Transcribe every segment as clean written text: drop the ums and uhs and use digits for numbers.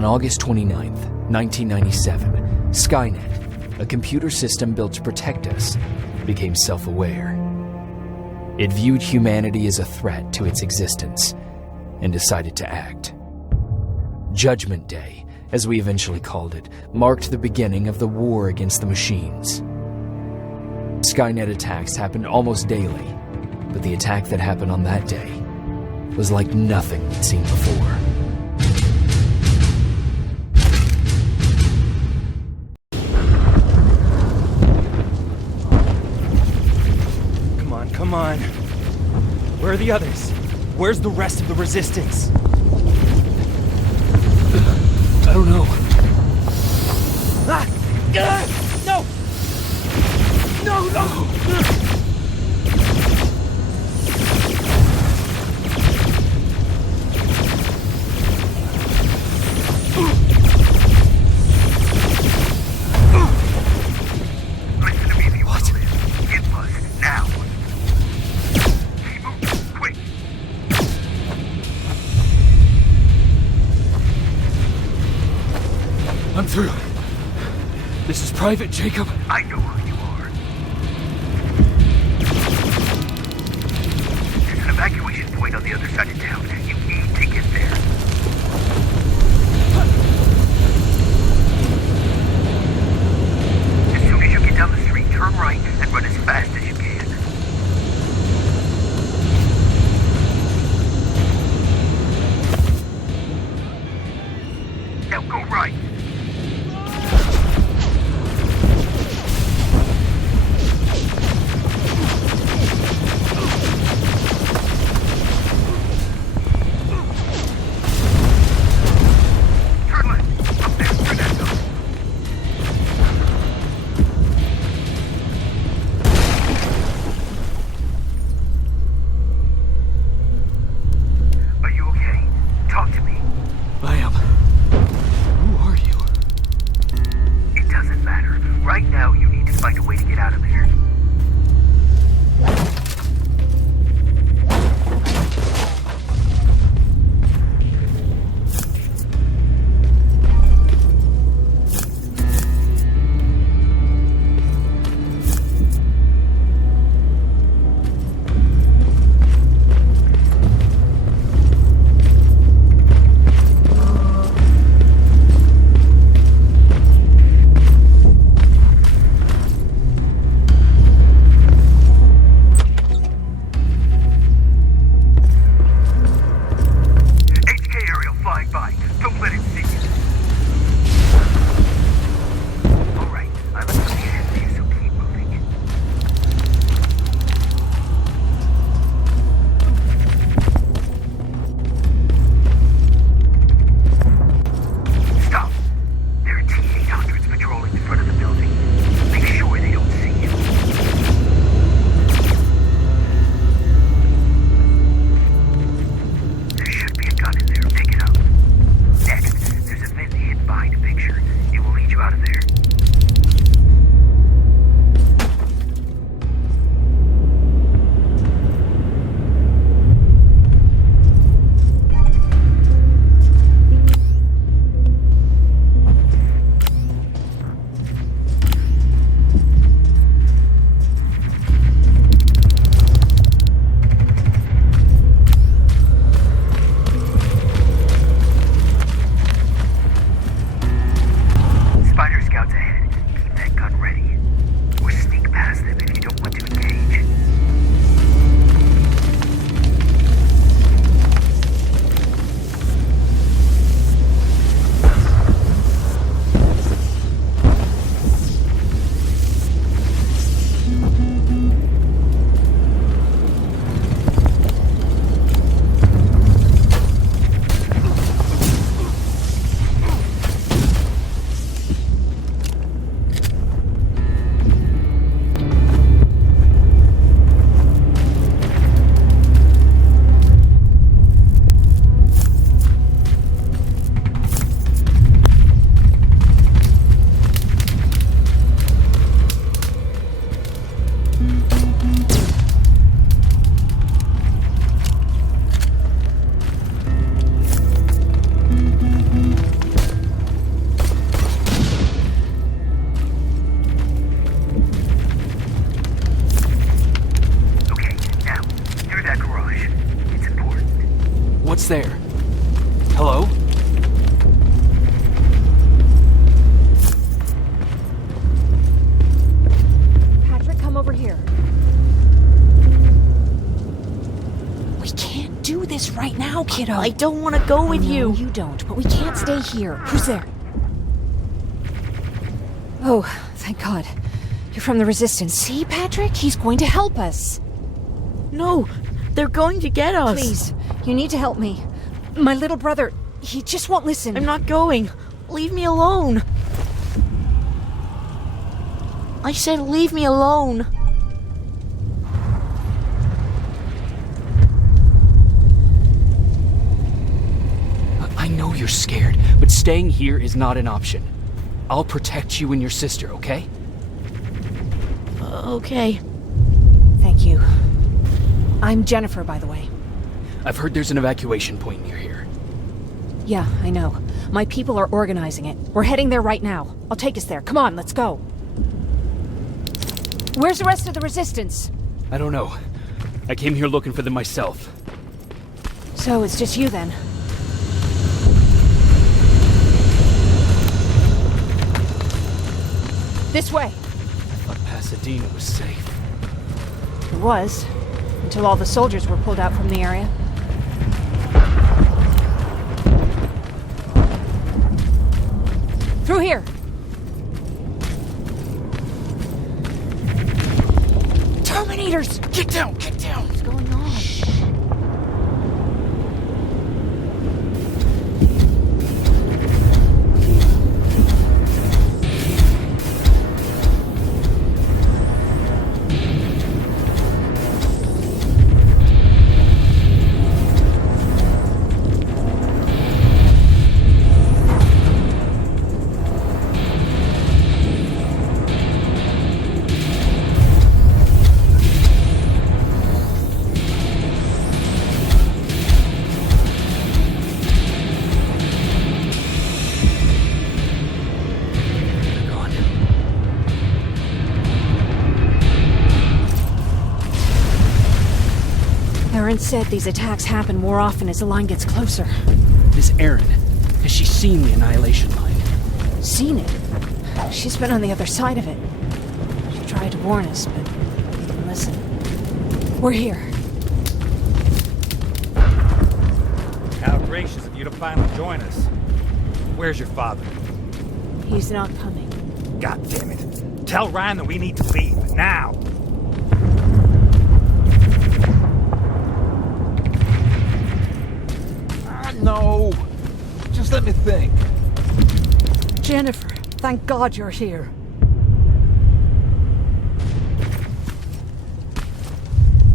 On August 29th, 1997, Skynet, a computer system built to protect us, became self-aware. It viewed humanity as a threat to its existence and decided to act. Judgment Day, as we eventually called it, marked the beginning of the war against the machines. Skynet attacks happened almost daily, but the attack that happened on that day was like nothing we'd seen before. Come on. Where are the others? Where's the rest of the resistance? I don't know. Ah! No! No! I'm through. This is Private Jacob. I know who you are. There's an evacuation point on the other side of town. You need to get there. As soon as you get down the street, turn right and run as fast as you can. Now go right. there? Hello? Patrick, come over here. We can't do this right now, kiddo. I don't want to go with No, you. you don't, but we can't stay here. Who's there? Oh, thank God. You're from the Resistance. See, Patrick? He's going to help us. No, they're going to get us. Please, you need to help me. My little brother, he just won't listen. I'm not going. Leave me alone. I said leave me alone. I know you're scared, but staying here is not an option. I'll protect you and your sister, okay? Okay. Thank you. I'm Jennifer, by the way. I've heard there's an evacuation point near here. Yeah, I know. My people are organizing it. We're heading there right now. I'll take us there. Come on, let's go. Where's the rest of the Resistance? I don't know. I came here looking for them myself. So it's just you then? This way. I thought Pasadena was safe. It was. Until all the soldiers were pulled out from the area. Through here. Terminators! Get down! Get down! What's going on? Aaron said these attacks happen more often as the line gets closer. This Erin, has she seen the Annihilation Line? Seen it? She's been on the other side of it. She tried to warn us, but we didn't listen. We're here. How gracious of you to finally join us. Where's your father? He's not coming. God damn it. Tell Ryan that we need to leave, now! No, just let me think. Jennifer, thank God you're here.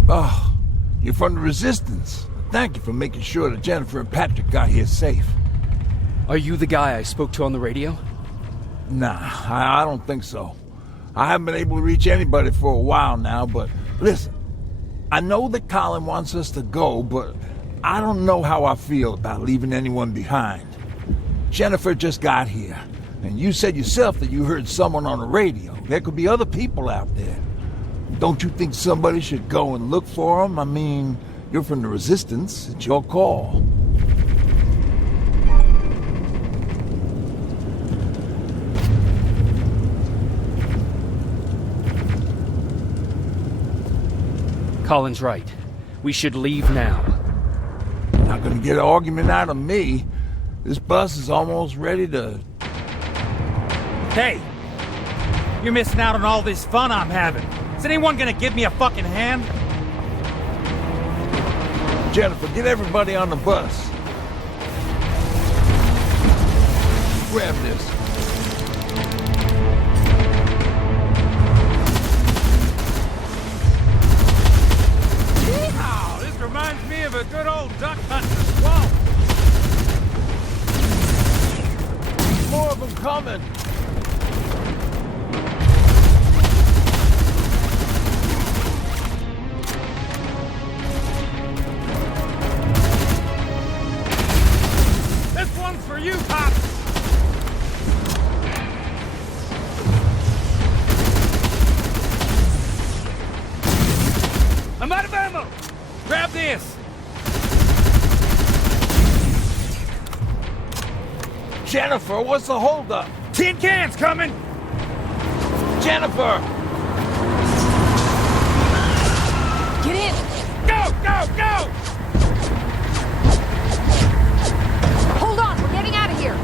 Oh, you're from the Resistance. Thank you for making sure that Jennifer and Patrick got here safe. Are you the guy I spoke to on the radio? Nah, I don't think so. I haven't been able to reach anybody for a while now, but listen, I know that Colin wants us to go, but I don't know how I feel about leaving anyone behind. Jennifer just got here, and you said yourself that you heard someone on the radio. There could be other people out there. Don't you think somebody should go and look for them? I mean, you're from the Resistance. It's your call. Colin's right. We should leave now. Not gonna get an argument out of me. This bus is almost ready to... Hey! You're missing out on all this fun I'm having. Is anyone gonna give me a fucking hand? Jennifer, get everybody on the bus. Grab this. Yeehaw! This reminds me of a good old duck hunt in the swamp. More of them coming. This one's for you, Pops! I'm out of ammo! Grab this! Jennifer, what's the holdup? Tin cans coming! Jennifer! Get in! Go, go, go! Hold on, we're getting out of here!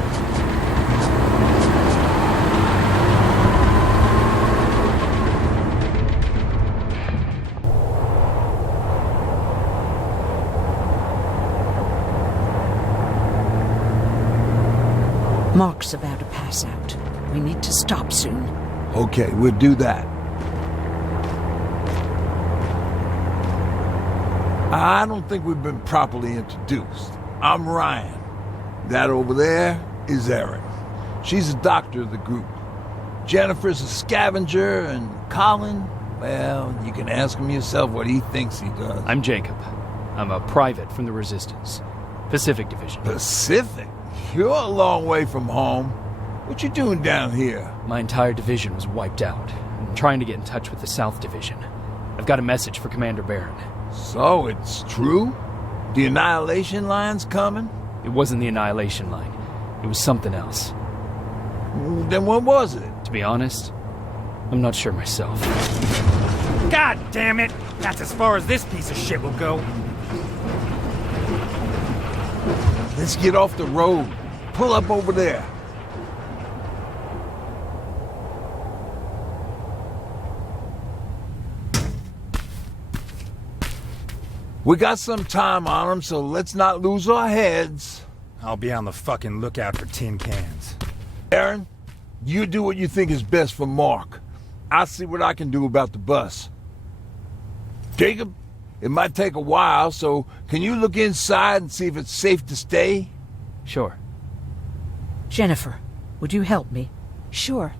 Mark's about to pass out. We need to stop soon. Okay, we'll do that. I don't think we've been properly introduced. I'm Ryan. That over there is Erin. She's the doctor of the group. Jennifer's a scavenger, and Colin, well, you can ask him yourself what he thinks he does. I'm Jacob. I'm a private from the Resistance. Pacific Division. Pacific? You're a long way from home. What you doing down here? My entire division was wiped out. I'm trying to get in touch with the South Division. I've got a message for Commander Barron. So, it's true? The Annihilation Line's coming? It wasn't the Annihilation Line. It was something else. Then what was it? To be honest, I'm not sure myself. God damn it! That's as far as this piece of shit will go. Let's get off the road. Pull up over there. We got some time on them, so let's not lose our heads. I'll be on the fucking lookout for tin cans. Aaron, you do what you think is best for Mark. I'll see what I can do about the bus. Jacob, it might take a while, so can you look inside and see if it's safe to stay? Sure. Jennifer, would you help me? Sure.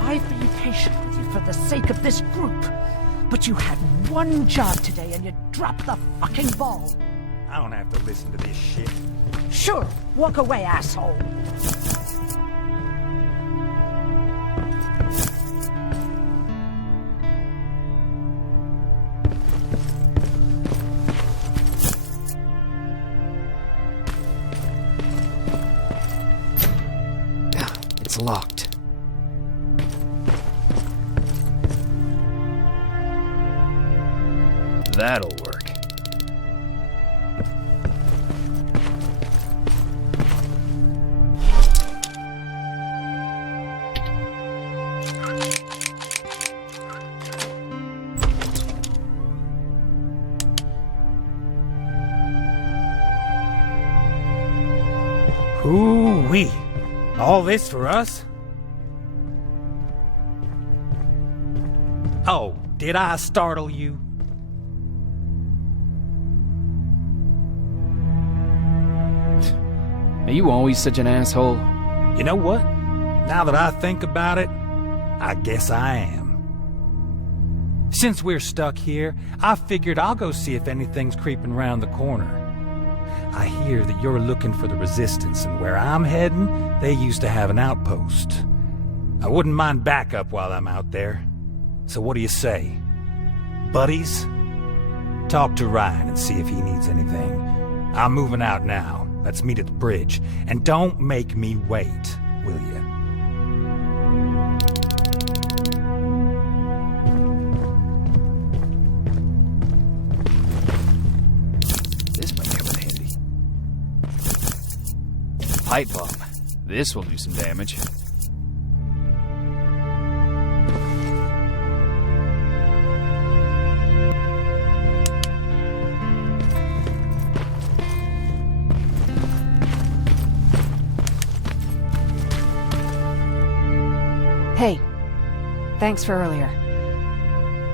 I've been patient with you for the sake of this group. But you had one job today and you dropped the fucking ball. I don't have to listen to this shit. Sure, walk away, asshole. It's locked. That'll work. Ooh-wee. All this for us? Oh, did I startle you? Are you always such an asshole? You know what? Now that I think about it, I guess I am. Since we're stuck here, I figured I'll go see if anything's creeping around the corner. I hear that you're looking for the Resistance, and where I'm heading, they used to have an outpost. I wouldn't mind backup while I'm out there. So what do you say? Buddies? Talk to Ryan and see if he needs anything. I'm moving out now. Let's meet at the bridge. And don't make me wait, will you? This might come in handy. Pipe bomb. This will do some damage. Hey, thanks for earlier.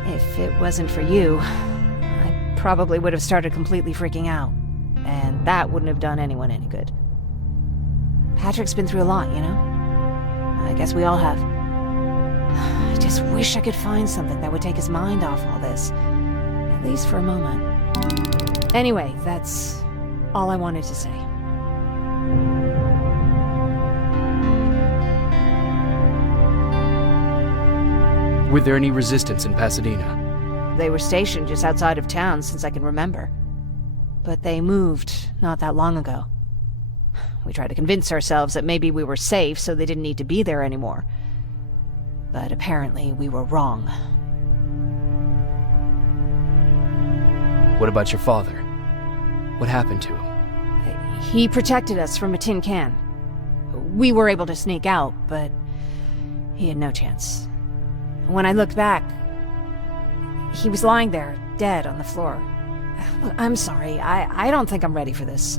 If it wasn't for you, I probably would have started completely freaking out. And that wouldn't have done anyone any good. Patrick's been through a lot, you know? I guess we all have. I just wish I could find something that would take his mind off all this. And At least for a moment. Anyway, that's all I wanted to say. Were there any resistance in Pasadena? They were stationed just outside of town since I can remember. But they moved not that long ago. We tried to convince ourselves that maybe we were safe so they didn't need to be there anymore. But apparently we were wrong. What about your father? What happened to him? He protected us from a tin can. We were able to sneak out, but he had no chance. When I looked back, he was lying there, dead on the floor. Look, I'm sorry. I don't think I'm ready for this.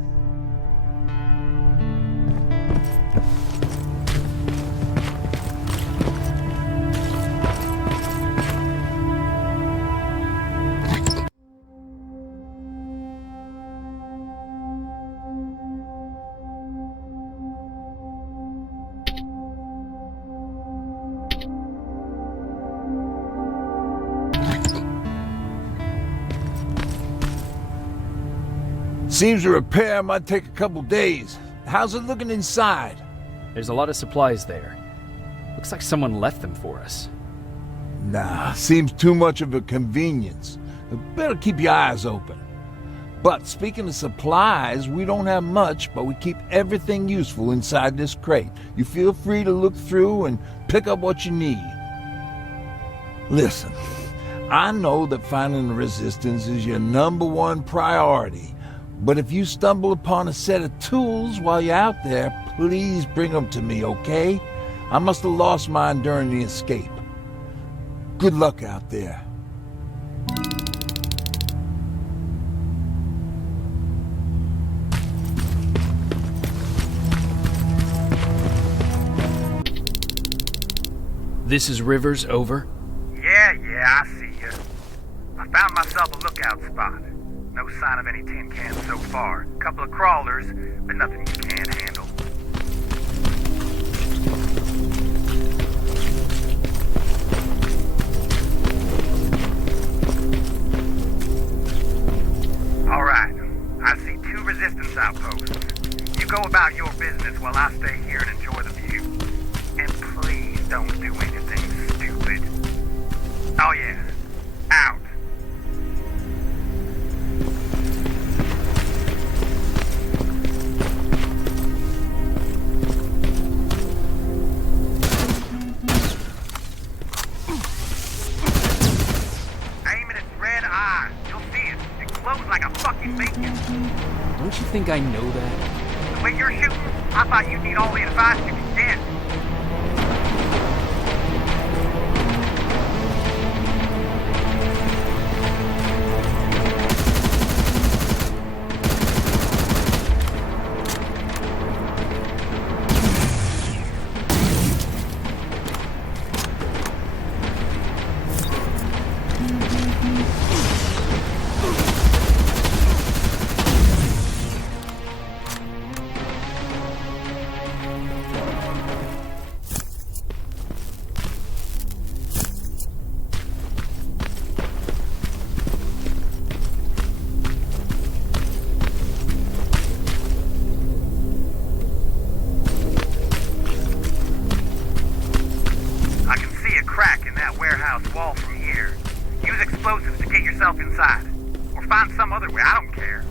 Seems a repair might take a couple days. How's it looking inside? There's a lot of supplies there. Looks like someone left them for us. Nah, seems too much of a convenience. Better keep your eyes open. But speaking of supplies, we don't have much, but we keep everything useful inside this crate. You feel free to look through and pick up what you need. Listen, I know that finding the resistance is your #1 priority. But if you stumble upon a set of tools while you're out there, please bring them to me, okay? I must have lost mine during the escape. Good luck out there. This is Rivers, over. Yeah, I see you. I found myself a lookout spot. No sign of any tin cans so far. Couple of crawlers, but nothing you can't handle. Alright, I see 2 resistance outposts. You go about your business while I stay here and enjoy the view. And please don't do anything stupid. Oh yeah, out. Don't you think I know that? The way you're shooting, I thought you'd need all the advice you could get. Wall from here. Use explosives to get yourself inside. Or find some other way, I don't care.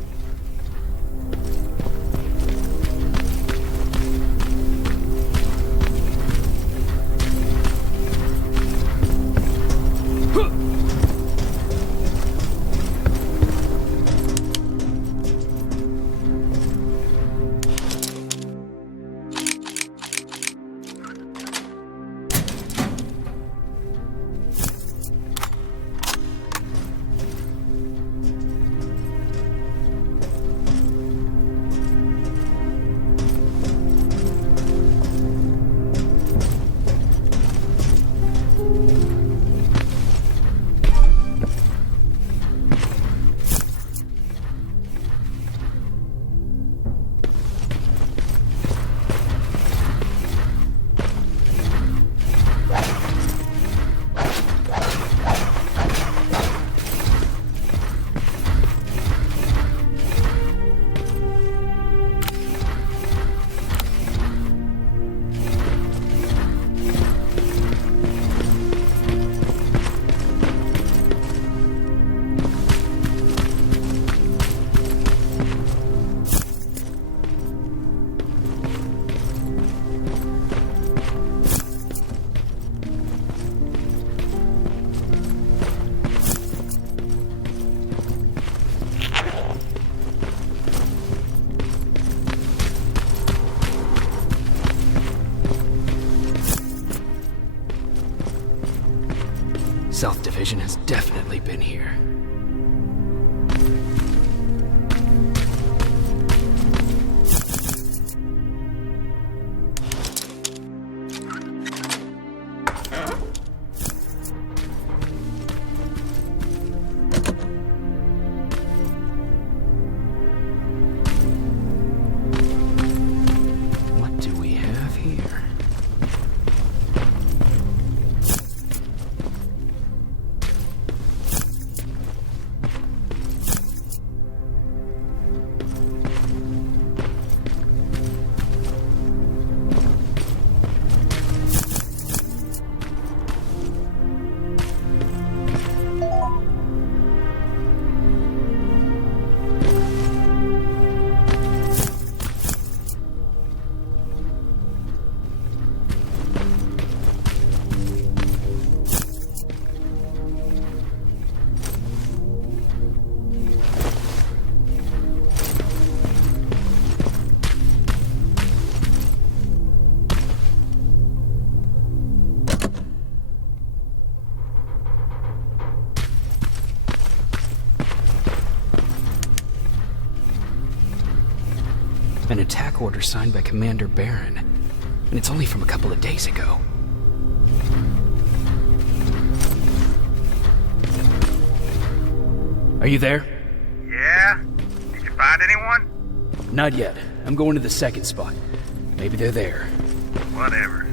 Stealth Division has definitely been here. What do we have here? An attack order signed by Commander Barron, and it's only from a couple of days ago. Are you there? Yeah? Did you find anyone? Not yet. I'm going to the second spot. Maybe they're there. Whatever.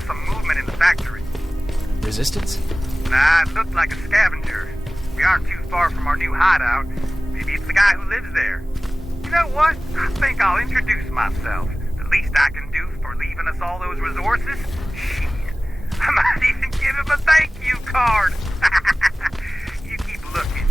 saw some movement in the factory. Resistance? Nah, it looked like a scavenger. We aren't too far from our new hideout. Maybe it's the guy who lives there. You know what? I think I'll introduce myself. The least I can do for leaving us all those resources? Shit. I might even give him a thank you card. You keep looking.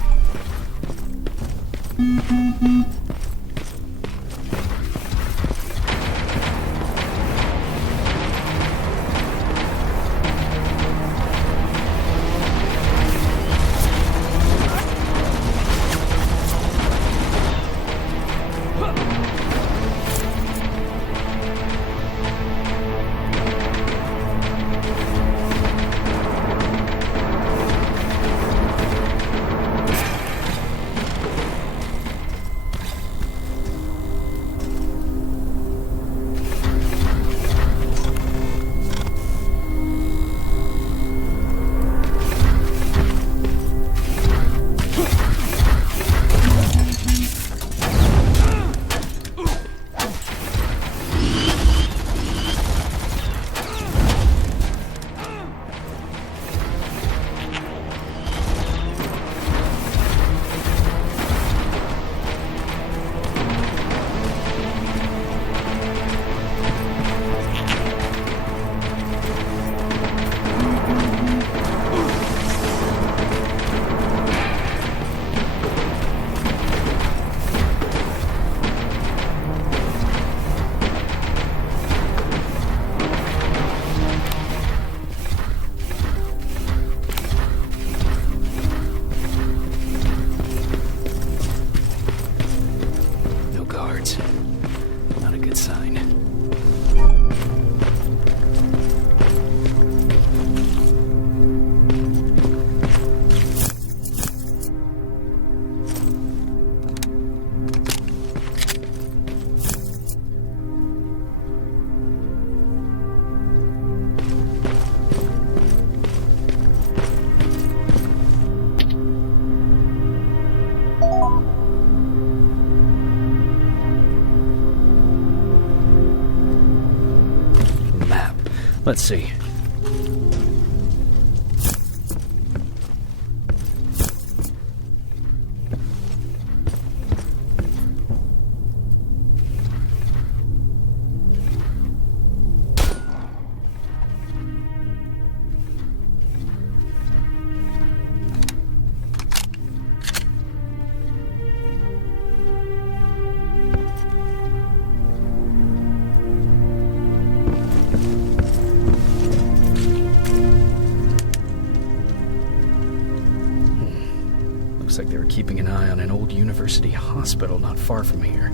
Let's see. Looks like they were keeping an eye on an old university hospital not far from here.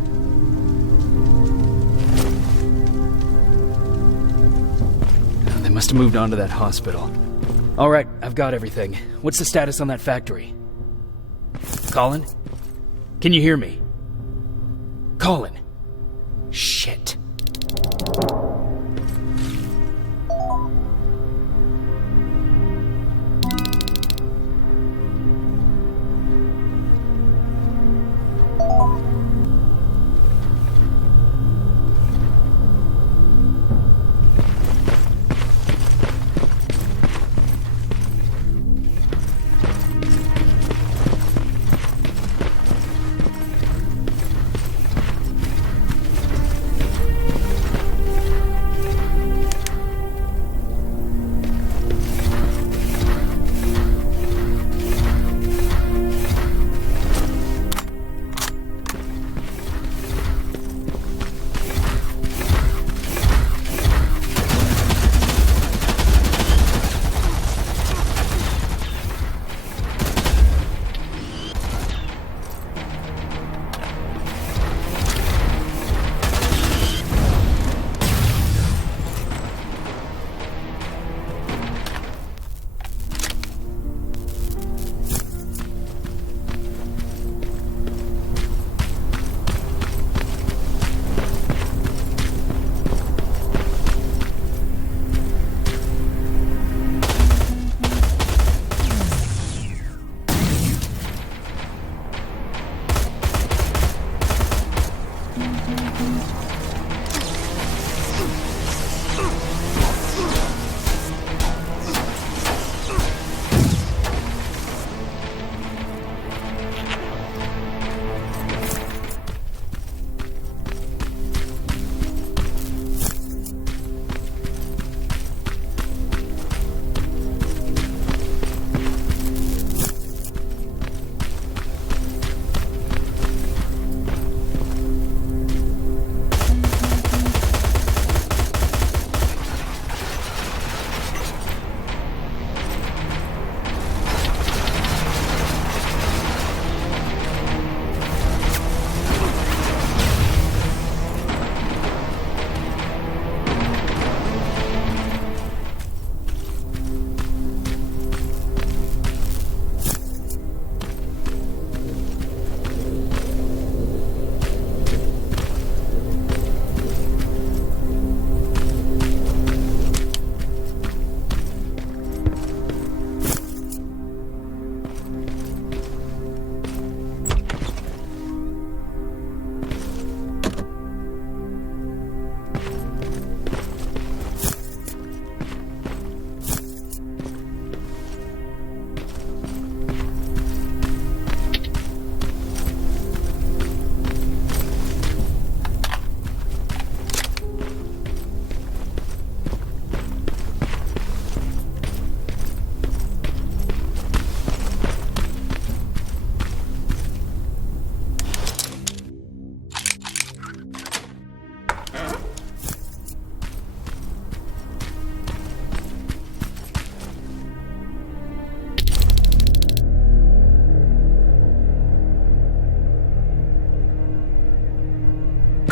They must have moved on to that hospital. All right, I've got everything. What's the status on that factory? Colin? Can you hear me? Colin? Shit.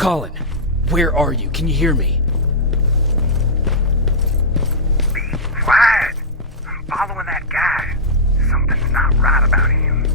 Colin, where are you? Can you hear me? Be quiet. I'm following that guy. Something's not right about him.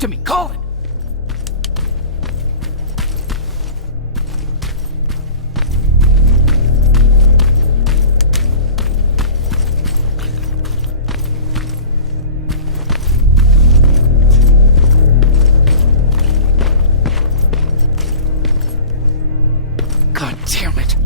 To me, Colin! God damn it!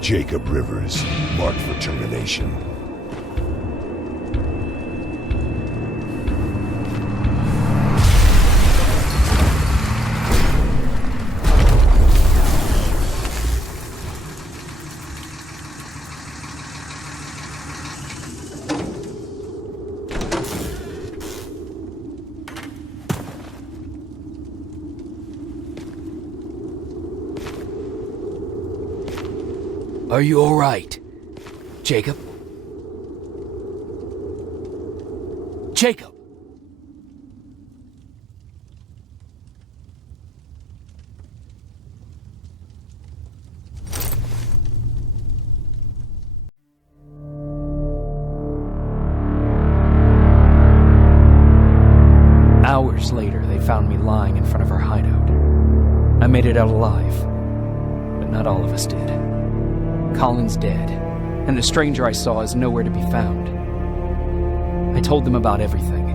Jacob Rivers, marked for termination. Are you all right, Jacob? Jacob! Hours later, they found me lying in front of our hideout. I made it out alive, but not all of us did. Colin's dead, and the stranger I saw is nowhere to be found. I told them about everything.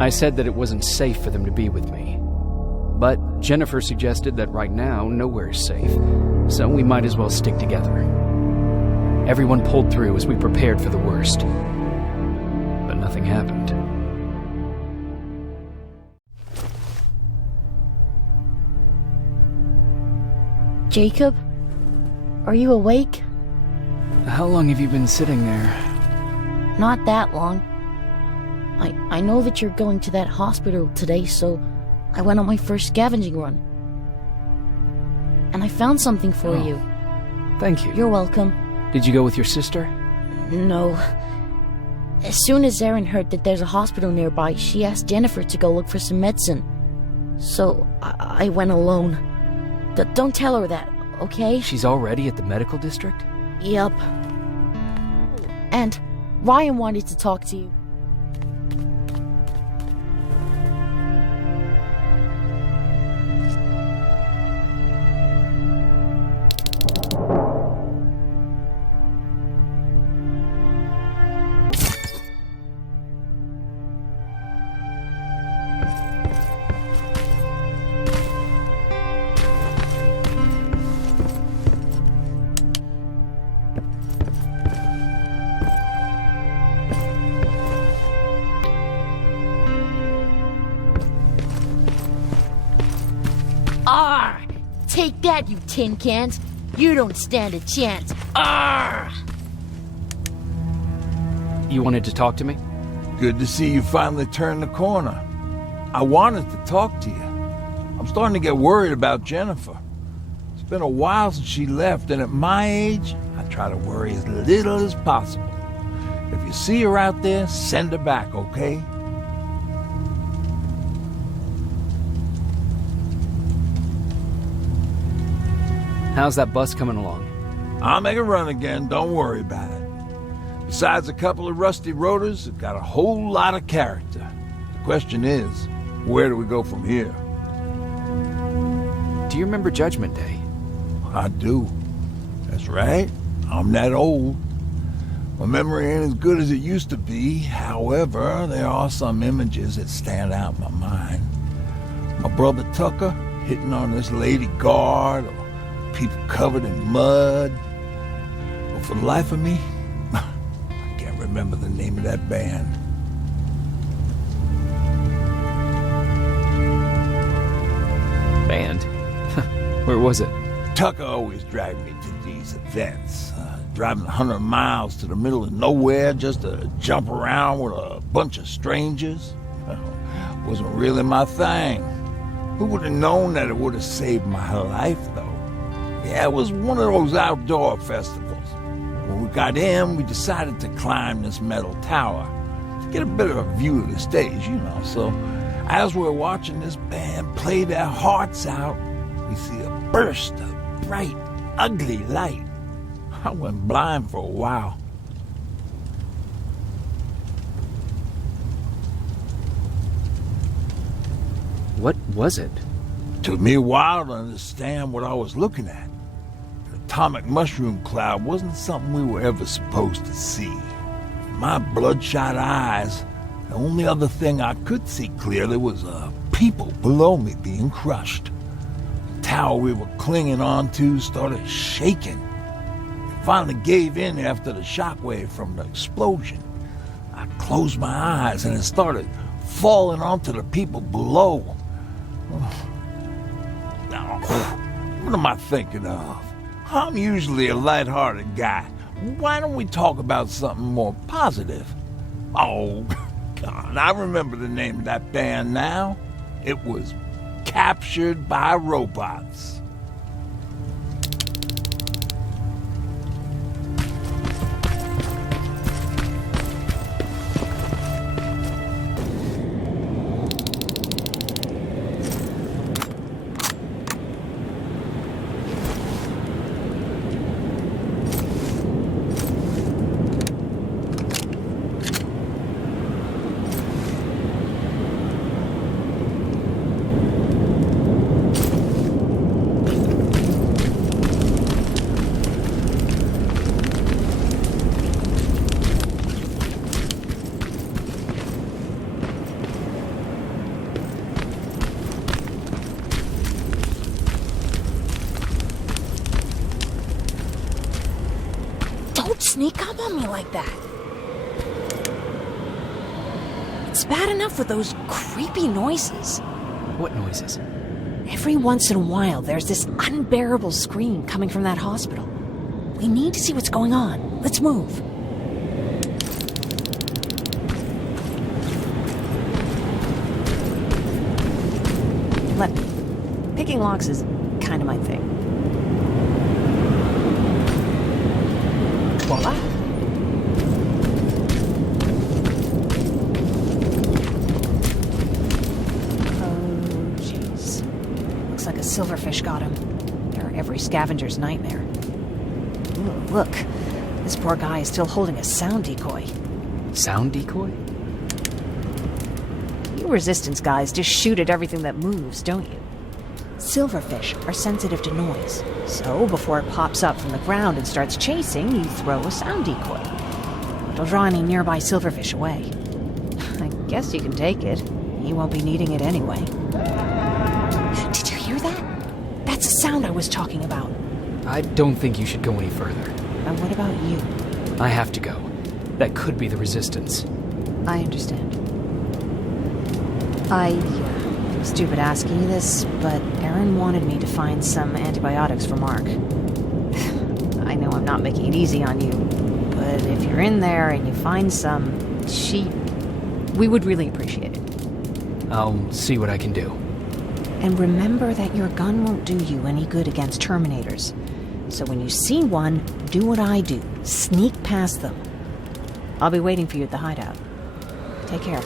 I said that it wasn't safe for them to be with me. But Jennifer suggested that right now, nowhere is safe, so we might as well stick together. Everyone pulled through as we prepared for the worst. But nothing happened. Jacob? Are you awake? How long have you been sitting there? Not that long. I know that you're going to that hospital today, so I went on my first scavenging run. And I found something for you. Thank you. You're welcome. Did you go with your sister? No. As soon as Erin heard that there's a hospital nearby, she asked Jennifer to go look for some medicine. So I went alone. Don't tell her that, okay? She's already at the medical district? Yup. And Ryan wanted to talk to you. Arr! Take that, you tin cans! You don't stand a chance! Arr! You wanted to talk to me? Good to see you finally turned the corner. I wanted to talk to you. I'm starting to get worried about Jennifer. It's been a while since she left, and at my age, I try to worry as little as possible. If you see her out there, send her back, okay? How's that bus coming along? I'll make a run again, don't worry about it. Besides a couple of rusty rotors, it got a whole lot of character. The question is, where do we go from here? Do you remember Judgment Day? I do. That's right. I'm that old. My memory ain't as good as it used to be. However, there are some images that stand out in my mind. My brother Tucker hitting on this lady guard, or people covered in mud. But for the life of me, I can't remember the name of that band. Band? Where was it? Tucker always dragged me to these events, driving 100 miles to the middle of nowhere just to jump around with a bunch of strangers. Wasn't really my thing. Who would have known that it would have saved my life, though? Yeah, it was one of those outdoor festivals. When we got in, we decided to climb this metal tower to get a bit of a view of the stage, you know. So as we're watching this band play their hearts out, we see a burst of bright, ugly light. I went blind for a while. What was it? Took me a while to understand what I was looking at. An atomic mushroom cloud wasn't something we were ever supposed to see. In my bloodshot eyes, the only other thing I could see clearly was people below me being crushed. The tower we were clinging onto started shaking. It finally gave in after the shockwave from the explosion. I closed my eyes and it started falling onto the people below. What am I thinking of? I'm usually a lighthearted guy. Why don't we talk about something more positive? Oh, God, I remember the name of that band now. It was Captured by Robots. Sneak up on me like that. It's bad enough with those creepy noises. What noises? Every once in a while, there's this unbearable scream coming from that hospital. We need to see what's going on. Let's move. Let me. Picking locks is kind of my thing. Voila. Oh, jeez. Looks like a silverfish got him. They're every scavenger's nightmare. Ooh, look. This poor guy is still holding a sound decoy. Sound decoy? You resistance guys just shoot at everything that moves, don't you? Silverfish are sensitive to noise, so before it pops up from the ground and starts chasing, you throw a sound decoy. It'll draw any nearby silverfish away. I guess you can take it. You won't be needing it anyway. Did you hear that? That's the sound I was talking about. I don't think you should go any further. And what about you? I have to go. That could be the resistance. I understand. Stupid asking you this, but Aaron wanted me to find some antibiotics for Mark. I know I'm not making it easy on you, but if you're in there and you find some, we would really appreciate it. I'll see what I can do. And remember that your gun won't do you any good against Terminators. So when you see one, do what I do. Sneak past them. I'll be waiting for you at the hideout. Take care.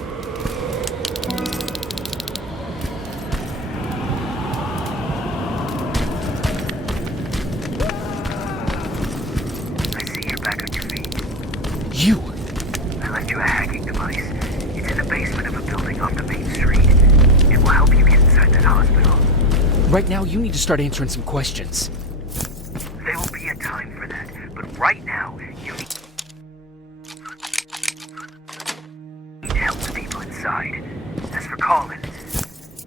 I see you're back on your feet. You! I left you a hacking device. It's in the basement of a building off the main street. It will help you get inside that hospital. Right now, you need to start answering some questions. There will be a time for that, but right now, you need to help the people inside. As for Colin,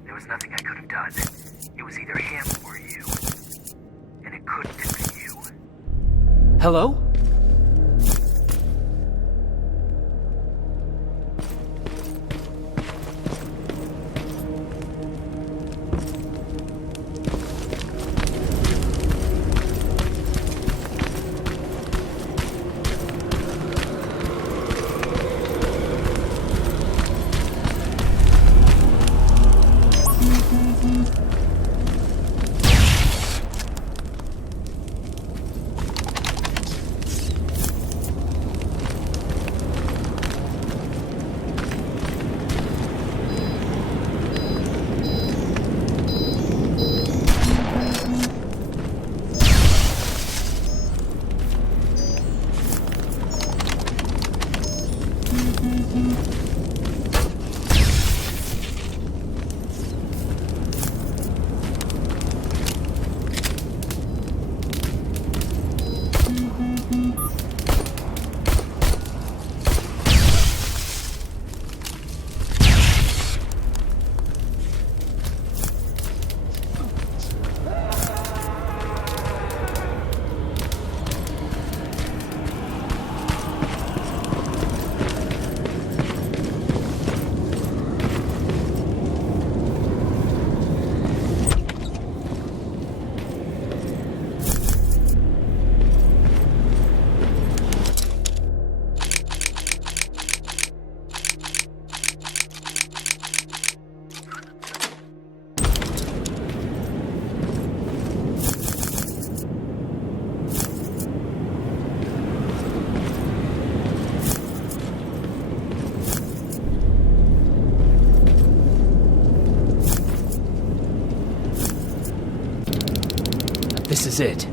there was nothing I could have done. It was either him or you. And it couldn't have been you. Hello? This is it.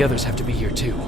The others have to be here too.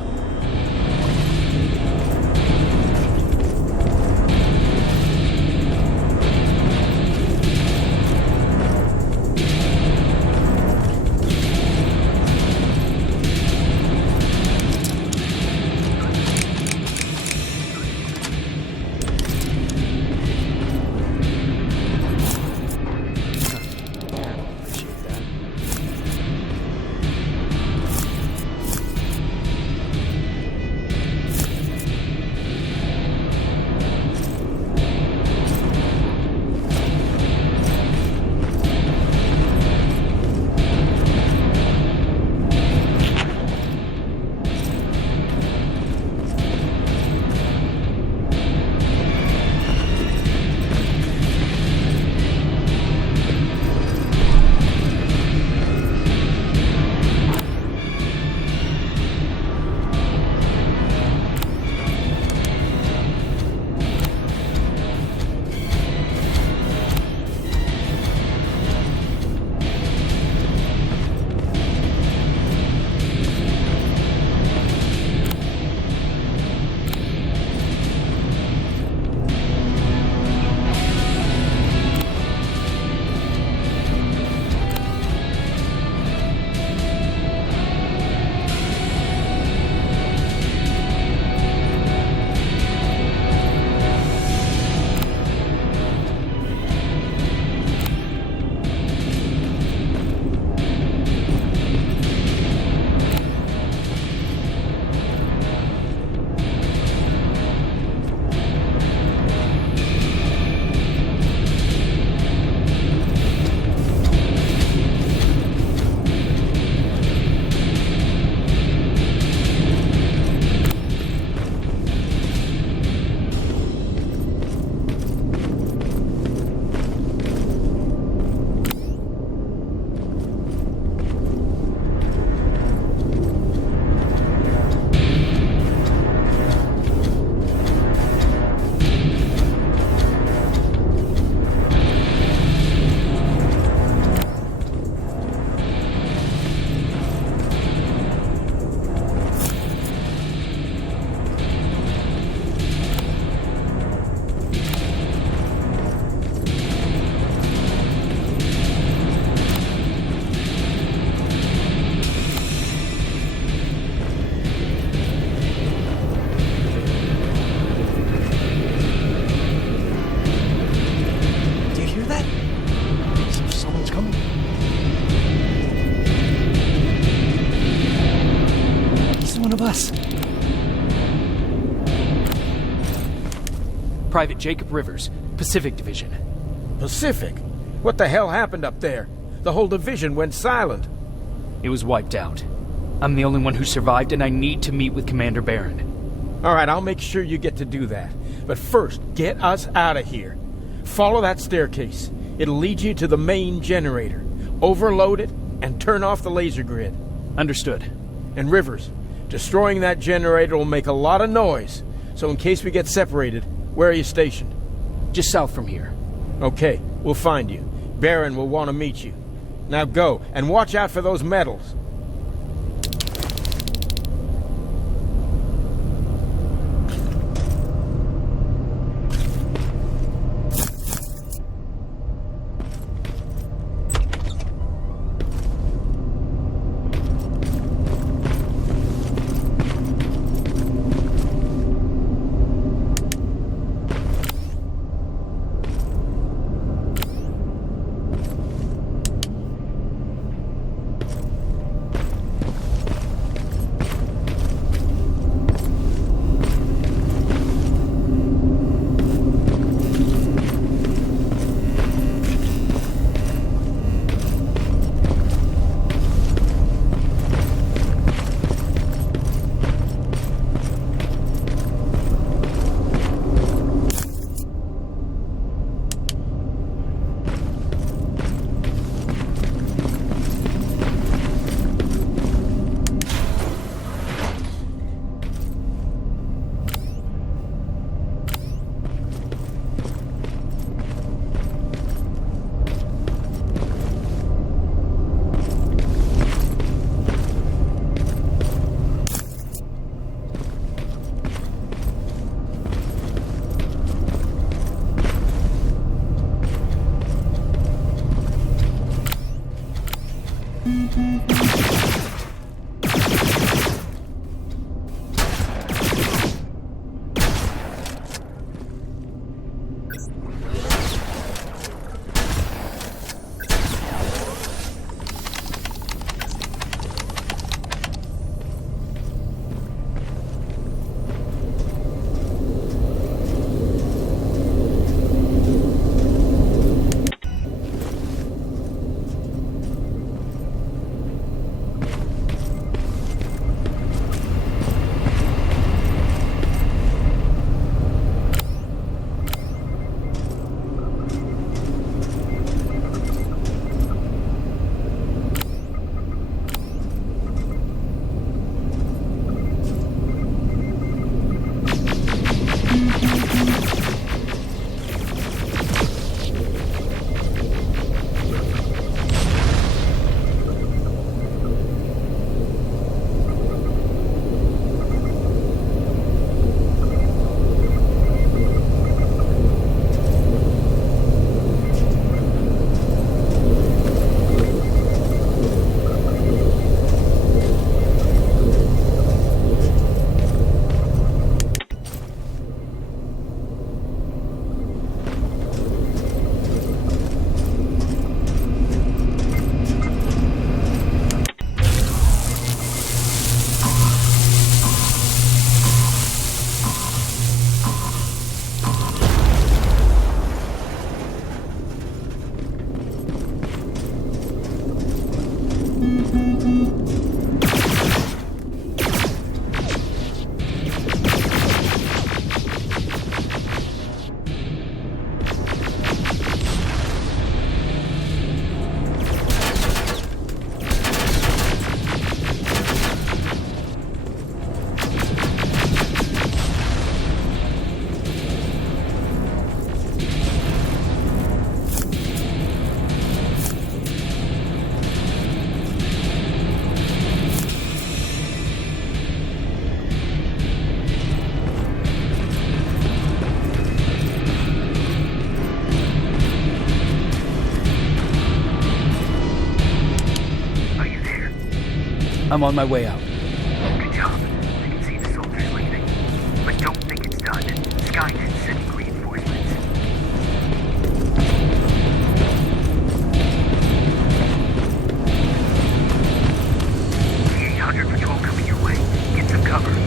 Private Jacob Rivers, Pacific Division. Pacific? What the hell happened up there? The whole division went silent. It was wiped out. I'm the only one who survived, and I need to meet with Commander Barron. All right, I'll make sure you get to do that. But first, get us out of here. Follow that staircase. It'll lead you to the main generator. Overload it and turn off the laser grid. Understood. And Rivers, destroying that generator will make a lot of noise. So in case we get separated, where are you stationed? Just south from here. Okay, we'll find you. Barron will want to meet you. Now go, and watch out for those medals. I'm on my way out. Good job. I can see the soldiers leaving. But don't think it's done. Skynet's sending reinforcements. The 800 patrol coming your way. Get some cover.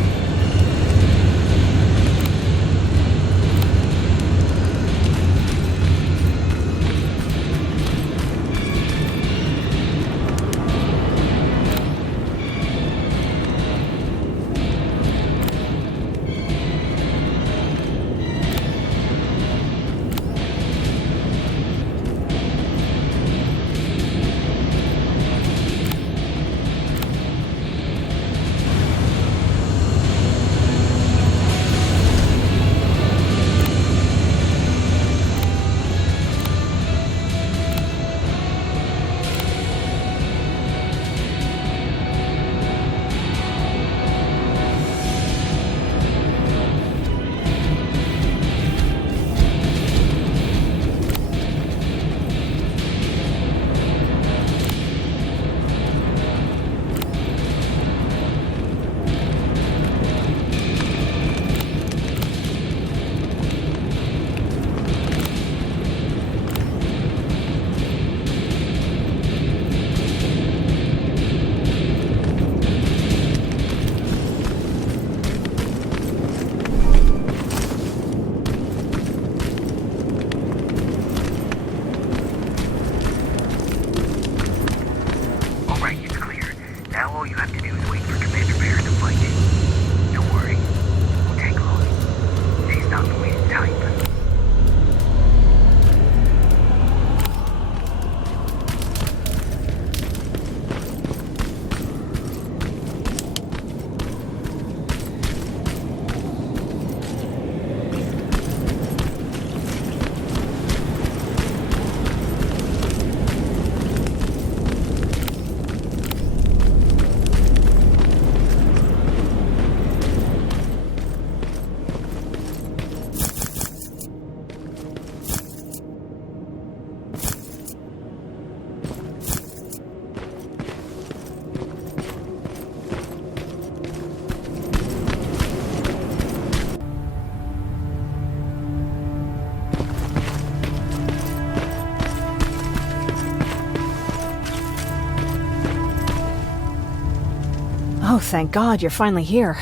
Oh, thank God, you're finally here.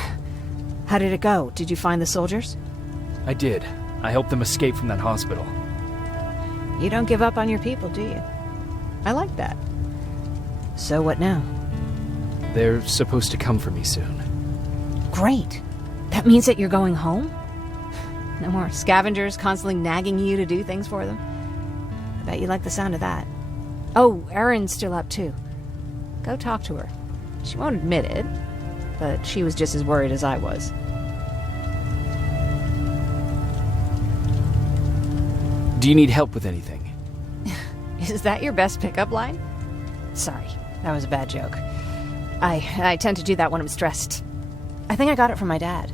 How did it go? Did you find the soldiers? I did. I helped them escape from that hospital. You don't give up on your people, do you? I like that. So what now? They're supposed to come for me soon. Great. That means that you're going home? No more scavengers constantly nagging you to do things for them? I bet you like the sound of that. Oh, Erin's still up too. Go talk to her. She won't admit it, but she was just as worried as I was. Do you need help with anything? Is that your best pickup line? Sorry, that was a bad joke. I tend to do that when I'm stressed. I think I got it from my dad.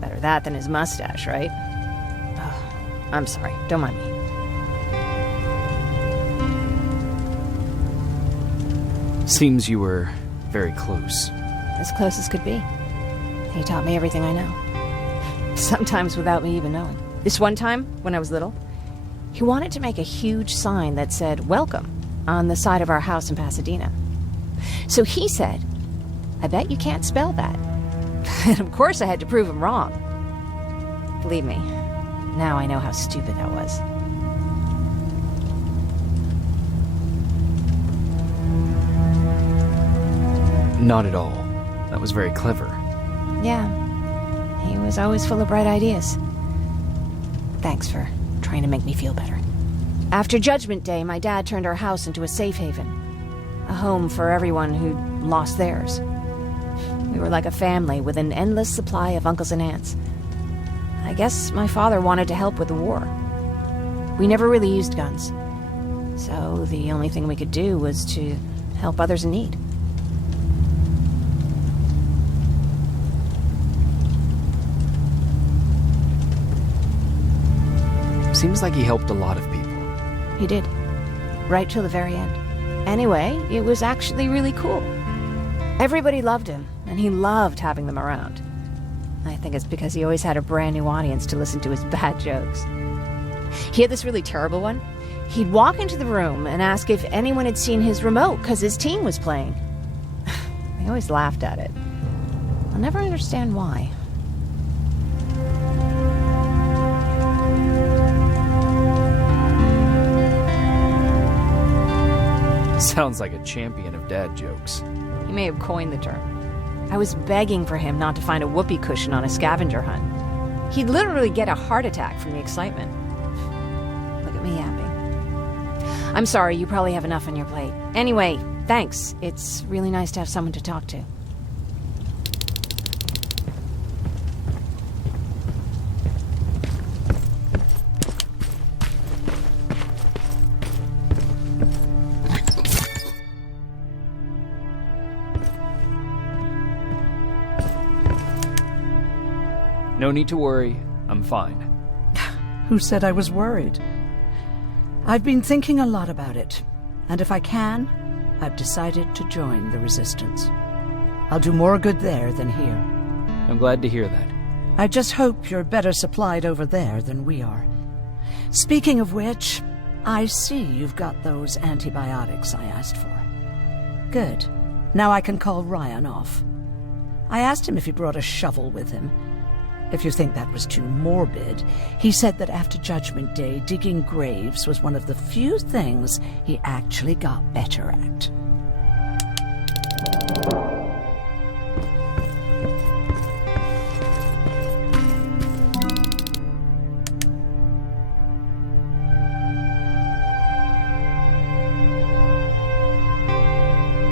Better that than his mustache, right? Oh, I'm sorry, don't mind me. Seems you were very close. As close as could be. He taught me everything I know. Sometimes without me even knowing. This one time, when I was little, he wanted to make a huge sign that said, "Welcome," on the side of our house in Pasadena. So he said, "I bet you can't spell that." And of course I had to prove him wrong. Believe me, now I know how stupid that was. Not at all. That was very clever. Yeah, he was always full of bright ideas. Thanks for trying to make me feel better. After Judgment Day, my dad turned our house into a safe haven. A home for everyone who'd lost theirs. We were like a family with an endless supply of uncles and aunts. I guess my father wanted to help with the war. We never really used guns. So the only thing we could do was to help others in need. Seems like he helped a lot of people. He did. Right till the very end. Anyway, it was actually really cool. Everybody loved him, and he loved having them around. I think it's because he always had a brand new audience to listen to his bad jokes. He had this really terrible one. He'd walk into the room and ask if anyone had seen his remote because his team was playing. They always laughed at it. I'll never understand why. Sounds like a champion of dad jokes. He may have coined the term. I was begging for him not to find a whoopee cushion on a scavenger hunt. He'd literally get a heart attack from the excitement. Look at me yapping. I'm sorry, you probably have enough on your plate. Anyway, thanks. It's really nice to have someone to talk to. No need to worry. I'm fine. Who said I was worried? I've been thinking a lot about it, and if I can, I've decided to join the Resistance. I'll do more good there than here. I'm glad to hear that. I just hope you're better supplied over there than we are. Speaking of which, I see you've got those antibiotics I asked for. Good. Now I can call Ryan off. I asked him if he brought a shovel with him. If you think that was too morbid, he said that after Judgment Day, digging graves was one of the few things he actually got better at.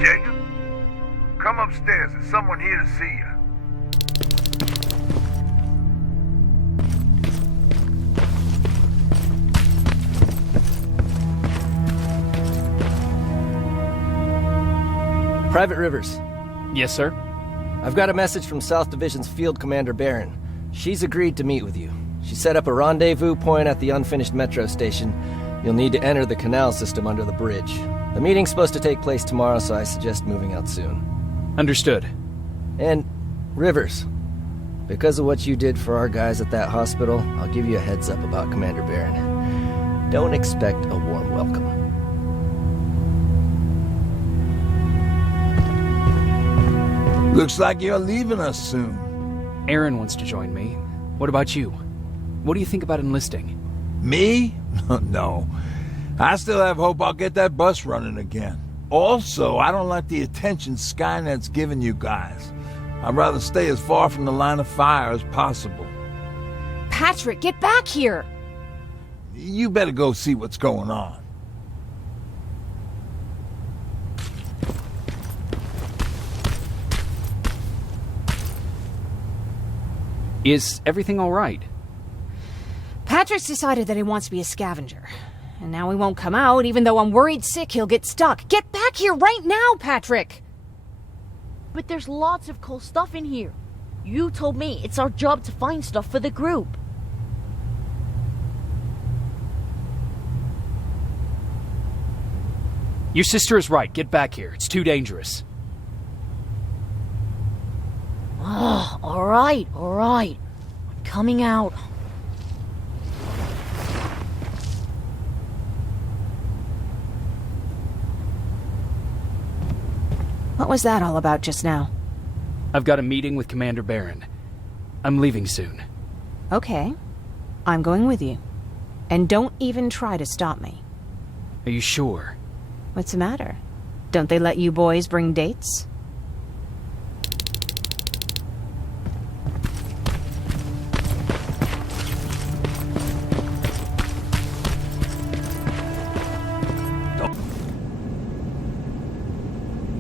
Jacob, come upstairs. There's someone here to see you. Private Rivers. Yes, sir? I've got a message from South Division's Field Commander Barron. She's agreed to meet with you. She set up a rendezvous point at the unfinished metro station. You'll need to enter the canal system under the bridge. The meeting's supposed to take place tomorrow, so I suggest moving out soon. Understood. And, Rivers, because of what you did for our guys at that hospital, I'll give you a heads up about Commander Barron. Don't expect a warm welcome. Looks like you're leaving us soon. Aaron wants to join me. What about you? What do you think about enlisting? Me? No. I still have hope I'll get that bus running again. Also, I don't like the attention Skynet's giving you guys. I'd rather stay as far from the line of fire as possible. Patrick, get back here! You better go see what's going on. Is everything all right? Patrick's decided that he wants to be a scavenger. And now he won't come out, even though I'm worried sick he'll get stuck. Get back here right now, Patrick! But there's lots of cool stuff in here. You told me it's our job to find stuff for the group. Your sister is right. Get back here. It's too dangerous. Oh, alright. I'm coming out. What was that all about just now? I've got a meeting with Commander Barron. I'm leaving soon. Okay. I'm going with you. And don't even try to stop me. Are you sure? What's the matter? Don't they let you boys bring dates?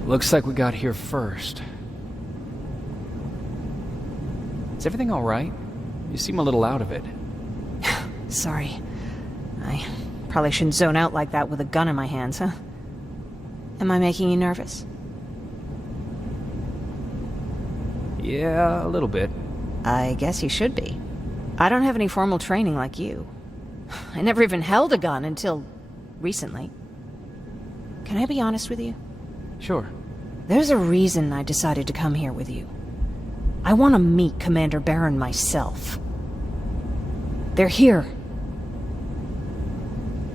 Looks like we got here first. Is everything all right? You seem a little out of it. Sorry. I probably shouldn't zone out like that with a gun in my hands, huh? Am I making you nervous? Yeah, a little bit. I guess you should be. I don't have any formal training like you. I never even held a gun until recently. Can I be honest with you? Sure. There's a reason I decided to come here with you. I want to meet Commander Barron myself. They're here.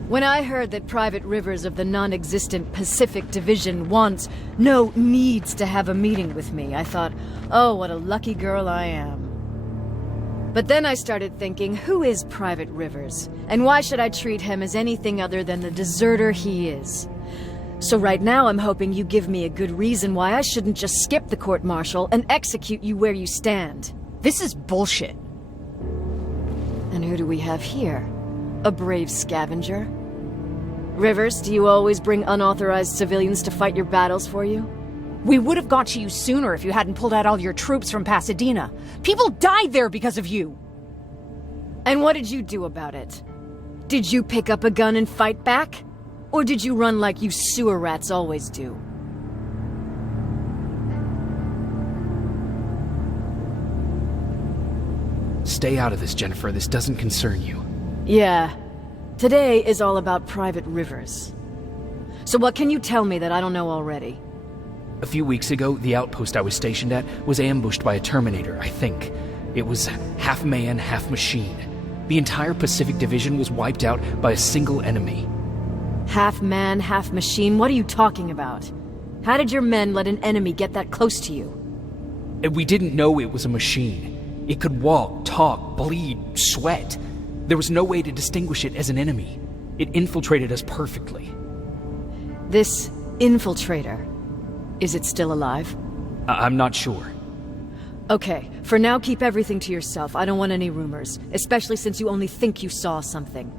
When I heard that Private Rivers of the non-existent Pacific Division needs to have a meeting with me, I thought, oh, what a lucky girl I am. But then I started thinking, who is Private Rivers? And why should I treat him as anything other than the deserter he is? So right now I'm hoping you give me a good reason why I shouldn't just skip the court-martial and execute you where you stand. This is bullshit. And who do we have here? A brave scavenger? Rivers, do you always bring unauthorized civilians to fight your battles for you? We would have got to you sooner if you hadn't pulled out all your troops from Pasadena. People died there because of you. And what did you do about it? Did you pick up a gun and fight back? Or did you run like you sewer rats always do? Stay out of this, Jennifer. This doesn't concern you. Yeah. Today is all about Private Rivers. So what can you tell me that I don't know already? A few weeks ago, the outpost I was stationed at was ambushed by a Terminator, I think. It was half man, half machine. The entire Pacific Division was wiped out by a single enemy. Half man, half machine? What are you talking about? How did your men let an enemy get that close to you? We didn't know it was a machine. It could walk, talk, bleed, sweat. There was no way to distinguish it as an enemy. It infiltrated us perfectly. This infiltrator, is it still alive? I'm not sure. Okay, for now keep everything to yourself. I don't want any rumors, especially since you only think you saw something.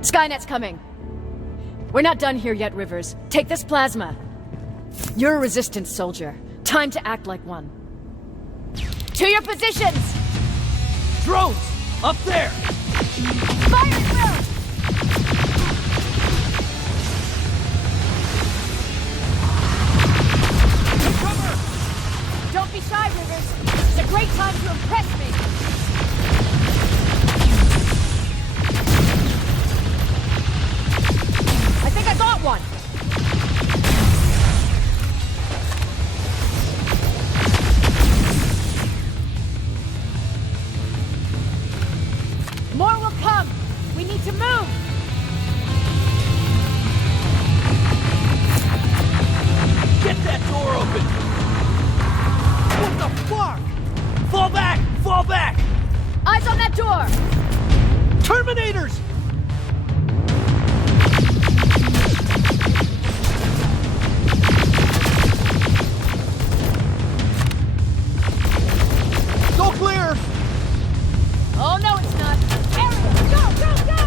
Skynet's coming! We're not done here yet, Rivers. Take this plasma. You're a resistance soldier. Time to act like one. To your positions! Drones! Up there! Fire at will! Cover! Don't be shy, Rivers. It's a great time to impress me. I think I got one! More will come! We need to move! Get that door open! What the fuck? Fall back! Fall back! Eyes on that door! Terminators! Go clear! Oh no, it's not! Area! Go, go, go!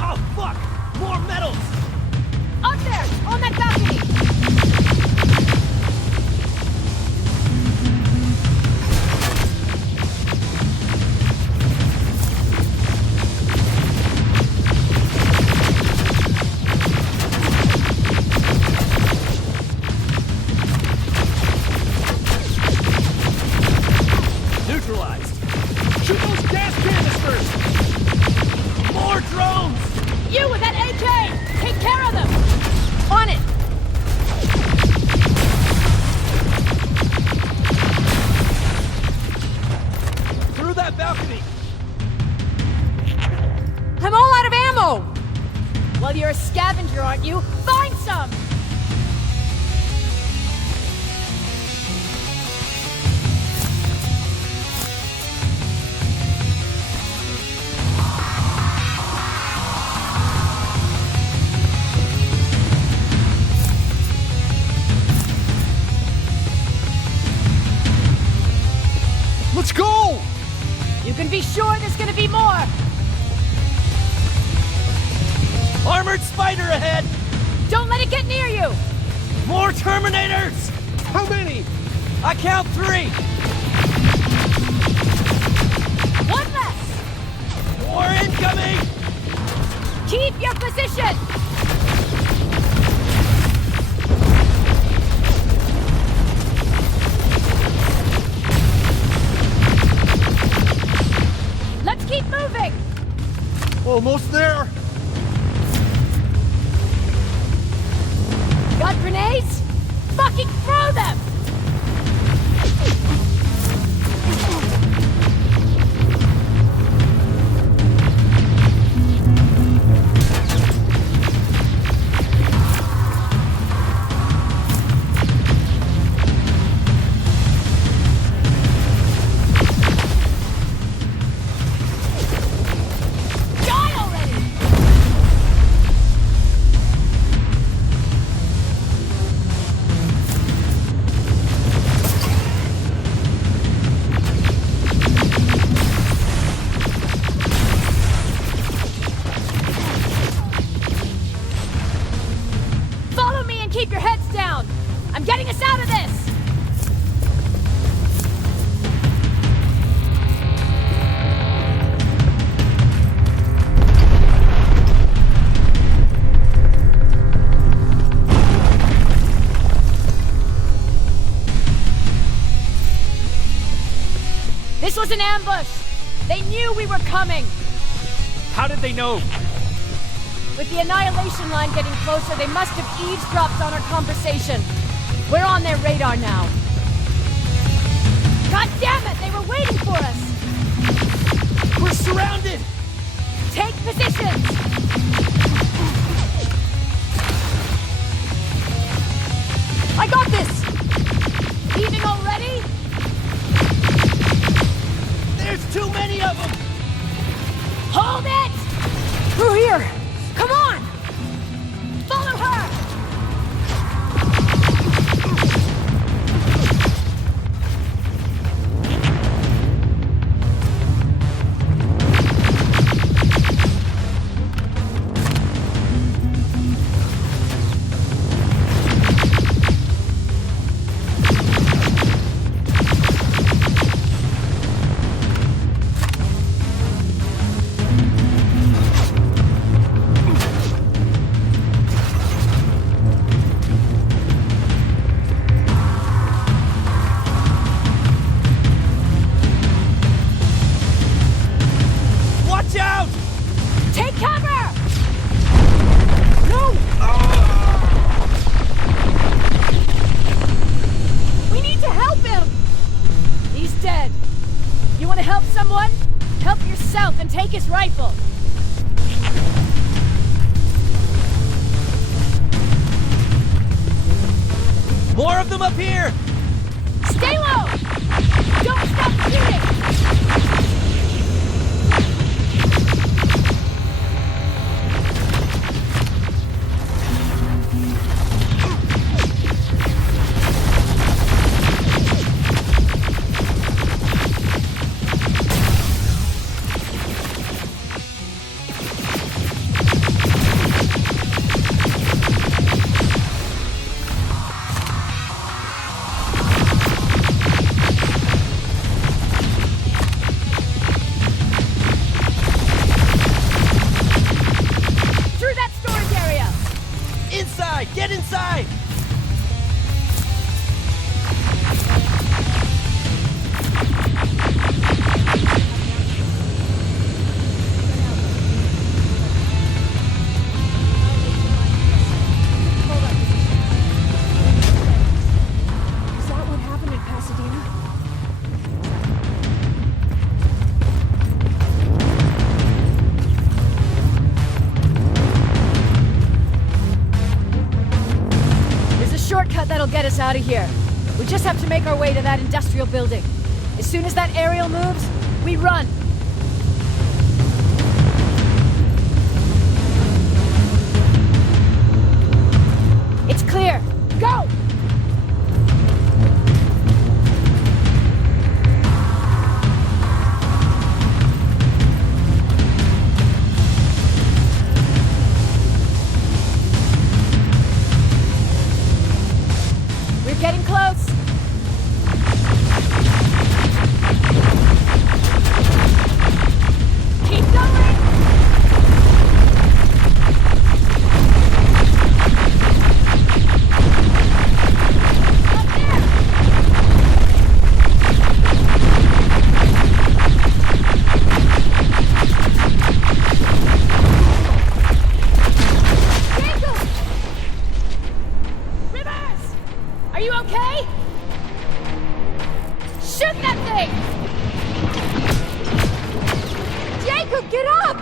Oh fuck! More metals! Up there! On that balcony! Neutralized! Shoot those gas canisters! More drones! You with that AK! Take care of them! On it! Through that balcony! I'm all out of ammo! Well, you're a scavenger, aren't you? Find some! Let's go! You can be sure there's gonna be more! Armored spider ahead! Don't let it get near you! More Terminators! How many? I count 3! One less! More incoming! Keep your position! Keep moving! Almost there! Got grenades? Fucking throw them! Keep your heads down! I'm getting us out of this! This was an ambush! They knew we were coming! How did they know? With the annihilation line getting closer, they must have eavesdropped on our conversation. We're on their radar now. God damn it! They were waiting for us! We're surrounded! Take positions! I got this! Leaving already? There's too many of them! Hold it! Through here! Come on! Follow her! Take his rifle! More of them up here! Stay low! Don't stop shooting! Get inside! Is that what happened in Pasadena? Shortcut that'll get us out of here. We just have to make our way to that industrial building. As soon as that aerial moves, we run. It's clear. Go! Getting close. Look, get up!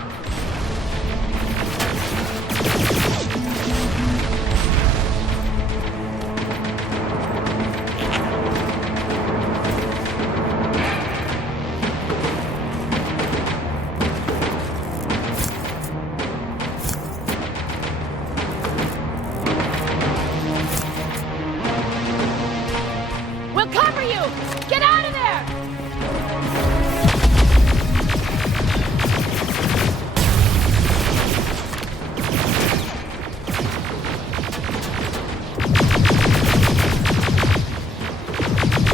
We'll cover you! Get out of there!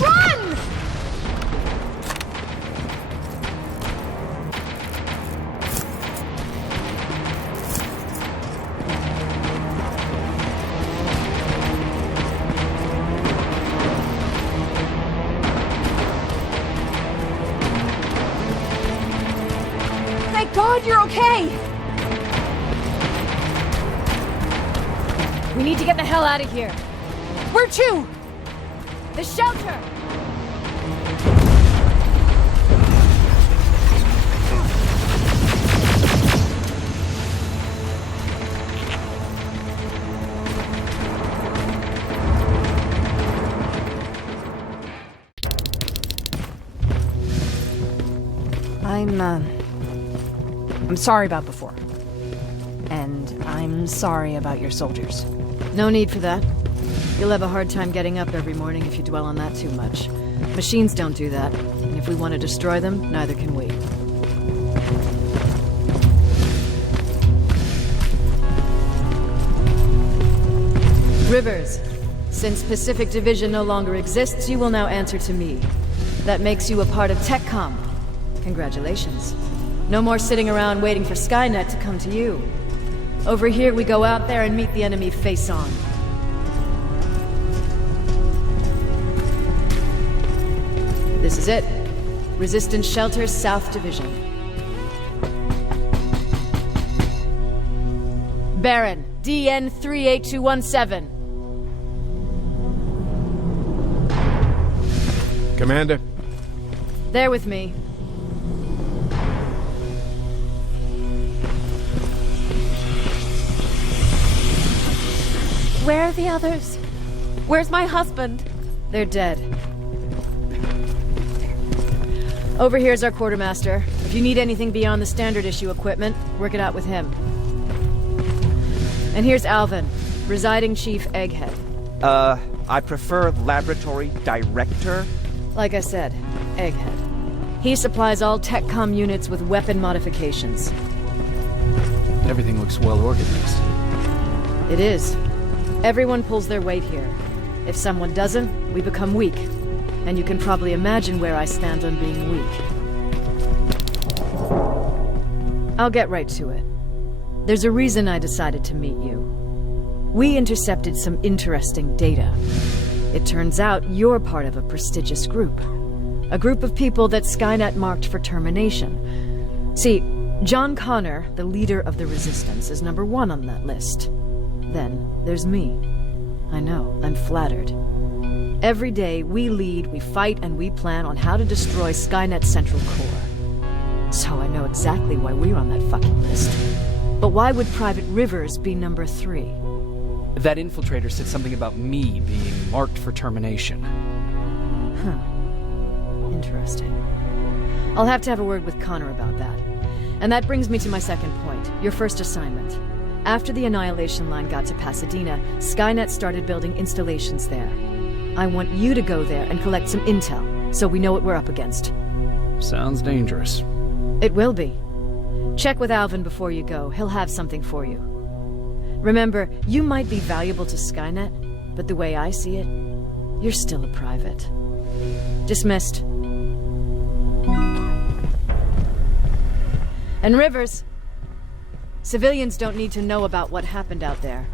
Run! Thank God you're okay! We need to get the hell out of here. Where to? The shelter! I'm sorry about before. And I'm sorry about your soldiers. No need for that. You'll have a hard time getting up every morning if you dwell on that too much. Machines don't do that, and if we want to destroy them, neither can we. Rivers, since Pacific Division no longer exists, you will now answer to me. That makes you a part of TechCom. Congratulations. No more sitting around waiting for Skynet to come to you. Over here, we go out there and meet the enemy face on. This is it. Resistance Shelter, South Division. Baron, DN 38217. Commander? There with me. Where are the others? Where's my husband? They're dead. Over here's our quartermaster. If you need anything beyond the standard issue equipment, work it out with him. And here's Alvin, Residing Chief Egghead. I prefer Laboratory Director. Like I said, Egghead. He supplies all TechCom units with weapon modifications. Everything looks well organized. It is. Everyone pulls their weight here. If someone doesn't, we become weak. And you can probably imagine where I stand on being weak. I'll get right to it. There's a reason I decided to meet you. We intercepted some interesting data. It turns out you're part of a prestigious group. A group of people that Skynet marked for termination. See, John Connor, the leader of the Resistance, is number 1 on that list. Then there's me. I know, I'm flattered. Every day, we lead, we fight, and we plan on how to destroy Skynet's central core. So I know exactly why we're on that fucking list. But why would Private Rivers be number 3? That infiltrator said something about me being marked for termination. Huh. Interesting. I'll have to have a word with Connor about that. And that brings me to my second point, your first assignment. After the Annihilation Line got to Pasadena, Skynet started building installations there. I want you to go there and collect some intel, so we know what we're up against. Sounds dangerous. It will be. Check with Alvin before you go. He'll have something for you. Remember, you might be valuable to Skynet, but the way I see it, you're still a private. Dismissed. And Rivers, civilians don't need to know about what happened out there.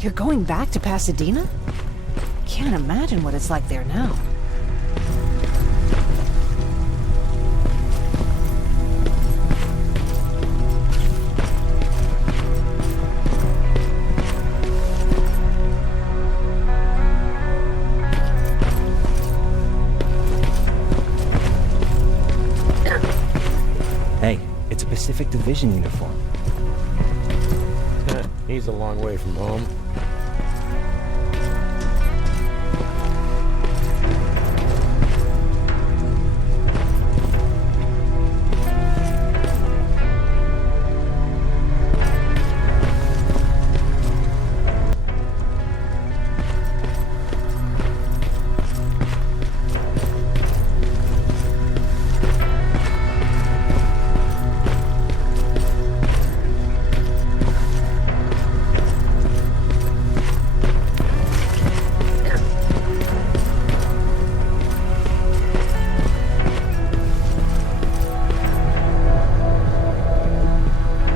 You're going back to Pasadena? Can't imagine what it's like there now. Hey, it's a Pacific Division uniform. He's a long way from home.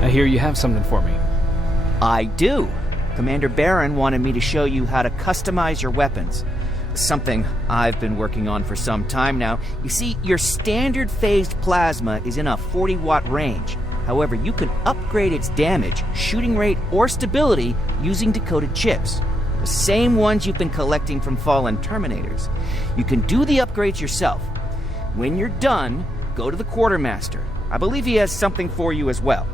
I hear you have something for me. I do. Commander Barron wanted me to show you how to customize your weapons. Something I've been working on for some time now. You see, your standard phased plasma is in a 40-watt range. However, you can upgrade its damage, shooting rate, or stability using decoded chips. The same ones you've been collecting from fallen Terminators. You can do the upgrades yourself. When you're done, go to the Quartermaster. I believe he has something for you as well.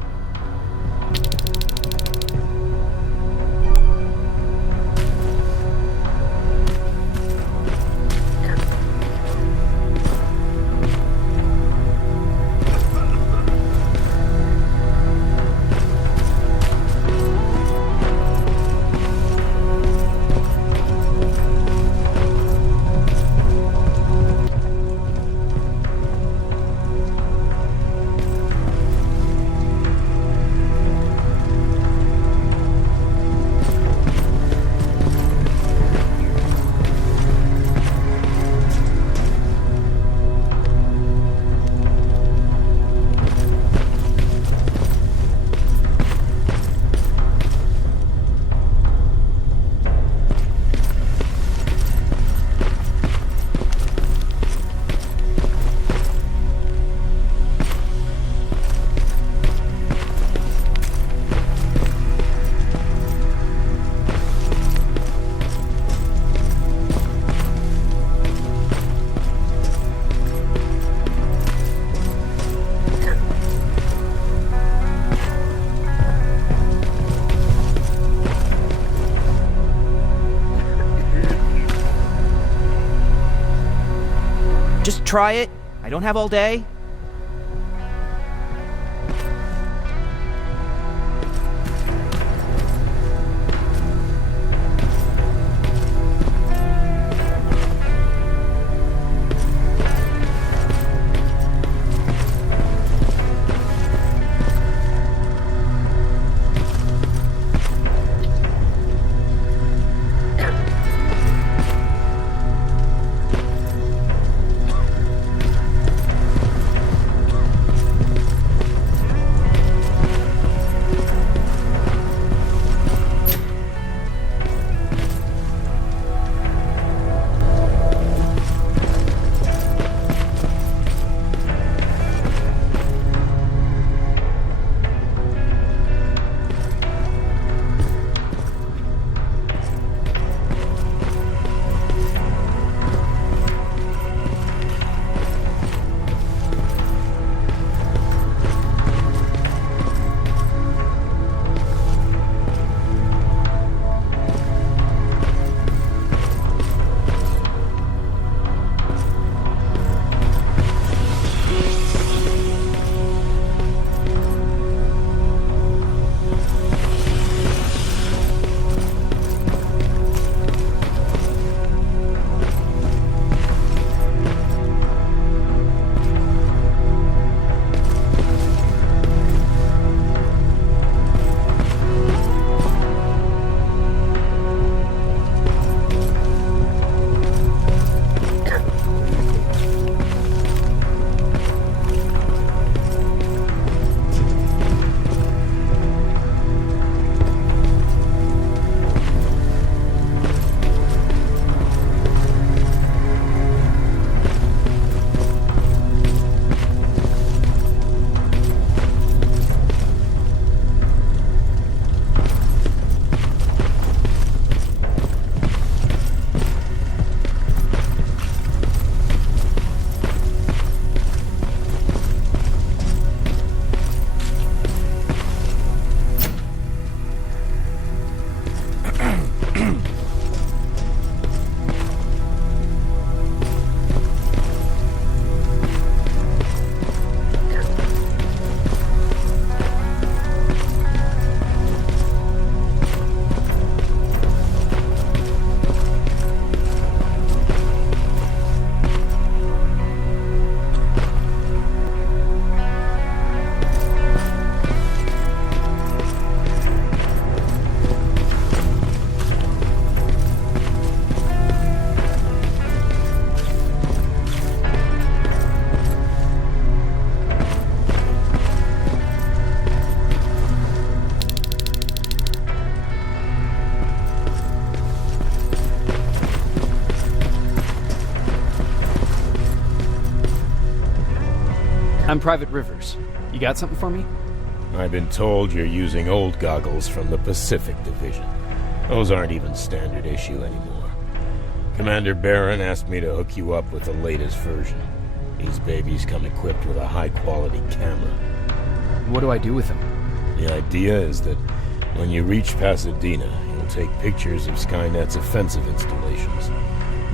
Just try it. I don't have all day. I'm Private Rivers. You got something for me? I've been told you're using old goggles from the Pacific Division. Those aren't even standard issue anymore. Commander Barron asked me to hook you up with the latest version. These babies come equipped with a high-quality camera. What do I do with them? The idea is that when you reach Pasadena, you'll take pictures of Skynet's offensive installations.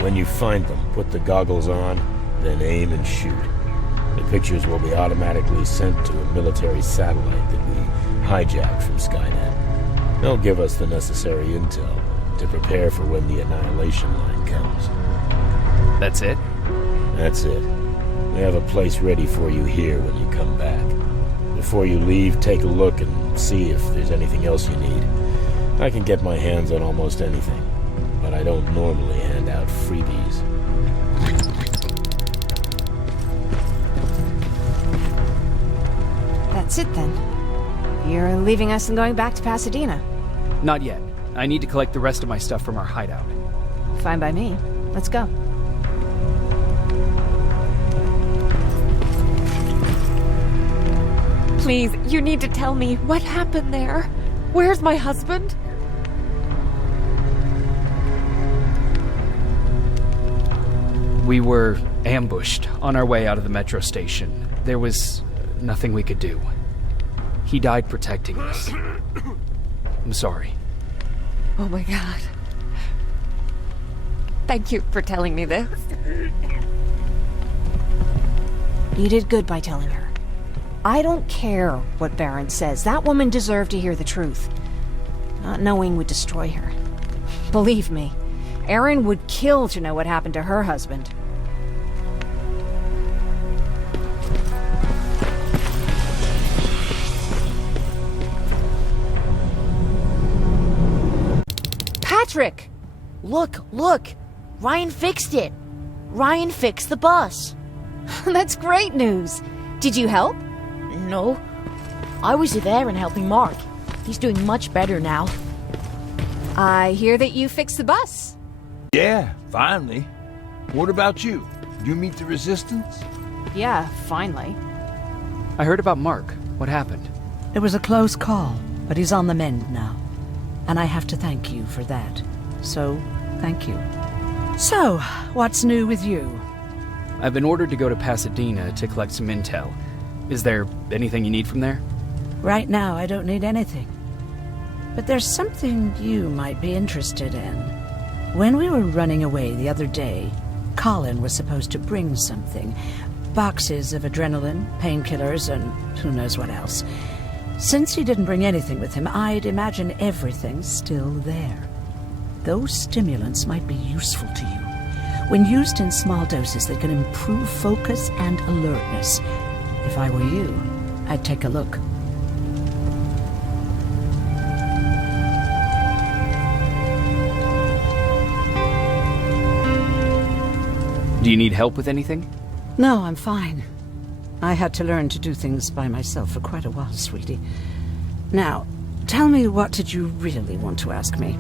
When you find them, put the goggles on, then aim and shoot. The pictures will be automatically sent to a military satellite that we hijacked from Skynet. They'll give us the necessary intel to prepare for when the annihilation line comes. That's it? That's it. We have a place ready for you here when you come back. Before you leave, take a look and see if there's anything else you need. I can get my hands on almost anything, but I don't normally hand out freebies. That's it then. You're leaving us and going back to Pasadena. Not yet. I need to collect the rest of my stuff from our hideout. Fine by me. Let's go. Please, you need to tell me what happened there. Where's my husband? We were ambushed on our way out of the metro station. There was nothing we could do. He died protecting us. I'm sorry. Oh my god. Thank you for telling me this. You did good by telling her. I don't care what Barron says. That woman deserved to hear the truth. Not knowing would destroy her. Believe me, Erin would kill to know what happened to her husband. Patrick! Look! Ryan fixed it! Ryan fixed the bus! That's great news! Did you help? No. I was there and helping Mark. He's doing much better now. I hear that you fixed the bus. Yeah, finally. What about you? You meet the resistance? Yeah, finally. I heard about Mark. What happened? It was a close call, but he's on the mend now. And I have to thank you for that. So, thank you. So, what's new with you? I've been ordered to go to Pasadena to collect some intel. Is there anything you need from there? Right now, I don't need anything. But there's something you might be interested in. When we were running away the other day, Colin was supposed to bring something. Boxes of adrenaline, painkillers, and who knows what else. Since he didn't bring anything with him, I'd imagine everything's still there. Those stimulants might be useful to you. When used in small doses, they can improve focus and alertness. If I were you, I'd take a look. Do you need help with anything? No, I'm fine. I had to learn to do things by myself for quite a while, sweetie. Now, tell me, what did you really want to ask me?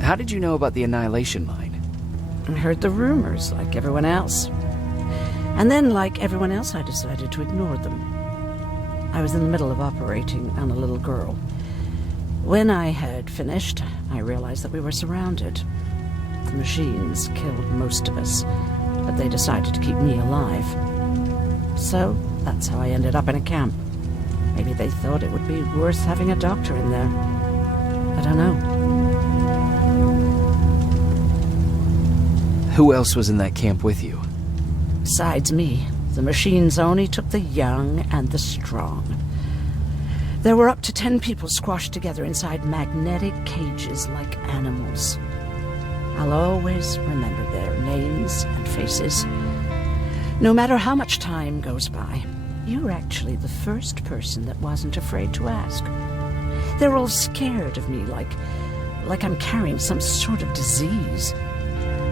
How did you know about the annihilation line? I heard the rumors, like everyone else. And then, like everyone else, I decided to ignore them. I was in the middle of operating on a little girl. When I had finished, I realized that we were surrounded. The machines killed most of us, but they decided to keep me alive. So, that's how I ended up in a camp. Maybe they thought it would be worth having a doctor in there. I don't know. Who else was in that camp with you? Besides me, the machines only took the young and the strong. There were up to 10 people squashed together inside magnetic cages like animals. I'll always remember their names and faces. No matter how much time goes by, you're actually the first person that wasn't afraid to ask. They're all scared of me, like I'm carrying some sort of disease.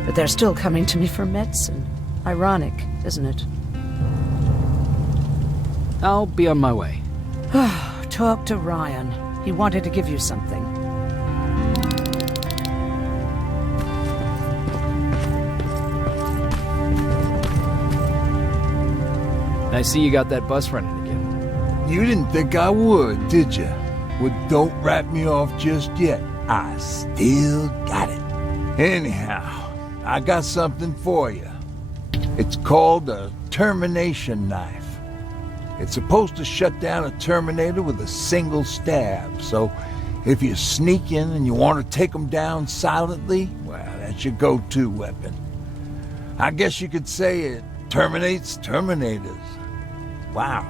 But they're still coming to me for medicine. Ironic, isn't it? I'll be on my way. Talk to Ryan. He wanted to give you something. I see you got that bus running again. You didn't think I would, did you? Well, don't wrap me off just yet. I still got it. Anyhow, I got something for you. It's called a termination knife. It's supposed to shut down a Terminator with a single stab, so if you sneak in and you want to take them down silently, well, that's your go-to weapon. I guess you could say it terminates Terminators. Wow,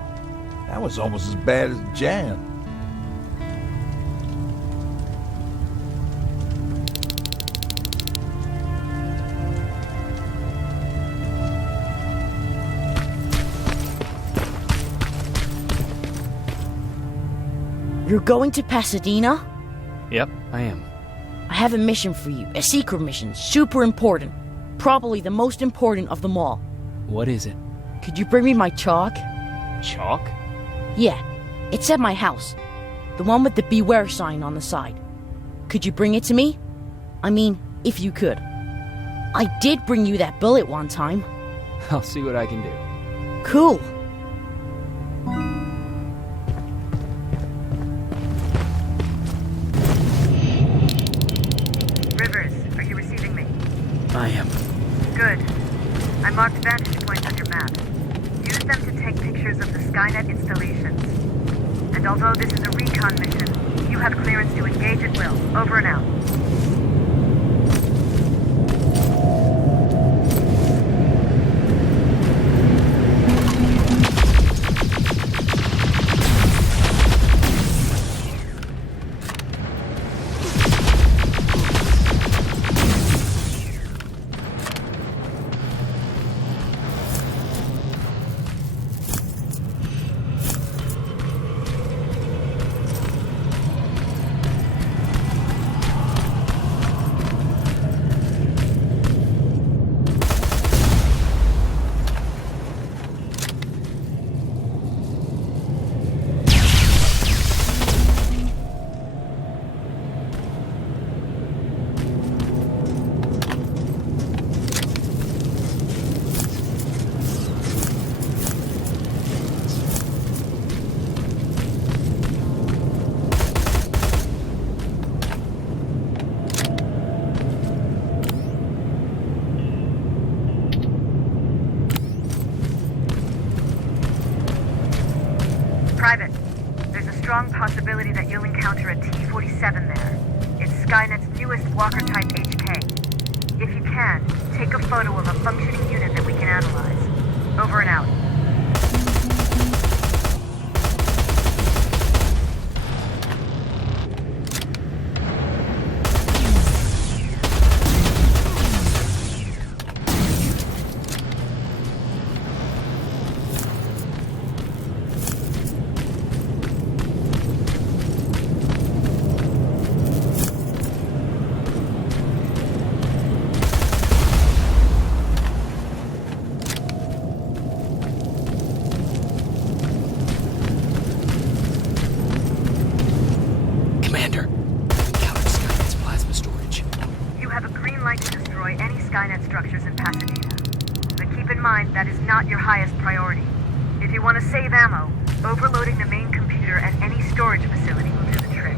that was almost as bad as jam. You're going to Pasadena? Yep, I am. I have a mission for you. A secret mission. Super important. Probably the most important of them all. What is it? Could you bring me my chalk? Chalk? Yeah. It's at my house. The one with the beware sign on the side. Could you bring it to me? I mean, if you could. I did bring you that bullet one time. I'll see what I can do. Cool. I am. Good. I marked vantage points on your map. Use them to take pictures of the Skynet installations. And although this is a recon mission, you have clearance to engage at will. Over and out. Private, there's a strong possibility that you'll encounter a T-47 there. It's Skynet's newest Walker-type HK. If you can, take a photo of a functioning unit that we can analyze. Over and out. Skynet structures in Pasadena. But keep in mind, that is not your highest priority. If you want to save ammo, overloading the main computer at any storage facility will do the trick.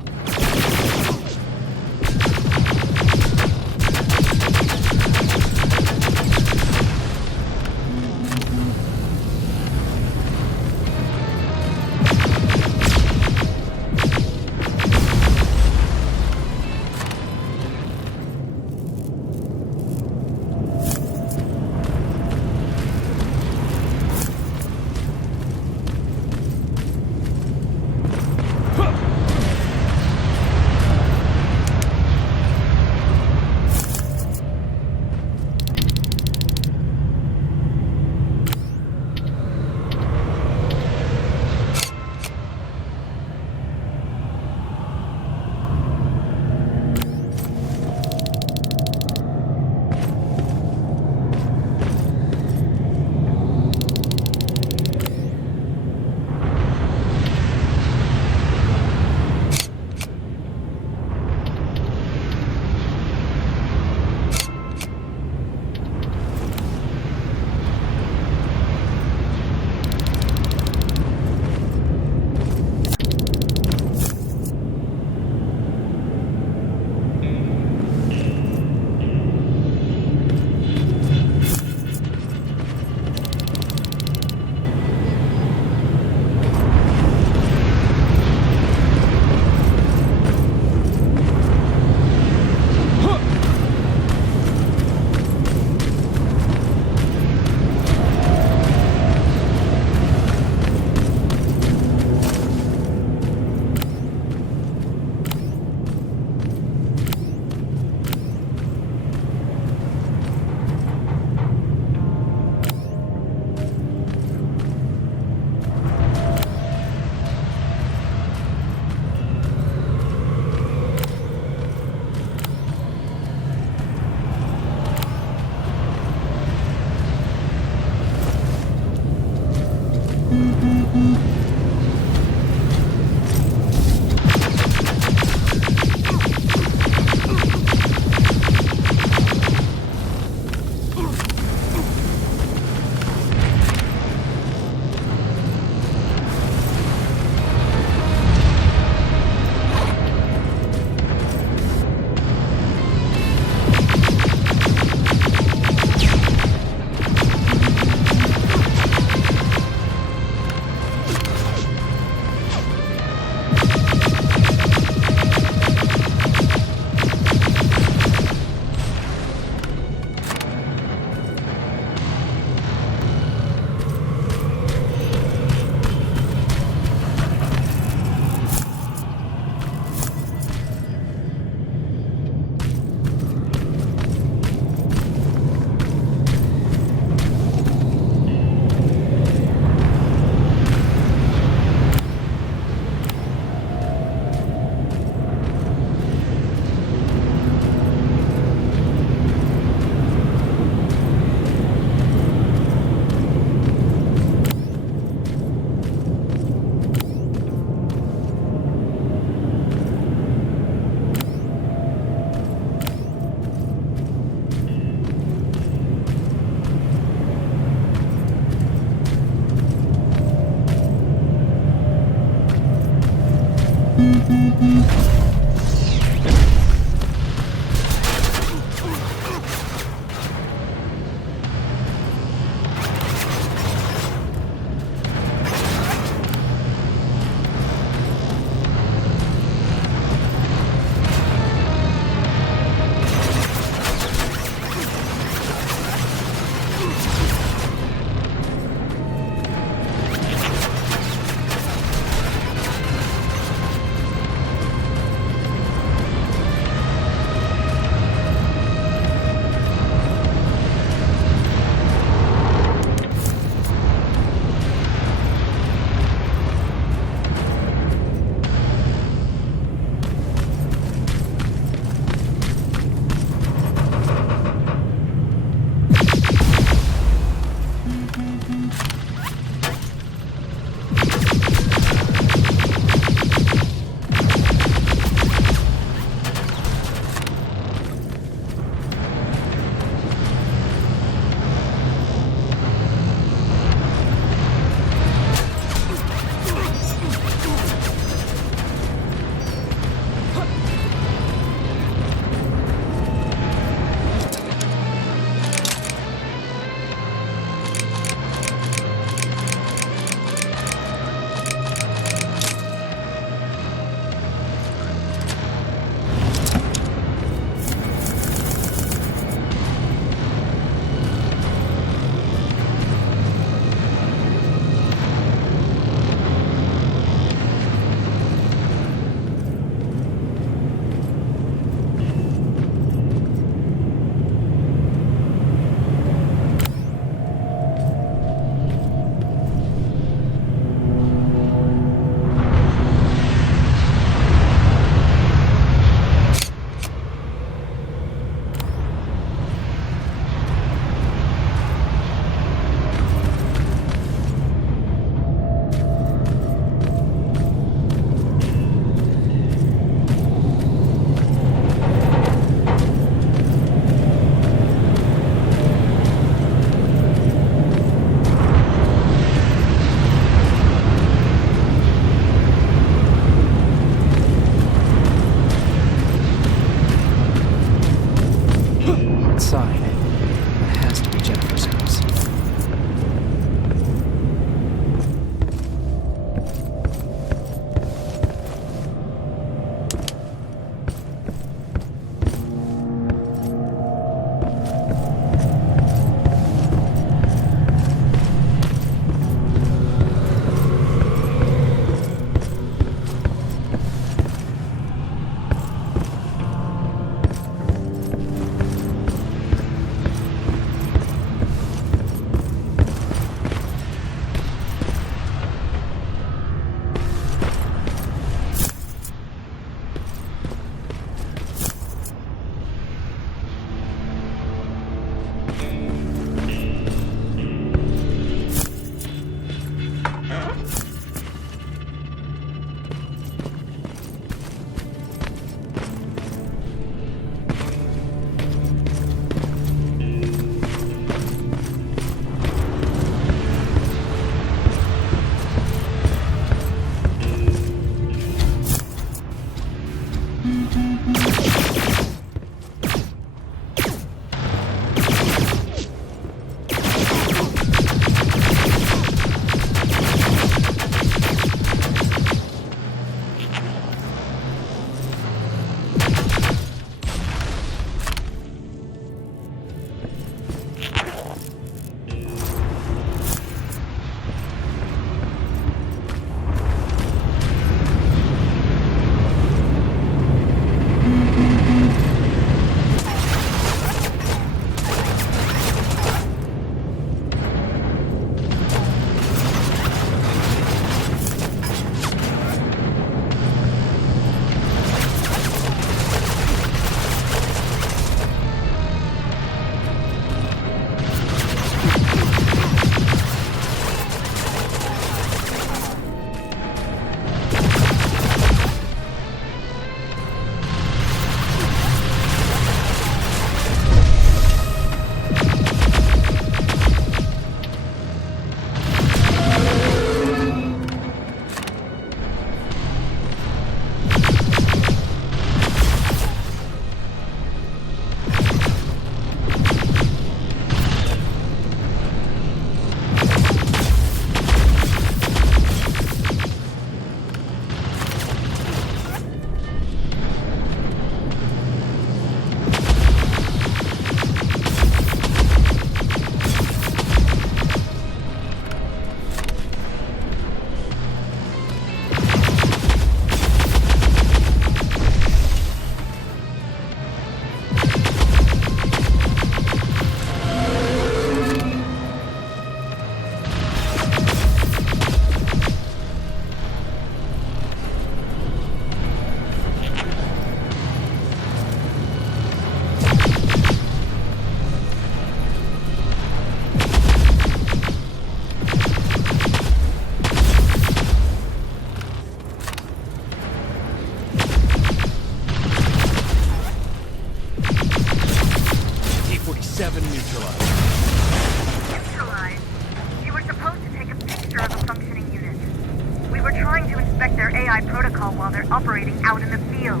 AI protocol while they're operating out in the field.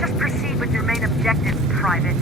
Just proceed with your main objectives, Private.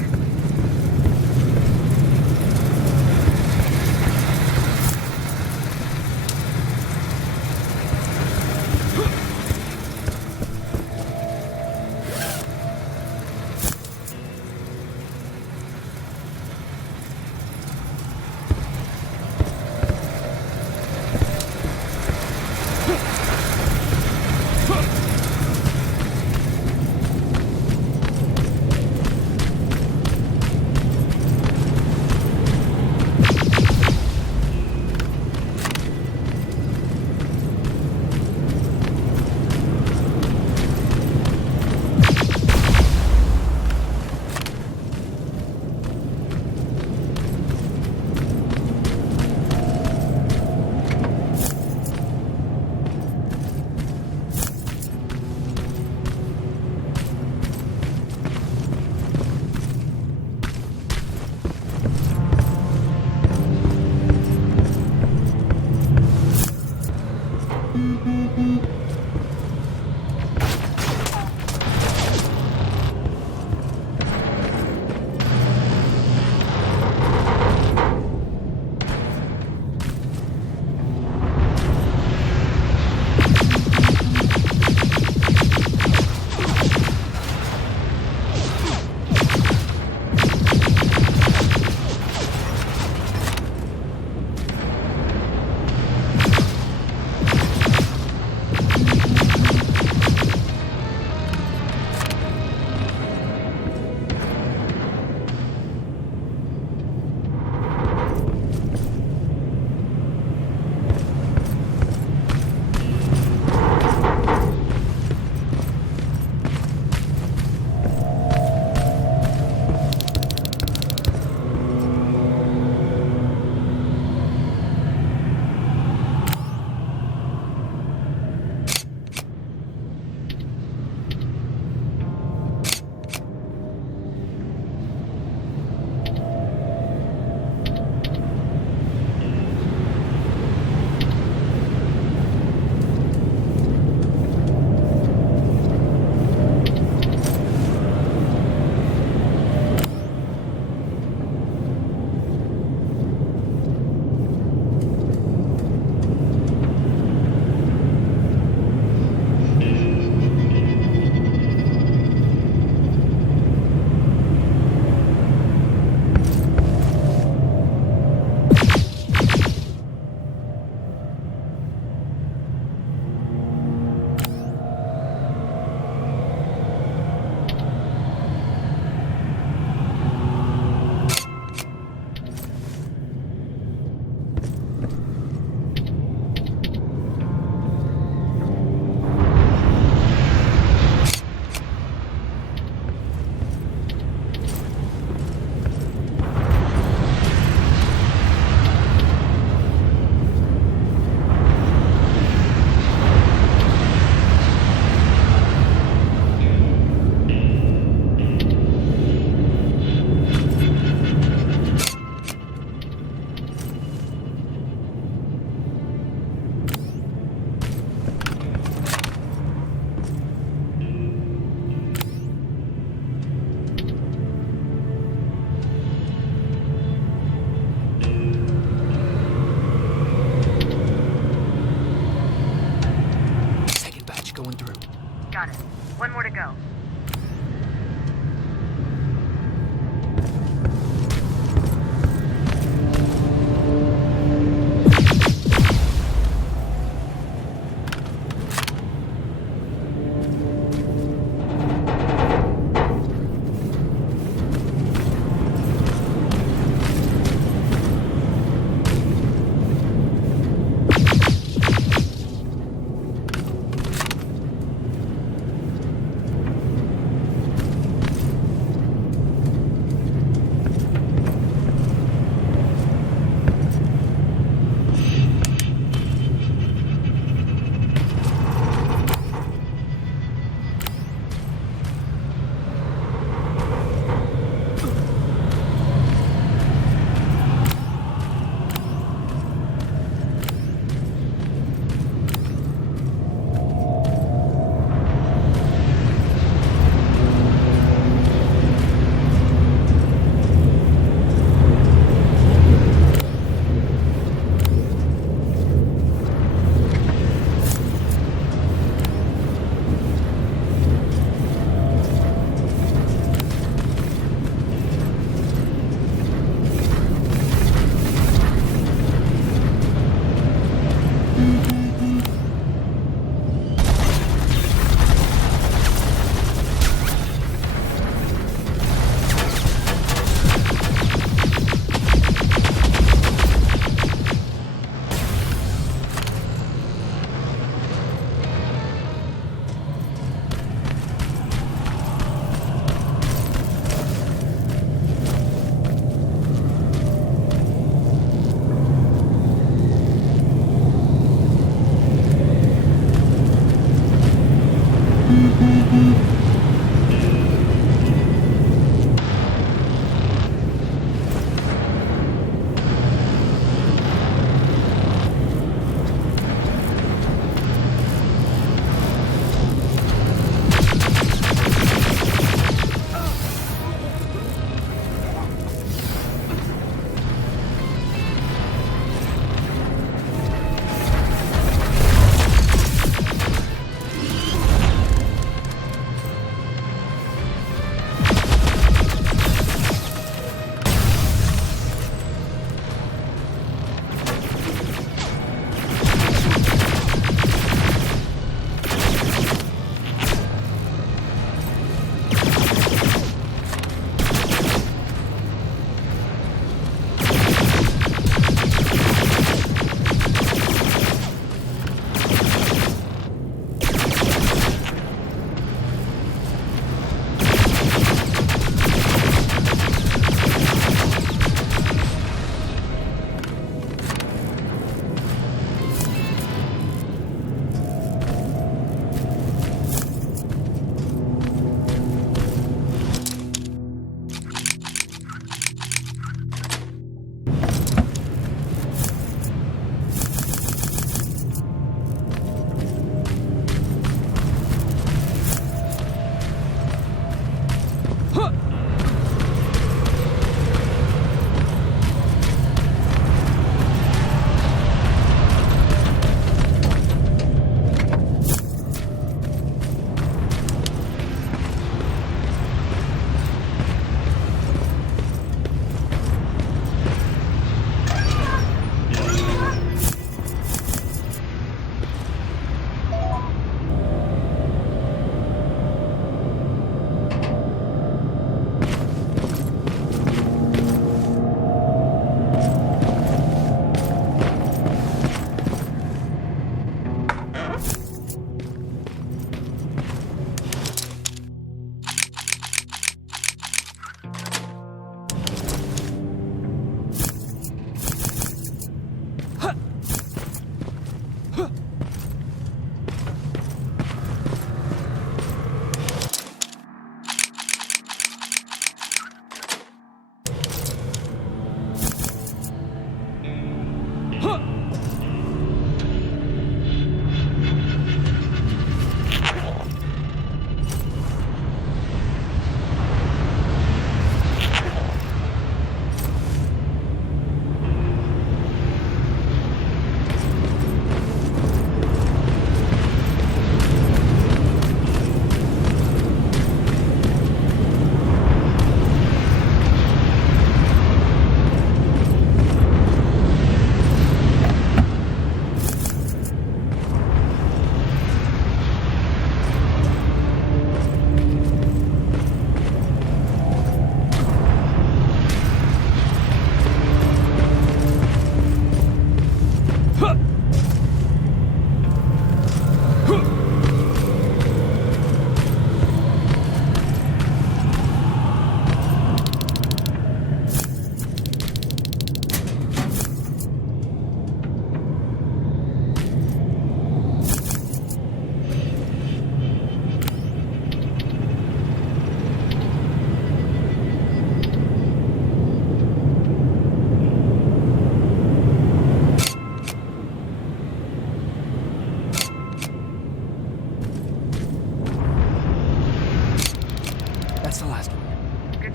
One more to go.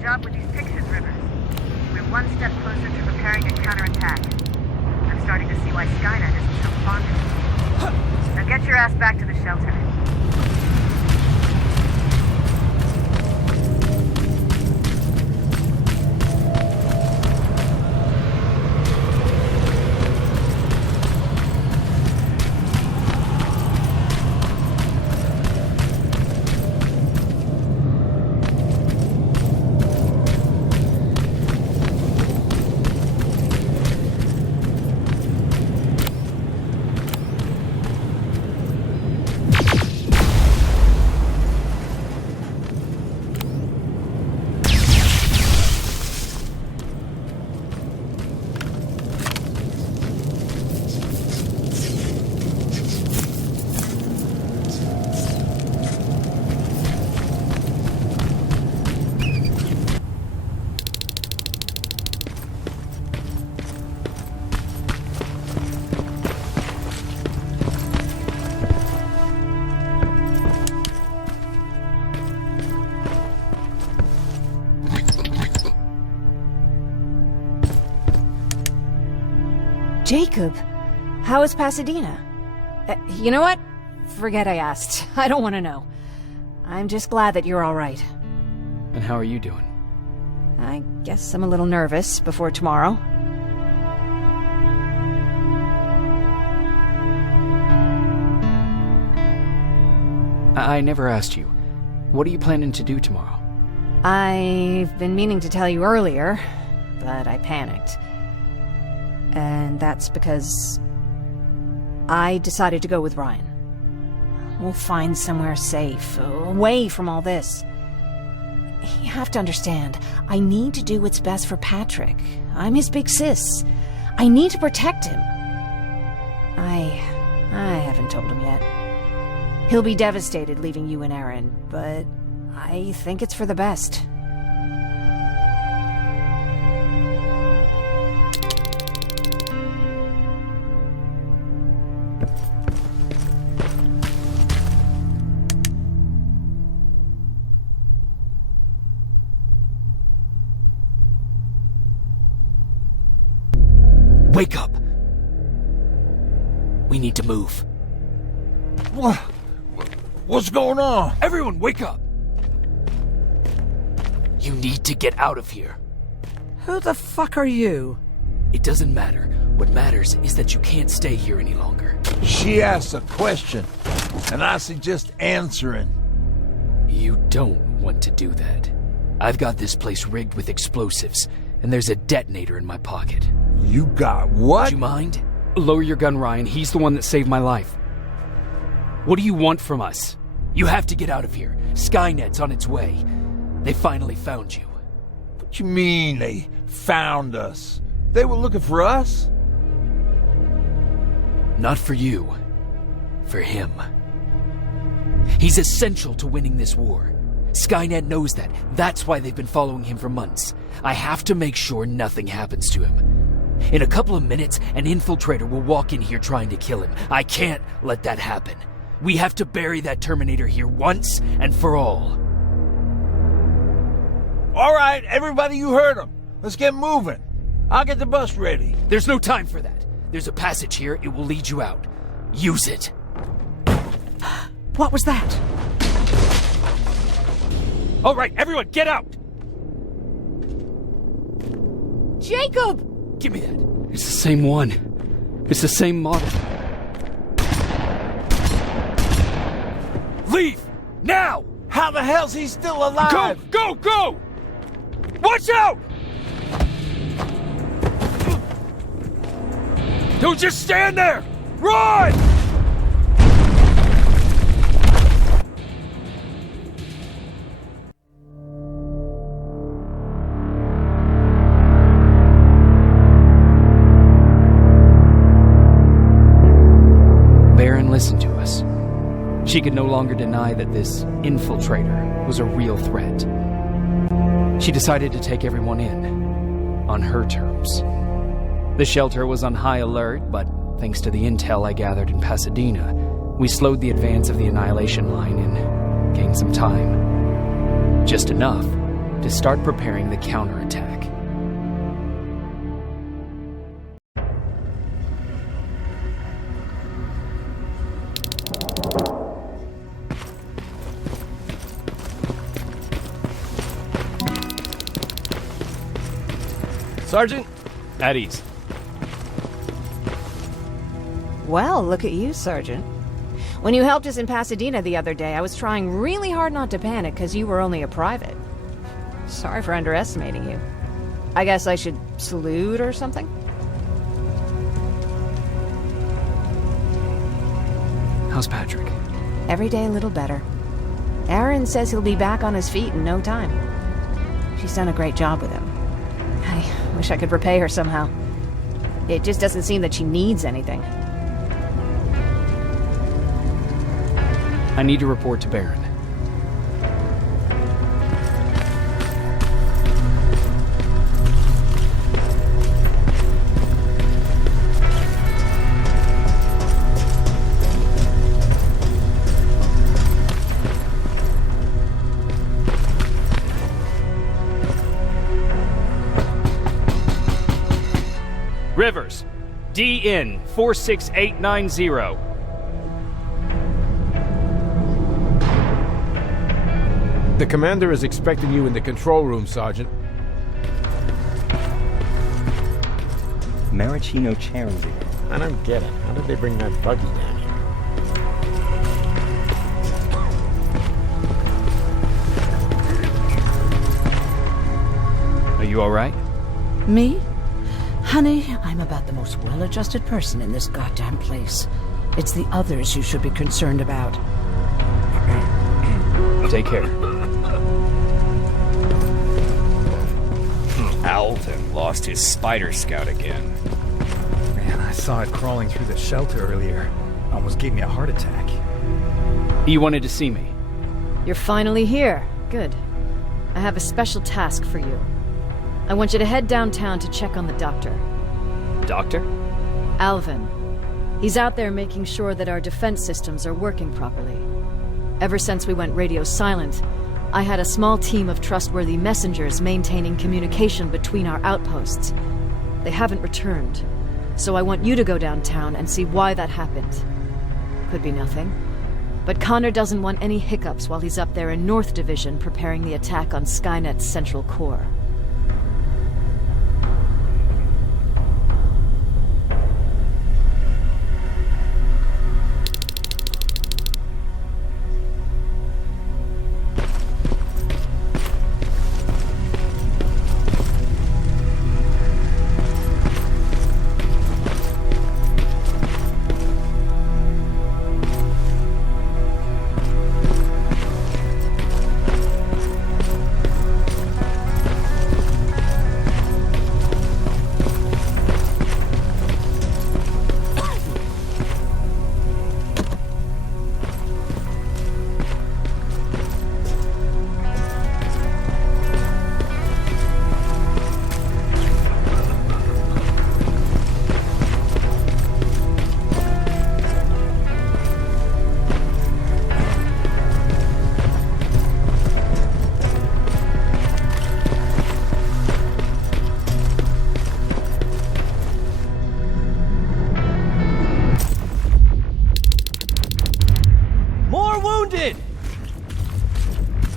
job with these pictures, Rivers. We're one step closer to preparing a counterattack. I'm starting to see why Skynet isn't so fond of you. Now get your ass back to the shelter. Jacob, how is Pasadena? You know what? Forget I asked. I don't want to know. I'm just glad that you're all right. And how are you doing? I guess I'm a little nervous before tomorrow. I never asked you. What are you planning to do tomorrow? I've been meaning to tell you earlier, but I panicked. And that's because I decided to go with Ryan. We'll find somewhere safe, away from all this. You have to understand, I need to do what's best for Patrick. I'm his big sis. I need to protect him. I haven't told him yet. He'll be devastated leaving you and Aaron, but I think it's for the best. Wake up! We need to move. What's going on? Everyone, wake up! You need to get out of here. Who the fuck are you? It doesn't matter. What matters is that you can't stay here any longer. She asked a question, and I suggest answering. You don't want to do that. I've got this place rigged with explosives, and there's a detonator in my pocket. You got what? Do you mind? Lower your gun, Ryan. He's the one that saved my life. What do you want from us? You have to get out of here. Skynet's on its way. They finally found you. What you mean they found us? They were looking for us? Not for you. For him. He's essential to winning this war. Skynet knows that. That's why they've been following him for months. I have to make sure nothing happens to him. In a couple of minutes, an infiltrator will walk in here trying to kill him. I can't let that happen. We have to bury that Terminator here once and for all. All right, everybody, you heard him. Let's get moving. I'll get the bus ready. There's no time for that. There's a passage here. It will lead you out. Use it. What was that? All right, everyone, get out! Jacob! Give me that. It's the same one. It's the same model. Leave! Now! How the hell's he still alive? Go! Go! Watch out! Don't just stand there! Run! Listen to us. She could no longer deny that this infiltrator was a real threat. She decided to take everyone in, on her terms. The shelter was on high alert, but thanks to the intel I gathered in Pasadena, we slowed the advance of the Annihilation Line and gained some time. Just enough to start preparing the counterattack. Sergeant? At ease. Well, look at you, Sergeant. When you helped us in Pasadena the other day, I was trying really hard not to panic because you were only a private. Sorry for underestimating you. I guess I should salute or something? How's Patrick? Every day a little better. Aaron says he'll be back on his feet in no time. She's done a great job with him. I wish I could repay her somehow. It just doesn't seem that she needs anything. I need to report to Baron. Rivers, DN 46890. The commander is expecting you in the control room, Sergeant. Maraschino Chansey. I don't get it. How did they bring that buggy down here? Are you alright? Me? Honey, I'm about the most well-adjusted person in this goddamn place. It's the others you should be concerned about. Take care. Alvin lost his spider scout again. Man, I saw it crawling through the shelter earlier. Almost gave me a heart attack. You wanted to see me? You're finally here. Good. I have a special task for you. I want you to head downtown to check on the doctor. Doctor? Alvin. He's out there making sure that our defense systems are working properly. Ever since we went radio silent, I had a small team of trustworthy messengers maintaining communication between our outposts. They haven't returned, so I want you to go downtown and see why that happened. Could be nothing, but Connor doesn't want any hiccups while he's up there in North Division preparing the attack on Skynet's central core.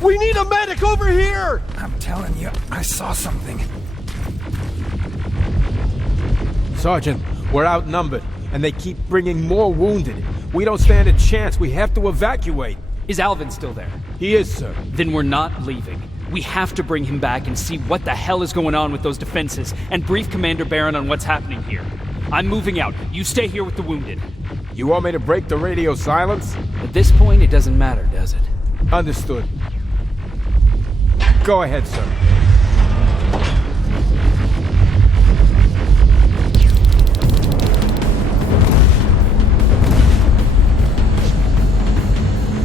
We need a medic over here! I'm telling you, I saw something. Sergeant, we're outnumbered, and they keep bringing more wounded. We don't stand a chance. We have to evacuate. Is Alvin still there? He is, sir. Then we're not leaving. We have to bring him back and see what the hell is going on with those defenses, and brief Commander Barron on what's happening here. I'm moving out. You stay here with the wounded. You want me to break the radio silence? At this point, it doesn't matter, does it? Understood. Go ahead, sir.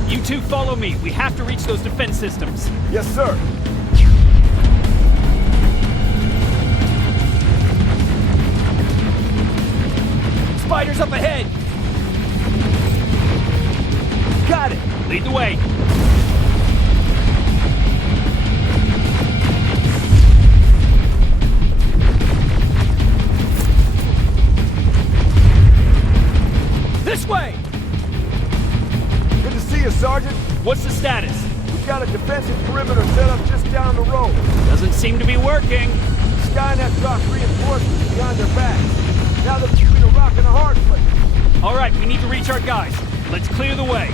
You two follow me. We have to reach those defense systems. Yes, sir. Spiders up ahead! Got it! Lead the way! This way! Good to see you, Sergeant. What's the status? We've got a defensive perimeter set up just down the road. Doesn't seem to be working. Skynet dropped reinforcements behind their backs. Now they're between a rock and a hard place. All right, we need to reach our guys. Let's clear the way.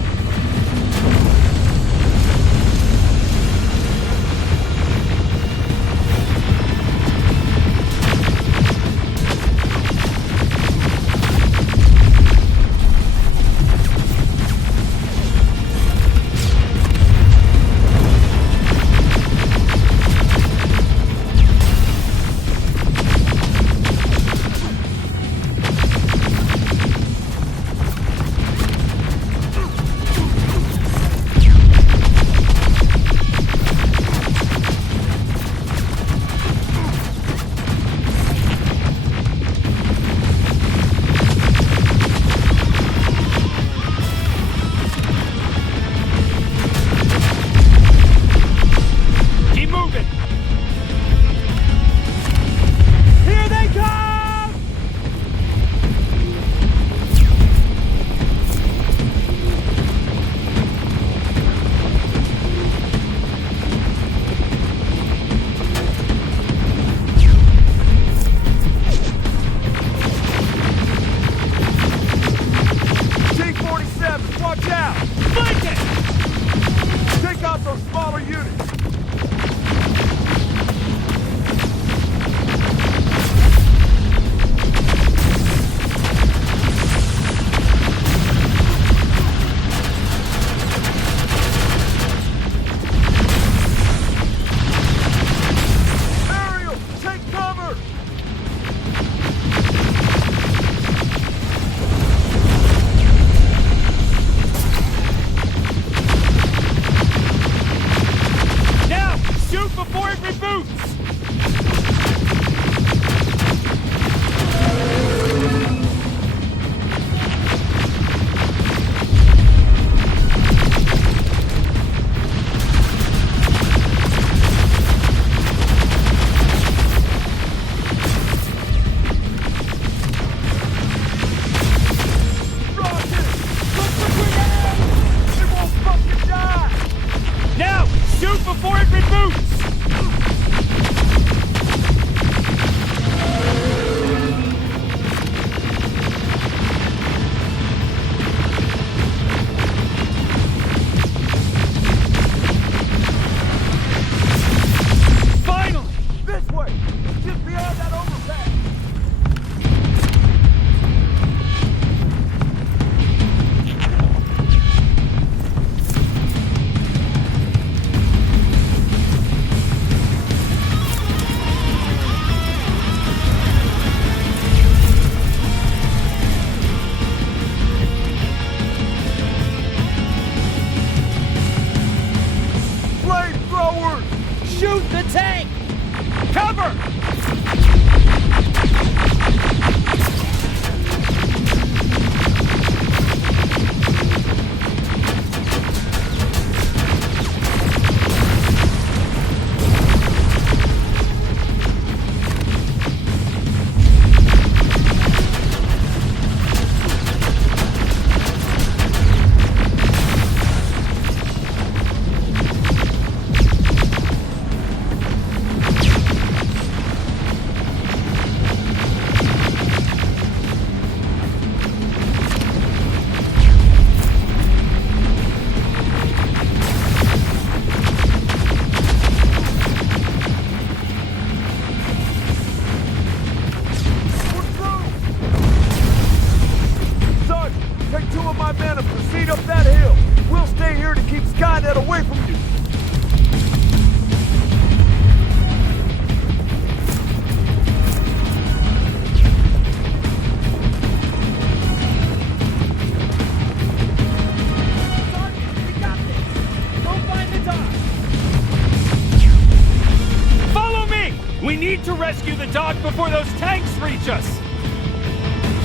before those tanks reach us!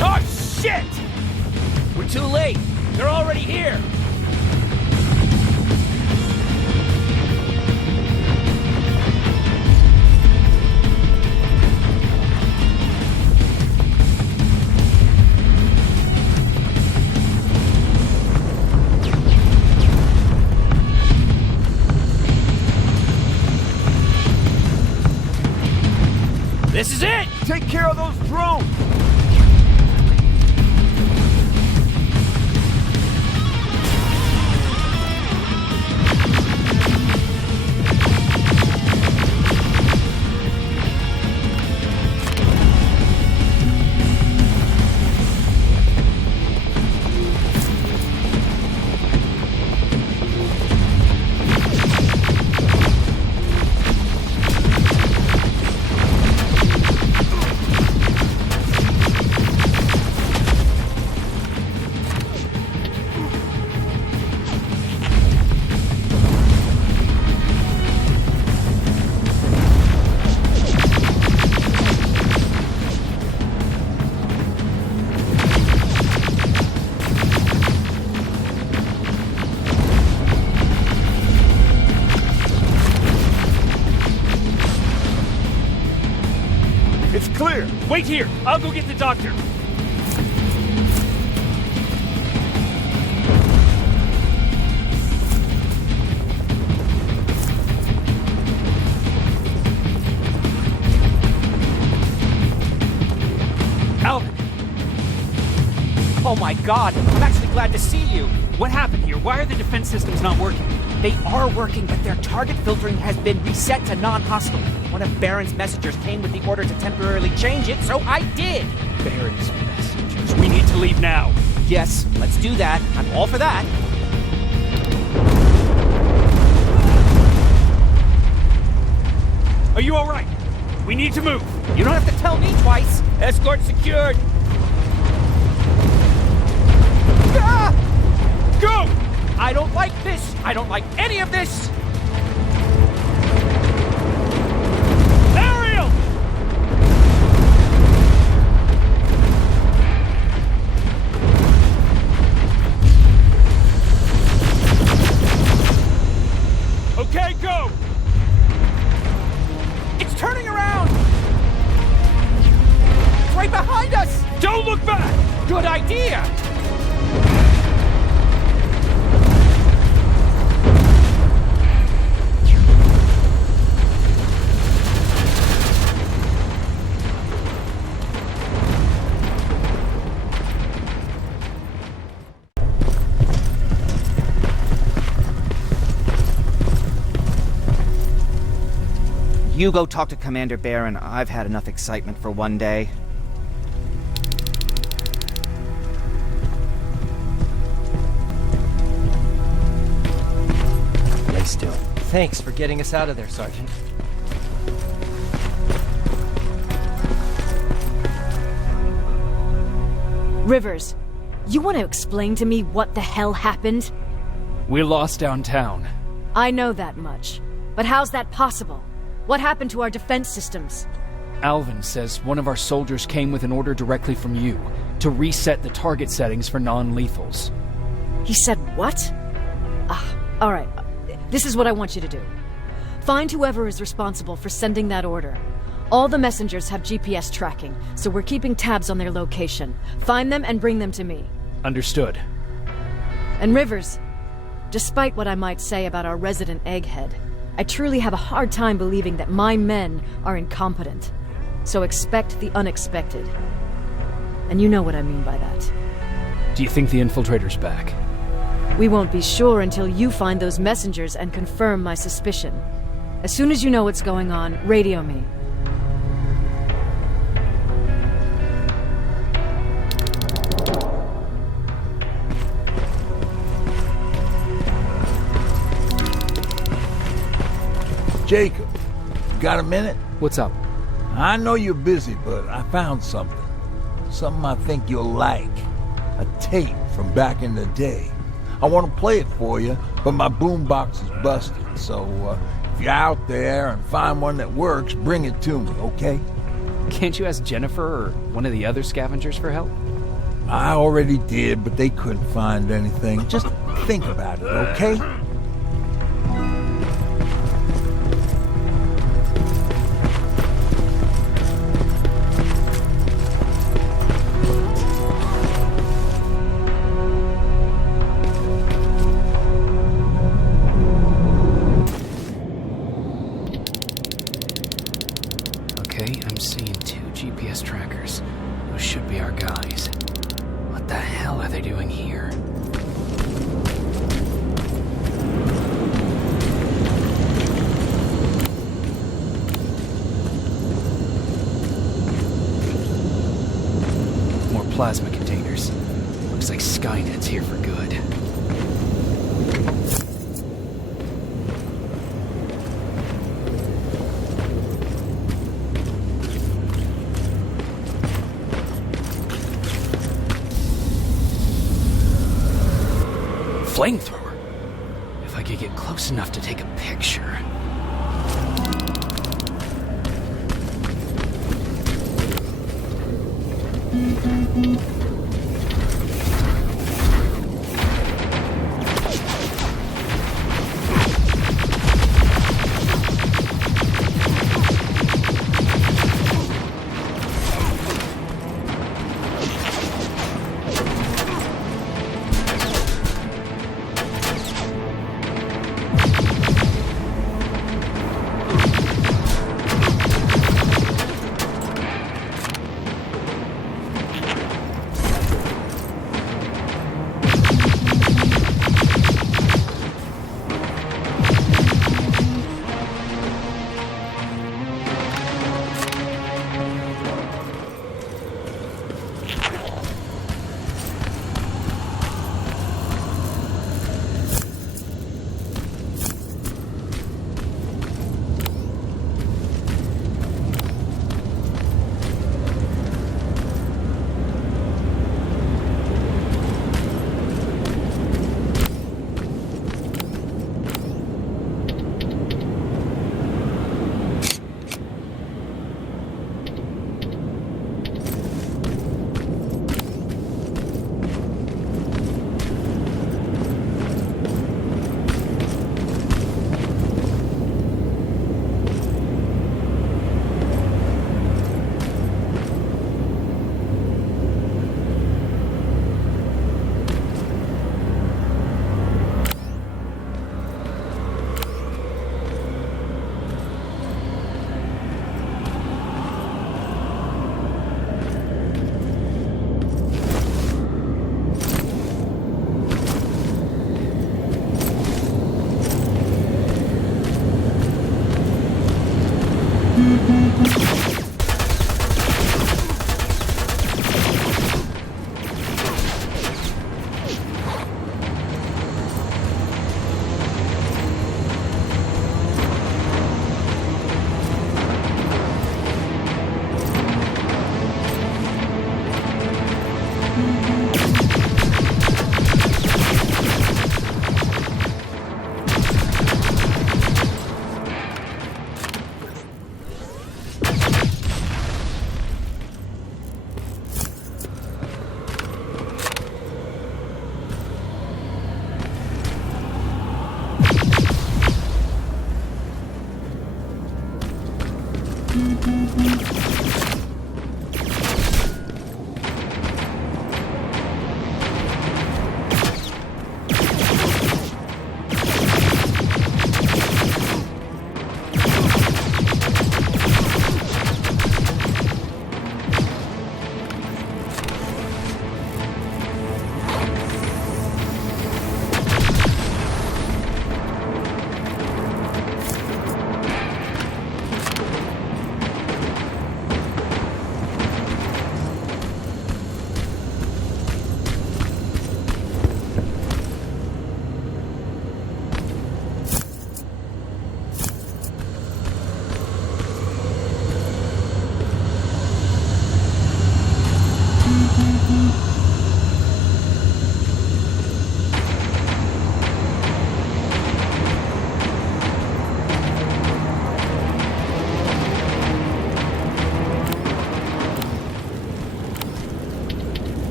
Oh, shit! We're too late. They're already here. This is it! Take care of those drones! It's clear! Wait here! I'll go get the doctor! Alvin! Oh my god, I'm actually glad to see you. What happened here? Why are the defense systems not working? They are working, but their target filtering has been reset to non-hostile. One of Baron's messengers came with the order to temporarily change it, so I did. Baron's messengers. We need to leave now. Yes, let's do that. I'm all for that. Are you all right? We need to move. You don't have to tell me twice. Escort secured. Ah! Go! I don't like this. I don't like any of this. Ariel! Okay, go! It's turning around! It's right behind us! Don't look back! Good idea! You go talk to Commander Baron. I've had enough excitement for one day. Lay still. Thanks for getting us out of there, Sergeant. Rivers, you want to explain to me what the hell happened? We lost downtown. I know that much. But how's that possible? What happened to our defense systems? Alvin says one of our soldiers came with an order directly from you to reset the target settings for non-lethals. He said what? All right. This is what I want you to do. Find whoever is responsible for sending that order. All the messengers have GPS tracking, so we're keeping tabs on their location. Find them and bring them to me. Understood. And Rivers, despite what I might say about our resident egghead, I truly have a hard time believing that my men are incompetent. So expect the unexpected. And you know what I mean by that. Do you think the infiltrator's back? We won't be sure until you find those messengers and confirm my suspicion. As soon as you know what's going on, radio me. Jacob, got a minute? What's up? I know you're busy, but I found something. Something I think you'll like. A tape from back in the day. I want to play it for you, but my boombox is busted, so if you're out there and find one that works, bring it to me, okay? Can't you ask Jennifer or one of the other scavengers for help? I already did, but they couldn't find anything. Just think about it, okay? Okay, I'm seeing 2 GPS trackers. Those should be our guys. What the hell are they doing here? More plasma containers. Looks like Skynet's here for good. Flamethrower. If I could get close enough to take a picture.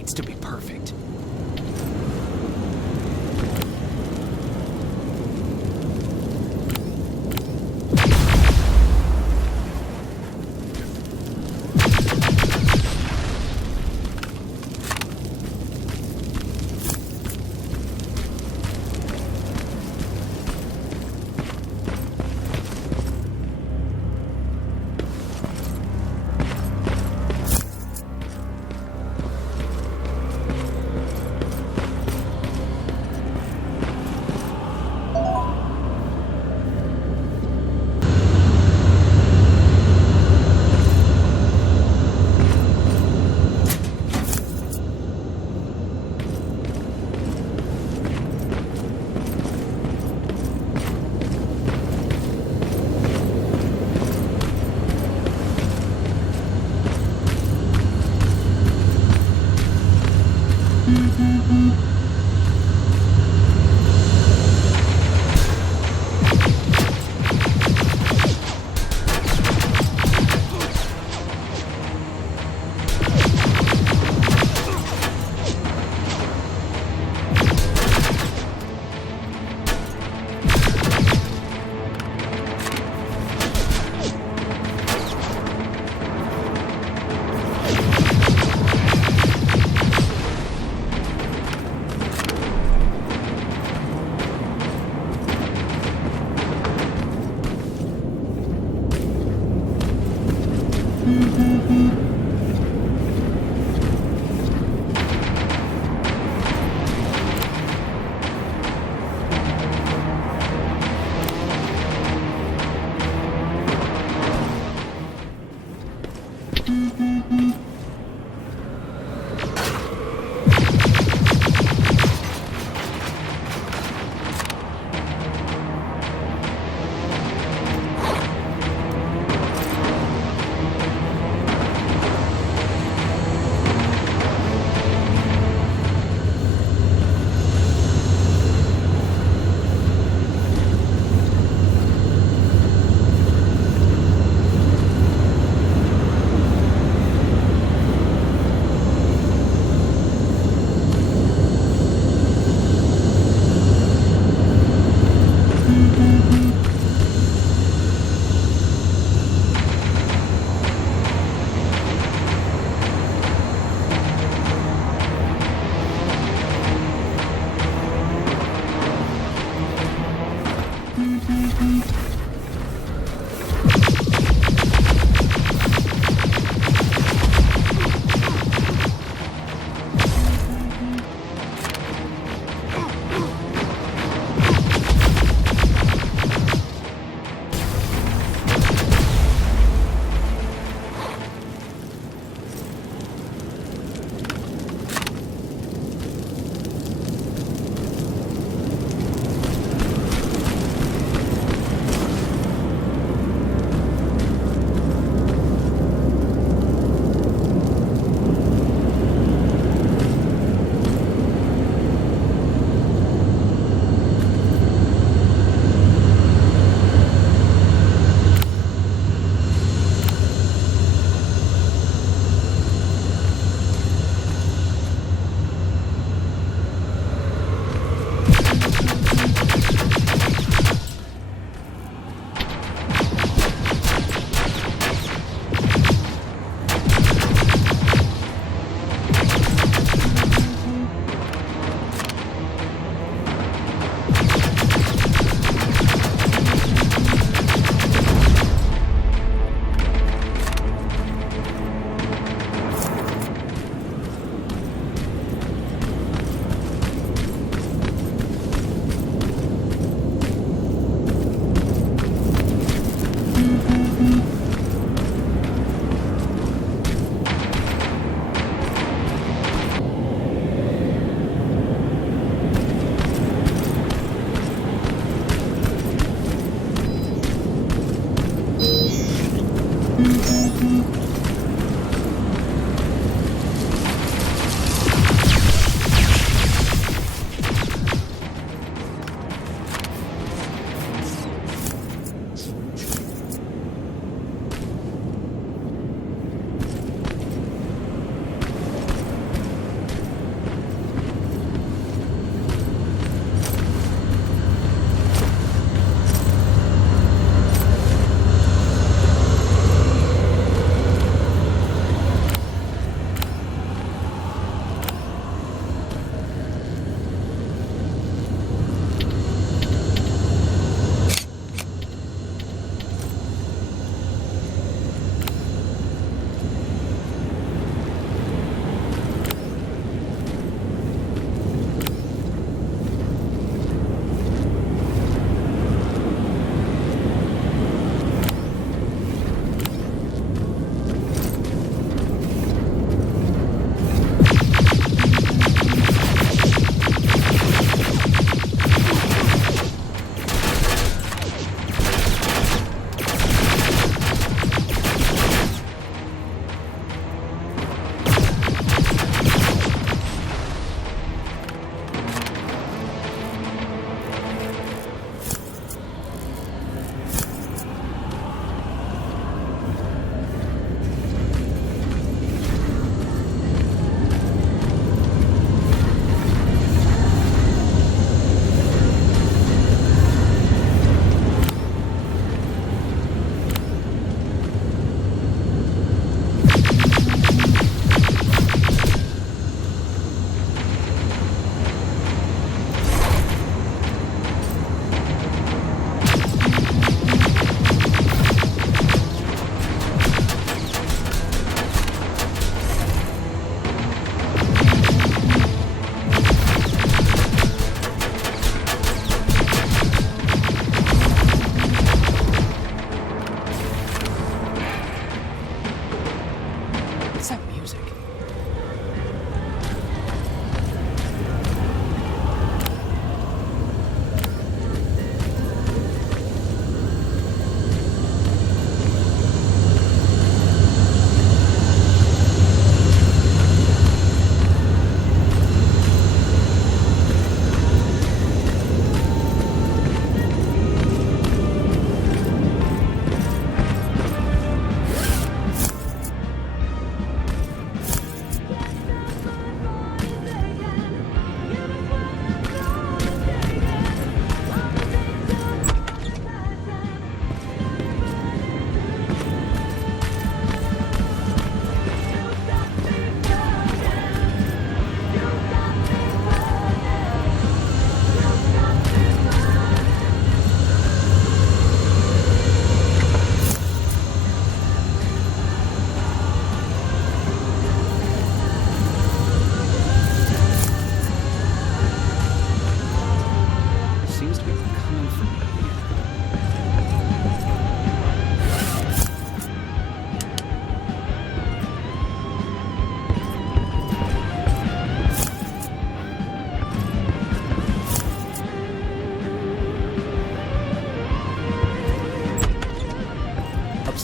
needs to be perfect.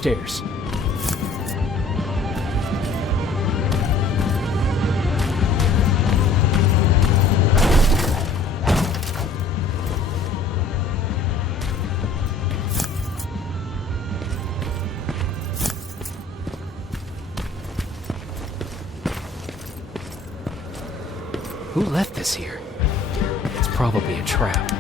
upstairs. Who left this here? It's probably a trap.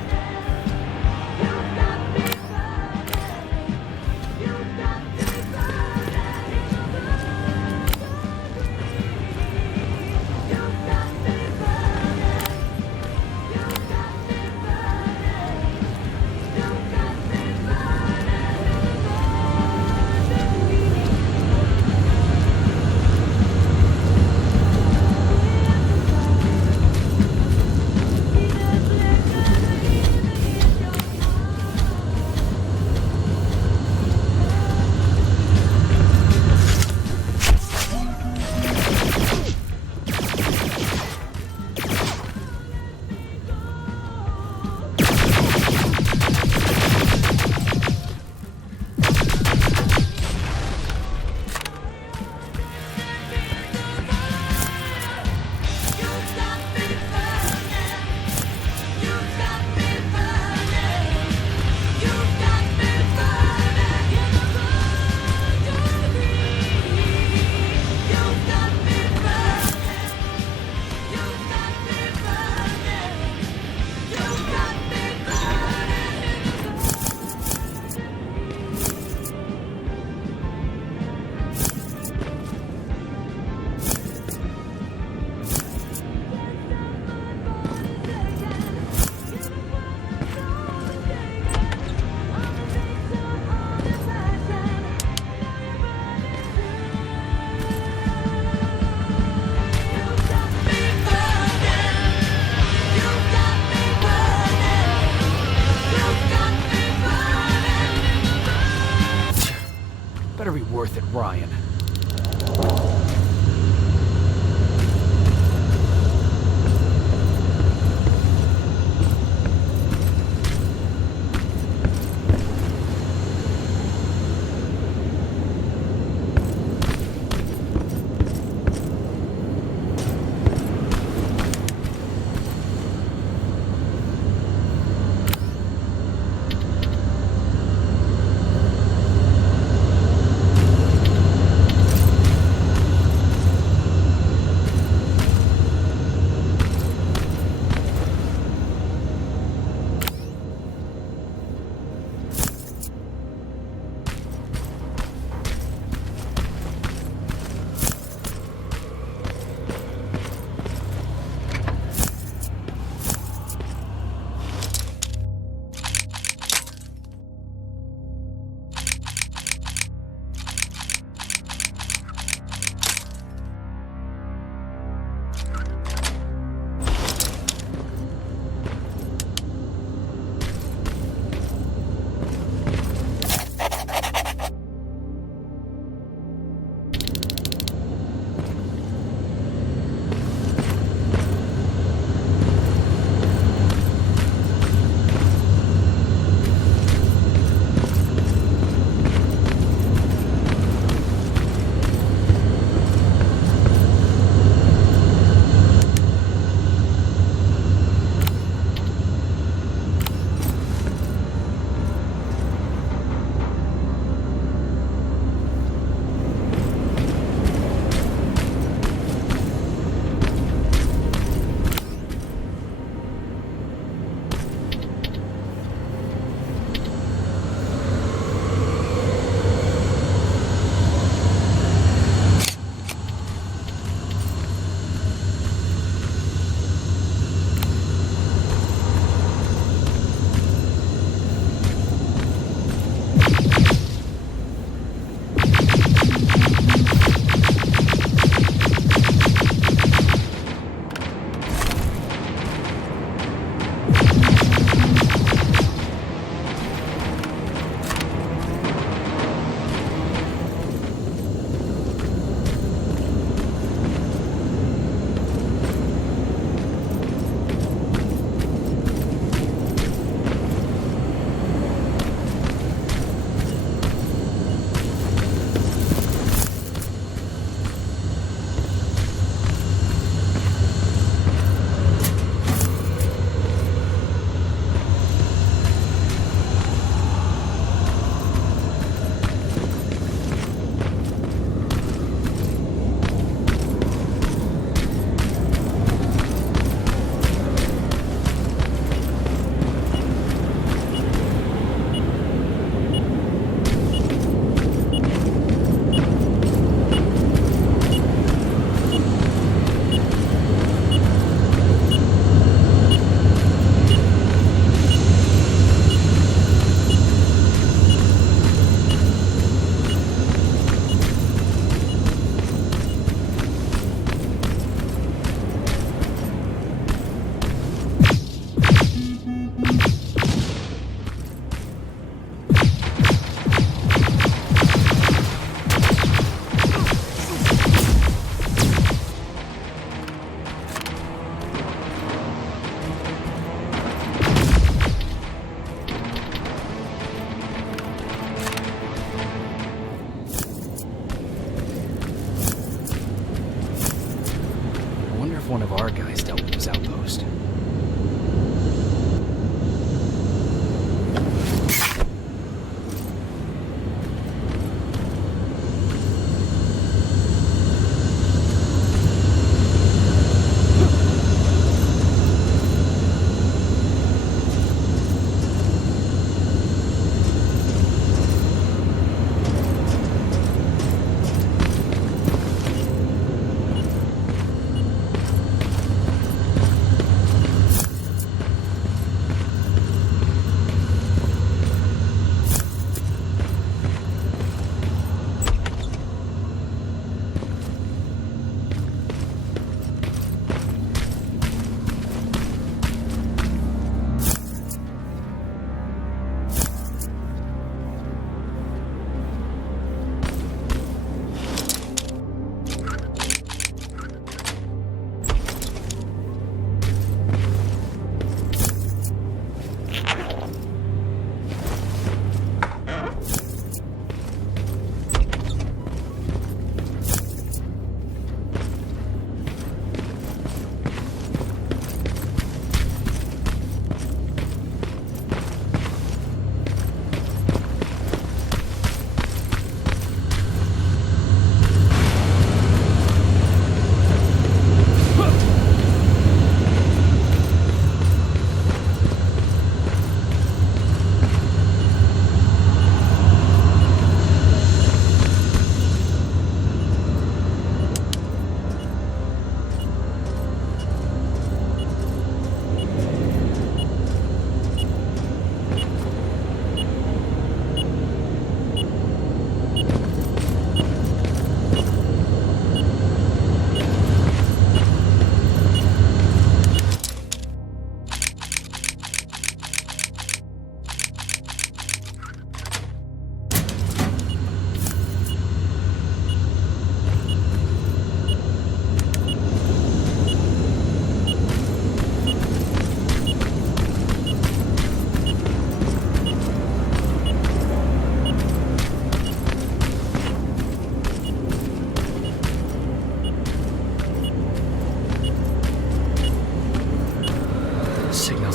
if one of our guys dealt with his outpost.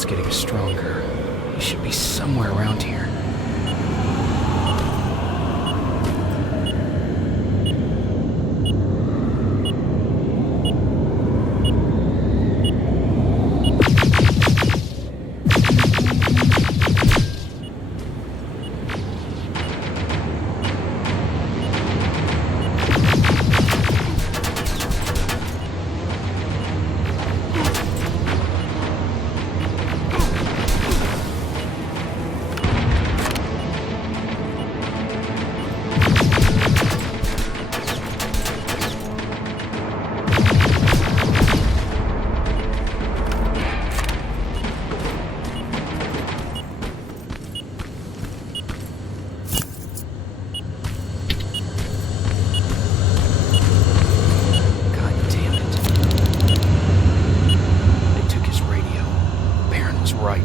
Getting stronger. He should be somewhere around here.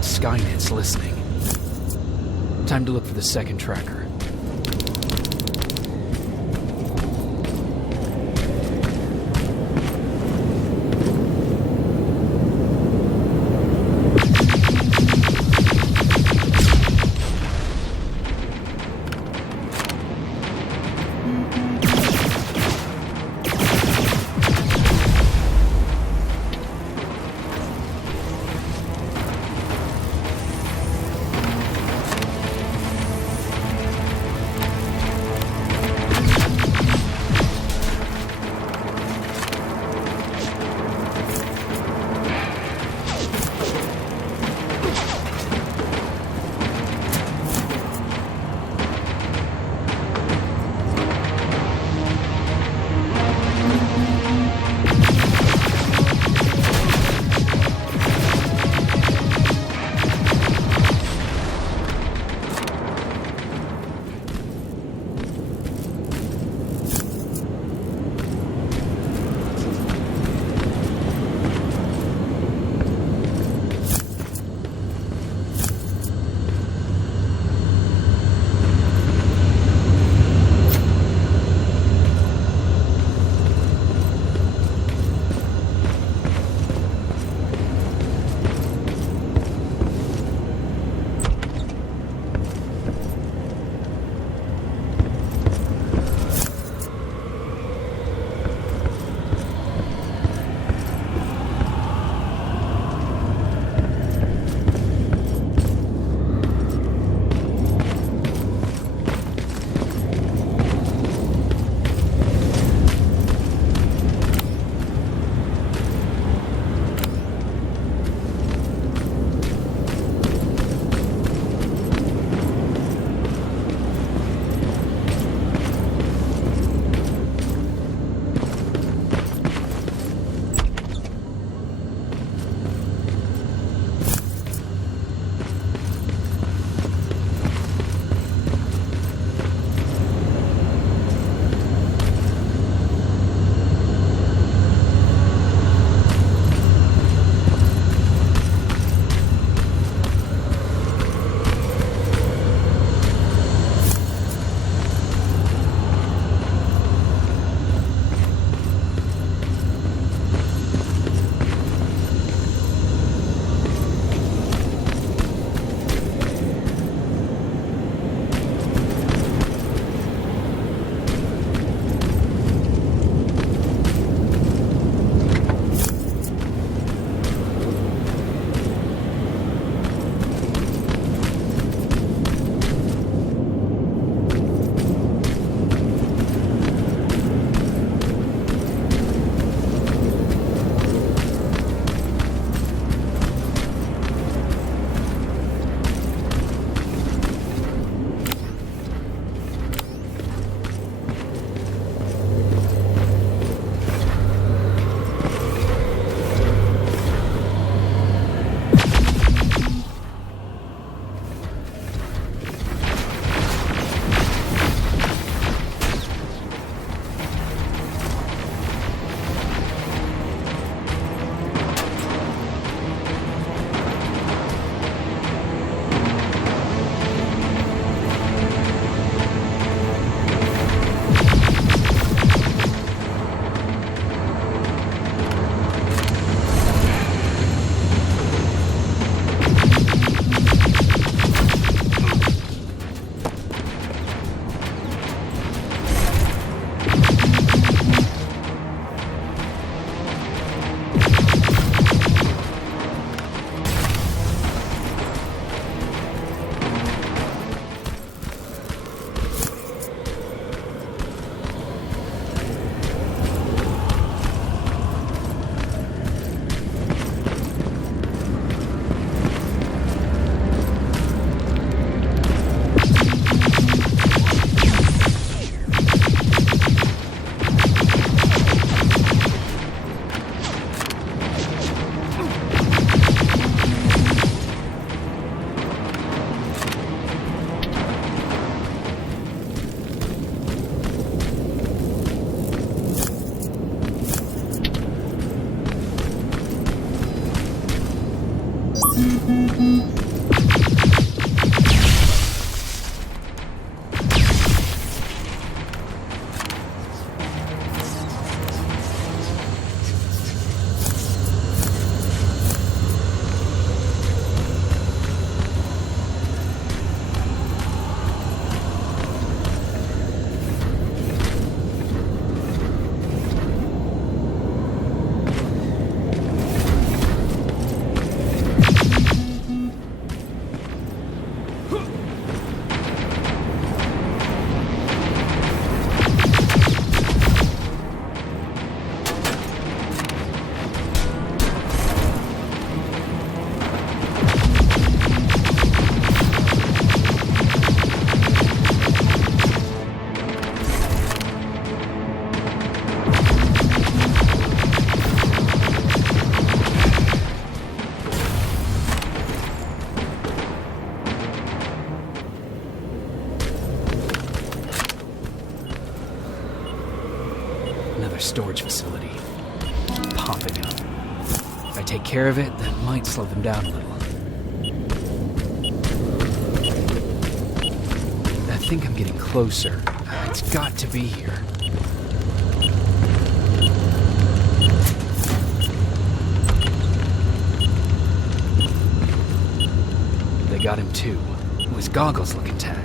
Skynet's listening. Time to look for the second tracker. Storage facility popping up. If I take care of it, that might slow them down a little. I think I'm getting closer. It's got to be here. They got him too. His goggles look intact.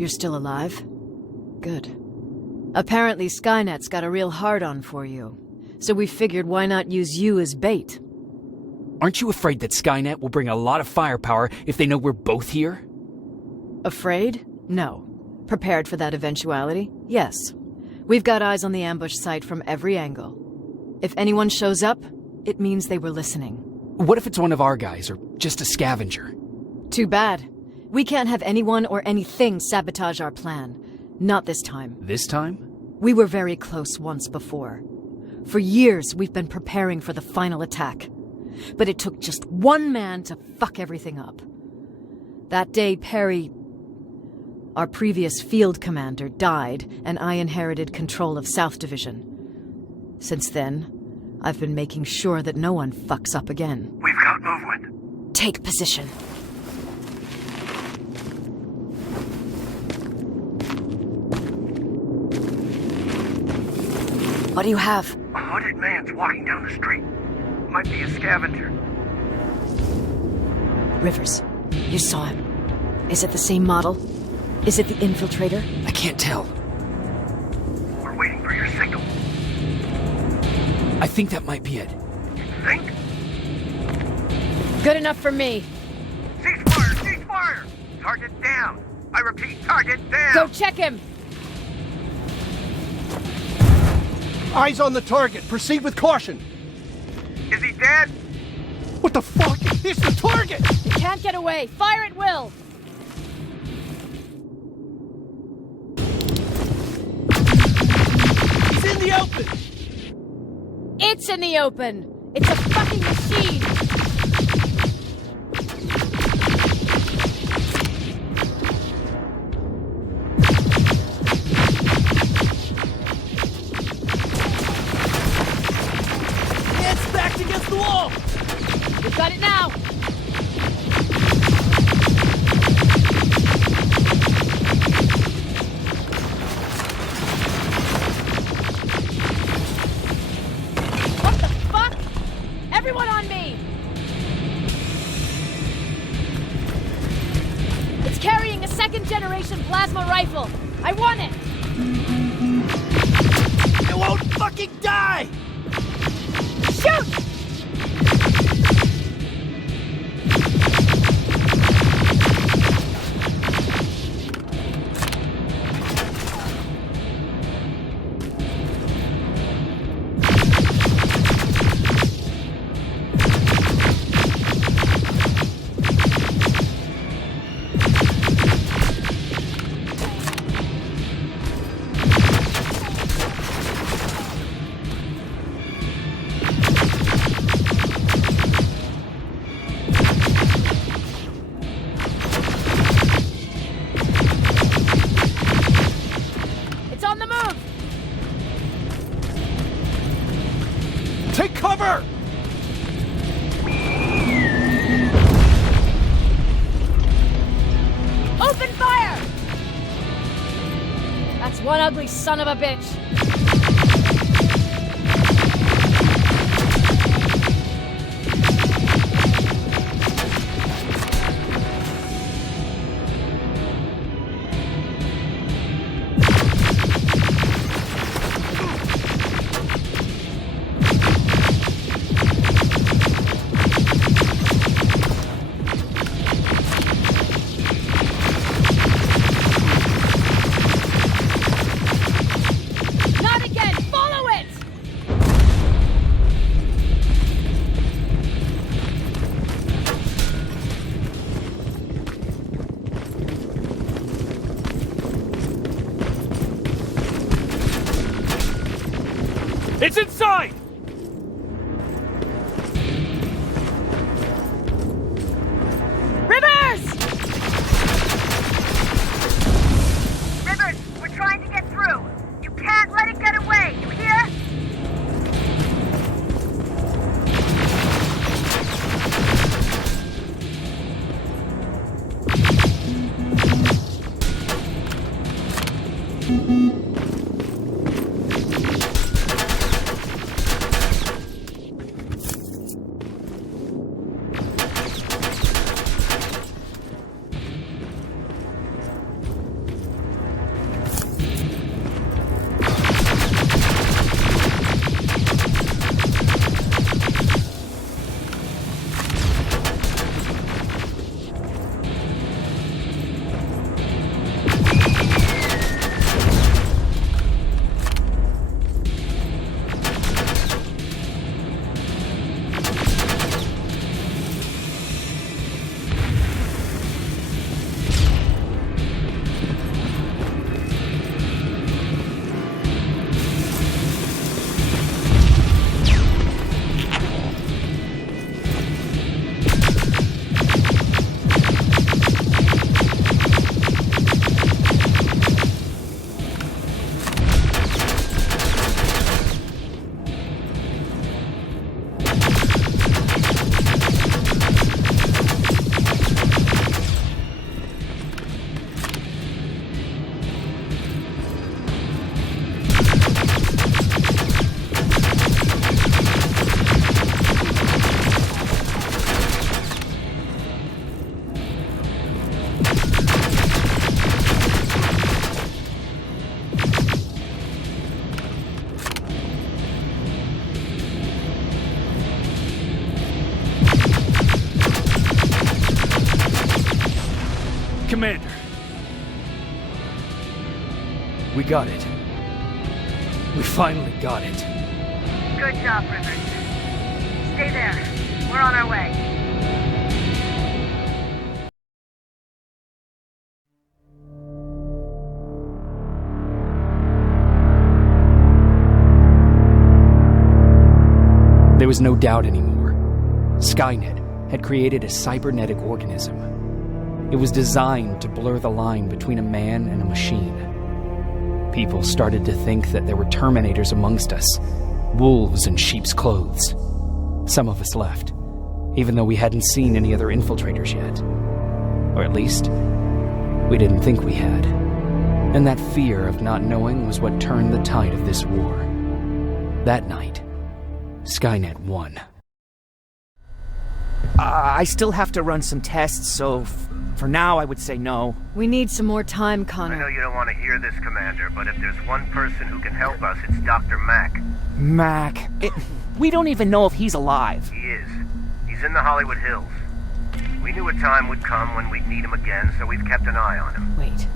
You're still alive? Good. Apparently Skynet's got a real hard-on for you. So we figured why not use you as bait? Aren't you afraid that Skynet will bring a lot of firepower if they know we're both here? Afraid? No. Prepared for that eventuality? Yes. We've got eyes on the ambush site from every angle. If anyone shows up, it means they were listening. What if it's one of our guys, or just a scavenger? Too bad. We can't have anyone or anything sabotage our plan. Not this time. This time? We were very close once before. For years, we've been preparing for the final attack. But it took just one man to fuck everything up. That day, Perry, our previous field commander, died, and I inherited control of South Division. Since then, I've been making sure that no one fucks up again. We've got movement. Take position. What do you have? A hooded man's walking down the street. Might be a scavenger. Rivers, you saw him. Is it the same model? Is it the infiltrator? I can't tell. We're waiting for your signal. I think that might be it. Think? Good enough for me. Cease fire! Cease fire! Target down! I repeat, target down! Go check him! Eyes on the target. Proceed with caution. Is he dead? What the fuck? It's the target! You can't get away. Fire at will! He's in the open! It's in the open! It's a fucking machine! It's backed against the wall! We've got it now! What the fuck? Everyone on me! It's carrying a second-generation plasma rifle! I want it! It won't fucking die! Shoot! Take cover! Open fire! That's one ugly son of a bitch. It's inside! Rivers! Rivers, we're trying to get through. You can't let it get away, you hear? Commander. We got it. We finally got it. Good job, Rivers. Stay there. We're on our way. There was no doubt anymore. Skynet had created a cybernetic organism. It was designed to blur the line between a man and a machine. People started to think that there were Terminators amongst us, wolves in sheep's clothes. Some of us left, even though we hadn't seen any other infiltrators yet. Or at least, we didn't think we had. And that fear of not knowing was what turned the tide of this war. That night, Skynet won. I still have to run some tests, so for now I would say no. We need some more time, Connor. I know you don't want to hear this, Commander, but if there's one person who can help us, it's Dr. Mack. Mac. We don't even know if he's alive. He is. He's in the Hollywood Hills. We knew a time would come when we'd need him again, so we've kept an eye on him. Wait.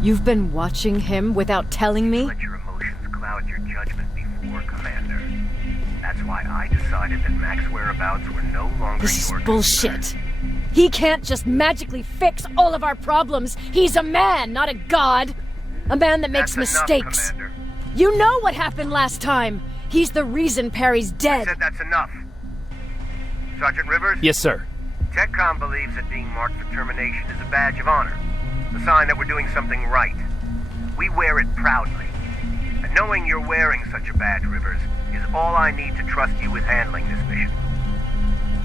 You've been watching him without telling me? Let your emotions cloud your judgment before, Commander. That's why I decided that Mac's whereabouts were no longer This your is bullshit. concern. He can't just magically fix all of our problems. He's a man, not a god. A man that makes That's mistakes. Enough, Commander. You know what happened last time. He's the reason Perry's dead. I said that's enough. Sergeant Rivers? Yes, sir. TechCom believes that being marked for termination is a badge of honor. A sign that we're doing something right. We wear it proudly. And knowing you're wearing such a badge, Rivers, is all I need to trust you with handling this mission.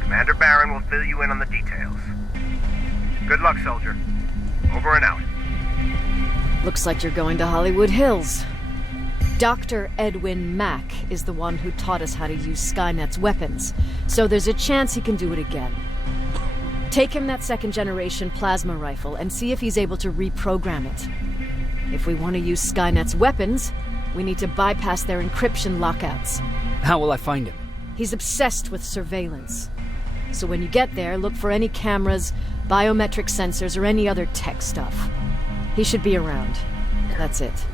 Commander Barron will fill you in on the details. Good luck, soldier. Over and out. Looks like you're going to Hollywood Hills. Dr. Edwin Mack is the one who taught us how to use Skynet's weapons, so there's a chance he can do it again. Take him that second-generation plasma rifle and see if he's able to reprogram it. If we want to use Skynet's weapons, we need to bypass their encryption lockouts. How will I find him? He's obsessed with surveillance. So when you get there, look for any cameras, biometric sensors, or any other tech stuff. He should be around. That's it.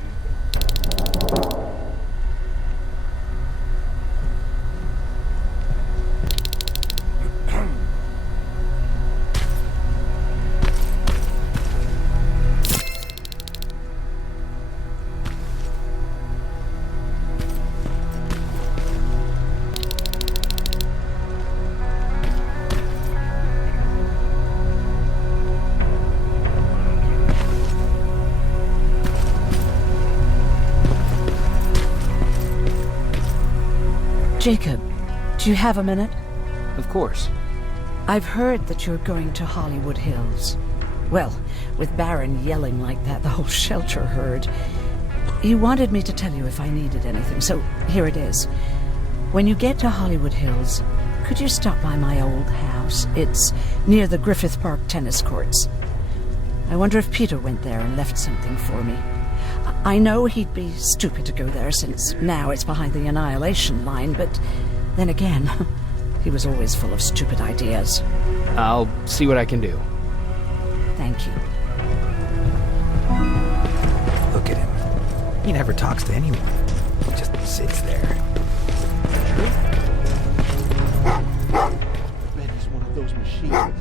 Jacob, do you have a minute? Of course. I've heard that you're going to Hollywood Hills. Well, with Barron yelling like that, the whole shelter heard. He wanted me to tell you if I needed anything, so here it is. When you get to Hollywood Hills, could you stop by my old house? It's near the Griffith Park tennis courts. I wonder if Peter went there and left something for me. I know he'd be stupid to go there, since now it's behind the Annihilation line, but then again, he was always full of stupid ideas. I'll see what I can do. Thank you. Look at him. He never talks to anyone. He just sits there. I bet he's one of those machines.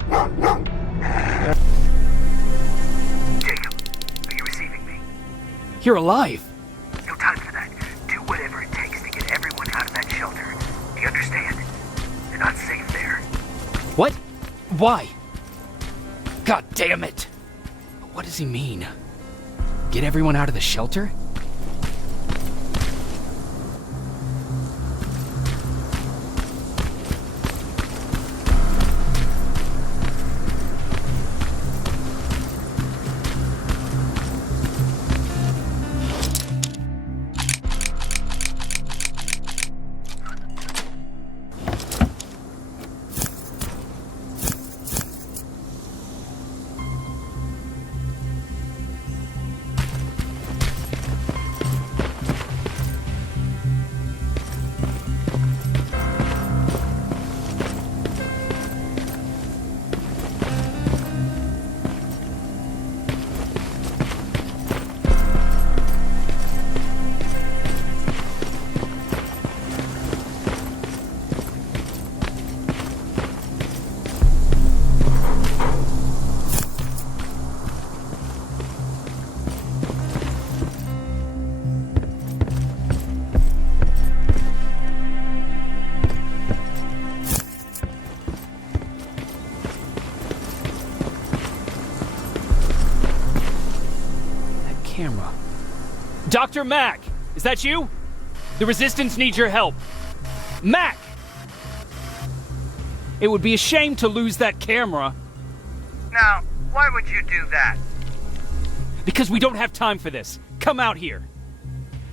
You're alive! No time for that. Do whatever it takes to get everyone out of that shelter. Do you understand? They're not safe there. What? Why? God damn it! What does he mean? Get everyone out of the shelter? Dr. Mack! Is that you? The Resistance needs your help. Mack! It would be a shame to lose that camera. Now, why would you do that? Because we don't have time for this. Come out here.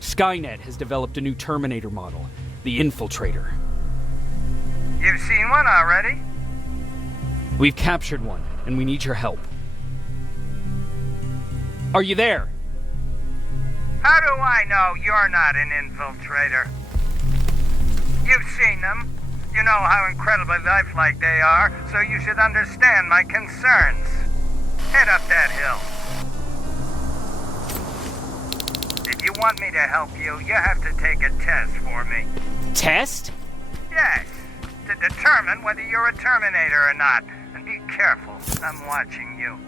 Skynet has developed a new Terminator model, the Infiltrator. You've seen one already? We've captured one, and we need your help. Are you there? How do I know you're not an infiltrator? You've seen them. You know how incredibly lifelike they are, so you should understand my concerns. Head up that hill. If you want me to help you, you have to take a test for me. Test? Yes, to determine whether you're a Terminator or not. And be careful, I'm watching you.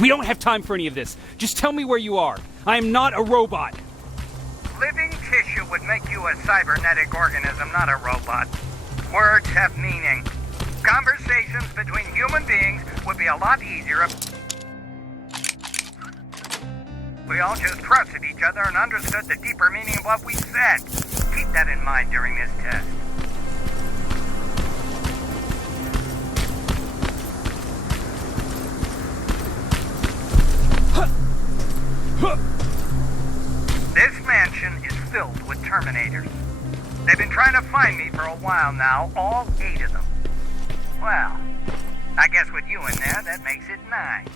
We don't have time for any of this. Just tell me where you are. I am not a robot. Living tissue would make you a cybernetic organism, not a robot. Words have meaning. Conversations between human beings would be a lot easier if we all just trusted each other and understood the deeper meaning of what we said. Keep that in mind during this test. This mansion is filled with Terminators. They've been trying to find me for a while now, all 8 of them. Well, I guess with you in there, that makes it 9.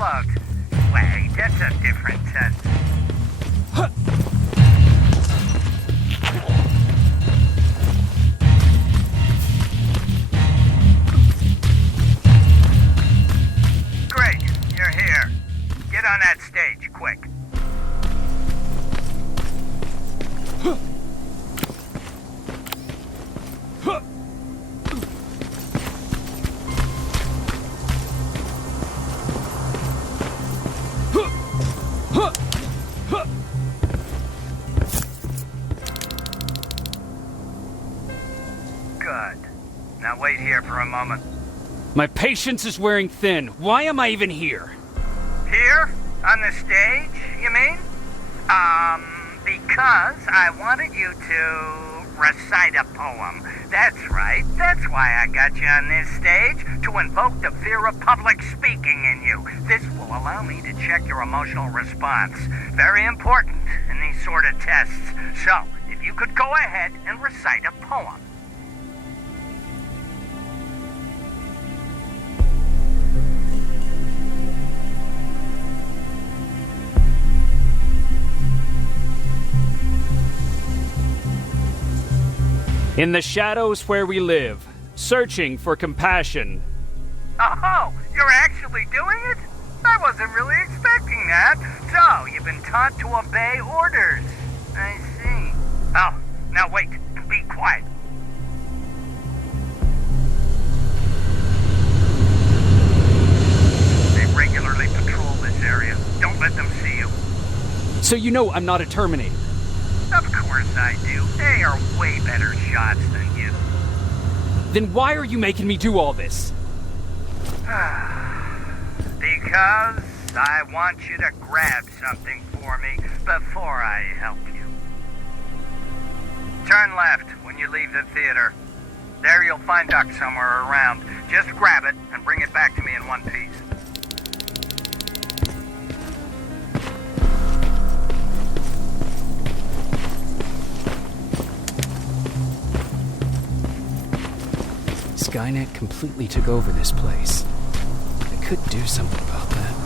float. Wait, that's a different test. Great, you're here. Get on that stage, quick. Good. Now wait here for a moment. My patience is wearing thin. Why am I even here? Here? On the stage, you mean? Because I wanted you to recite a poem. That's right. That's why I got you on this stage, to invoke the fear of public speaking in you. This will allow me to check your emotional response. Very important in these sort of tests. So, if you could go ahead and recite a poem. In the shadows where we live, searching for compassion. Oh, you're actually doing it? I wasn't really expecting that. So, you've been taught to obey orders. I see. Oh, now wait. Be quiet. They regularly patrol this area. Don't let them see you. So you know I'm not a Terminator. Of course I do. They are way better shots than you. Then why are you making me do all this? Because I want you to grab something for me before I help you. Turn left when you leave the theater. There you'll find Duck somewhere around. Just grab it and bring it back to me in one piece. Skynet completely took over this place. I could do something about that.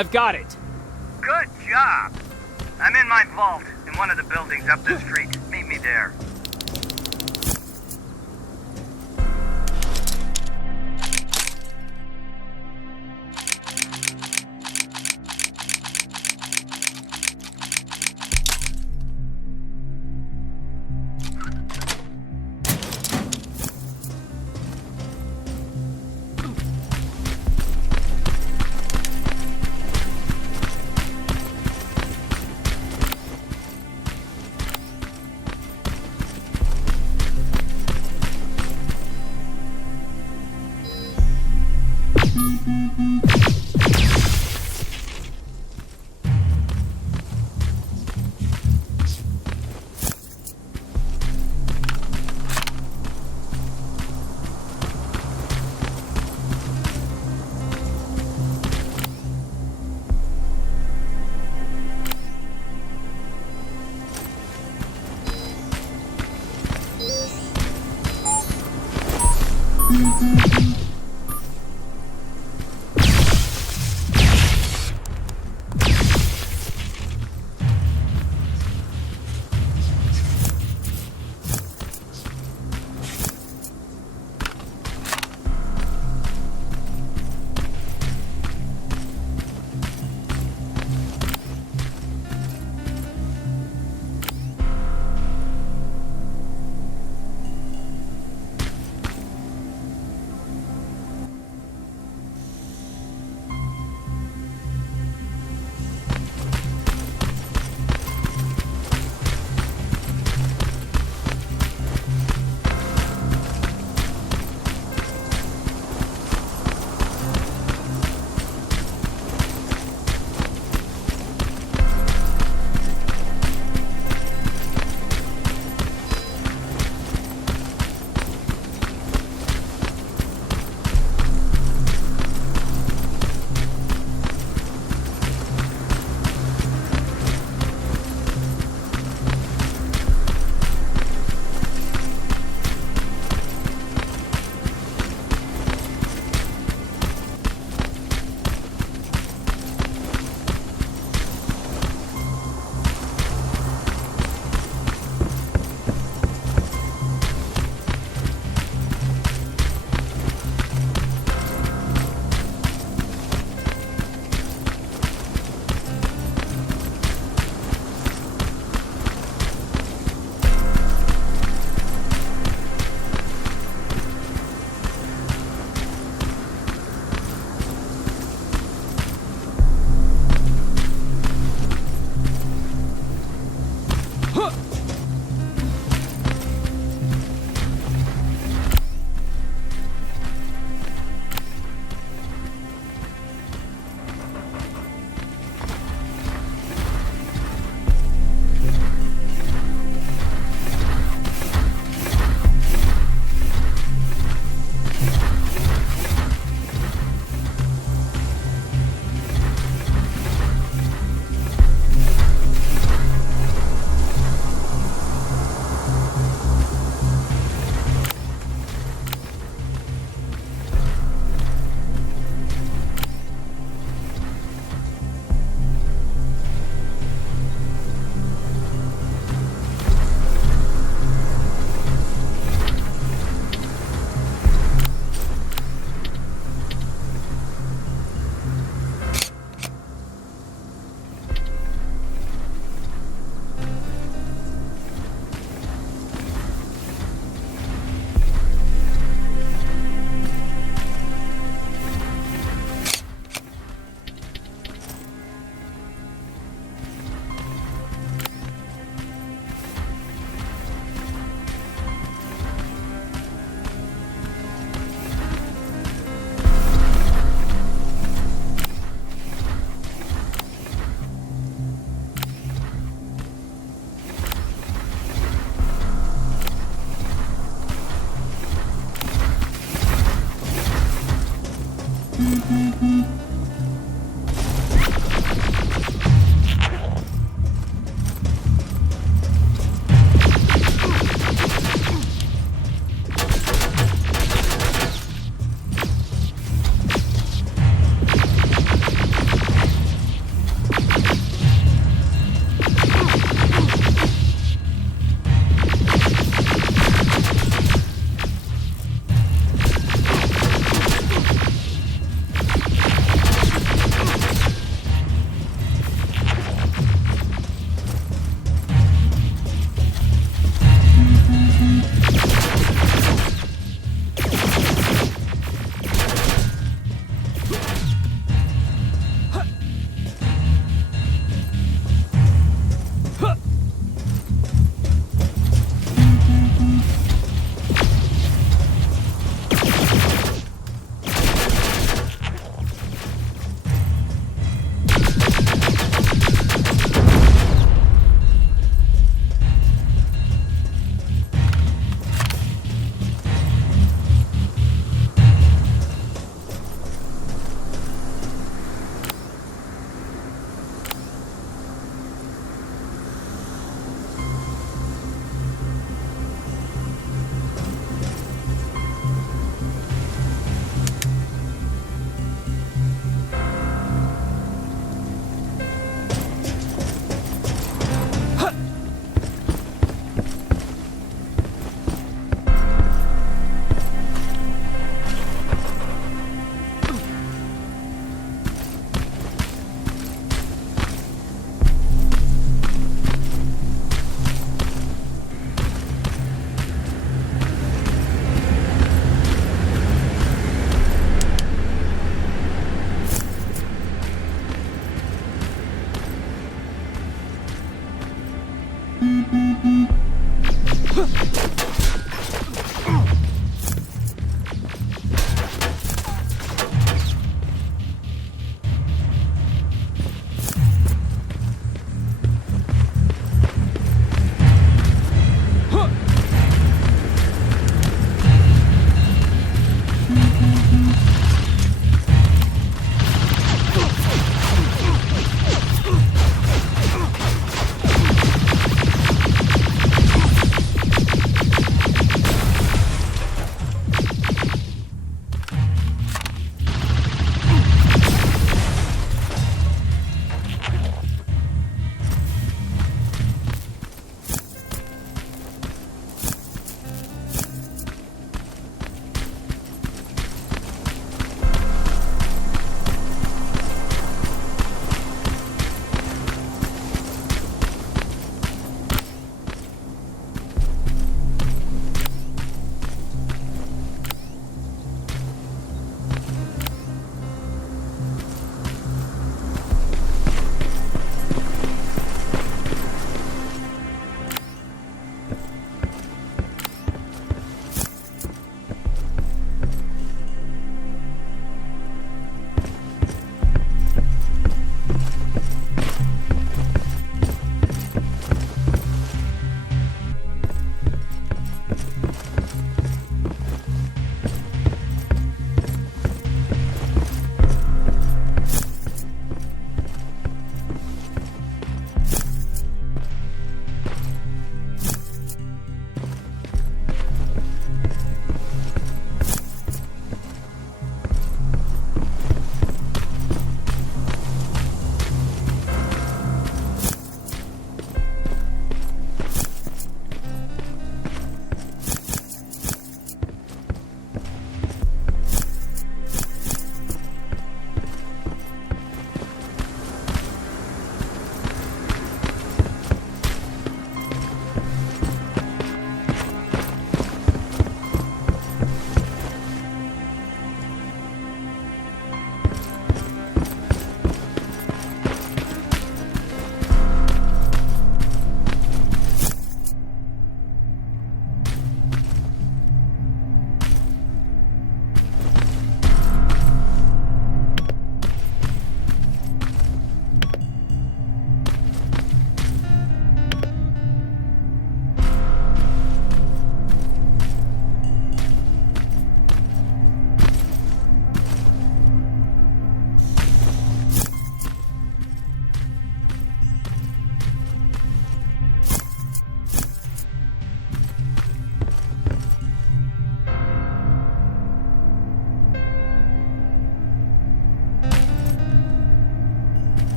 I've got it. Good job. I'm in my vault in one of the buildings up the street. Meet me there.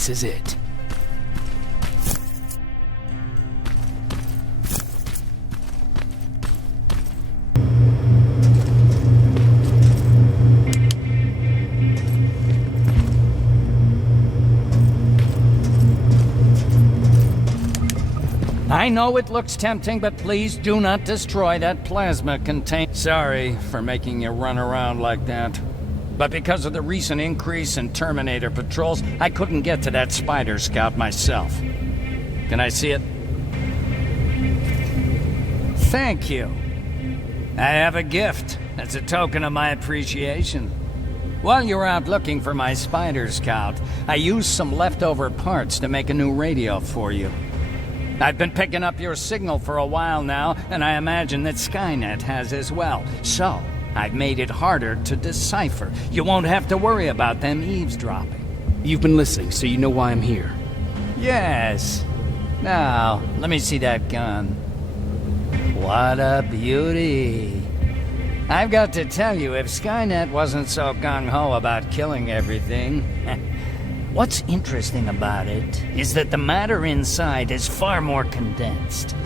This is it. I know it looks tempting, but please do not destroy that plasma container. Sorry for making you run around like that. But because of the recent increase in Terminator patrols, I couldn't get to that Spider Scout myself. Can I see it? Thank you. I have a gift as a token of my appreciation. While you were out looking for my Spider Scout, I used some leftover parts to make a new radio for you. I've been picking up your signal for a while now, and I imagine that Skynet has as well. So, I've made it harder to decipher. You won't have to worry about them eavesdropping. You've been listening, so you know why I'm here. Yes. Now, let me see that gun. What a beauty. I've got to tell you, if Skynet wasn't so gung-ho about killing everything... What's interesting about it is that the matter inside is far more condensed.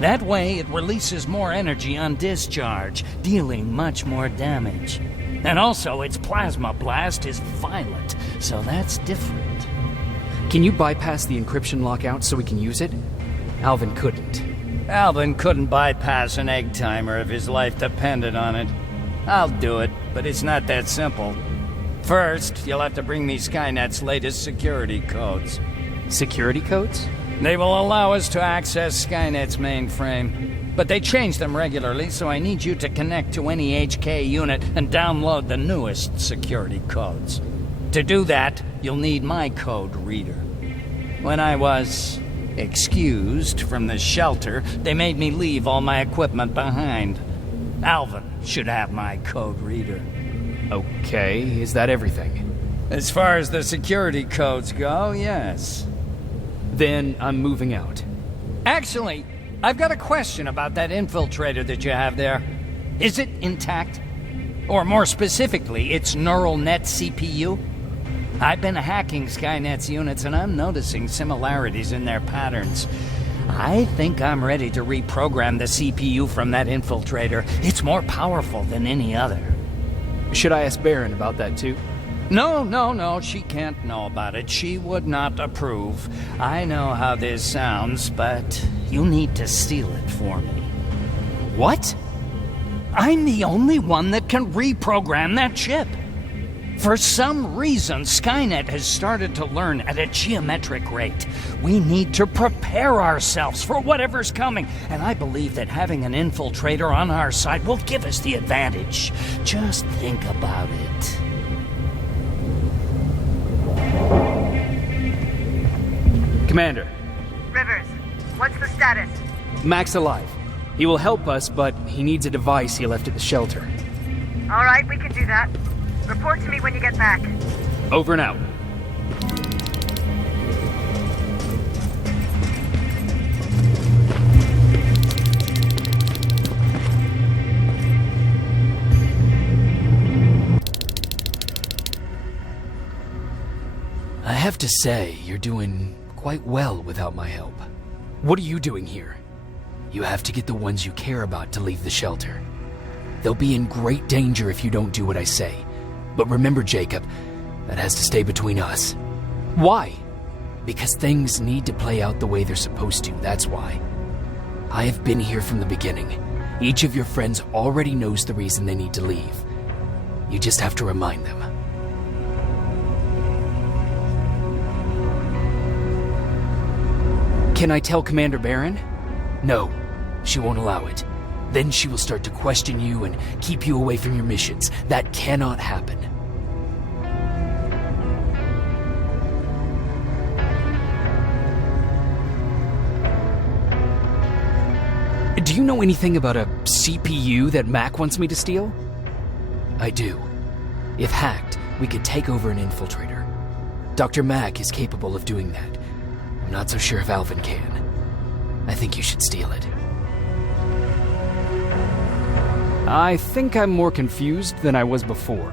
That way, it releases more energy on discharge, dealing much more damage. And also, its plasma blast is violent, so that's different. Can you bypass the encryption lockout so we can use it? Alvin couldn't. Alvin couldn't bypass an egg timer if his life depended on it. I'll do it, but it's not that simple. First, you'll have to bring me Skynet's latest security codes. Security codes? They will allow us to access Skynet's mainframe. But they change them regularly, so I need you to connect to any HK unit and download the newest security codes. To do that, you'll need my code reader. When I was excused from the shelter, they made me leave all my equipment behind. Alvin should have my code reader. Okay, is that everything? As far as the security codes go, yes. Then I'm moving out. Actually, I've got a question about that infiltrator that you have there. Is it intact? Or more specifically, its neural net CPU? I've been hacking Skynet's units and I'm noticing similarities in their patterns. I think I'm ready to reprogram the CPU from that infiltrator. It's more powerful than any other. Should I ask Baron about that too? No, she can't know about it. She would not approve. I know how this sounds, but you need to steal it for me. What? I'm the only one that can reprogram that chip. For some reason, Skynet has started to learn at a geometric rate. We need to prepare ourselves for whatever's coming, and I believe that having an infiltrator on our side will give us the advantage. Just think about it. Commander. Rivers, what's the status? Mac's alive. He will help us, but he needs a device he left at the shelter. All right, we can do that. Report to me when you get back. Over and out. I have to say, you're doing quite well without my help. What are you doing here? You have to get the ones you care about to leave the shelter. They'll be in great danger if you don't do what I say. But remember, Jacob, that has to stay between us. Why? Because things need to play out the way they're supposed to, that's why. I have been here from the beginning. Each of your friends already knows the reason they need to leave. You just have to remind them. Can I tell Commander Baron? No, she won't allow it. Then she will start to question you and keep you away from your missions. That cannot happen. Do you know anything about a CPU that Mac wants me to steal? I do. If hacked, we could take over an infiltrator. Dr. Mac is capable of doing that. I'm not so sure if Alvin can. I think you should steal it. I think I'm more confused than I was before.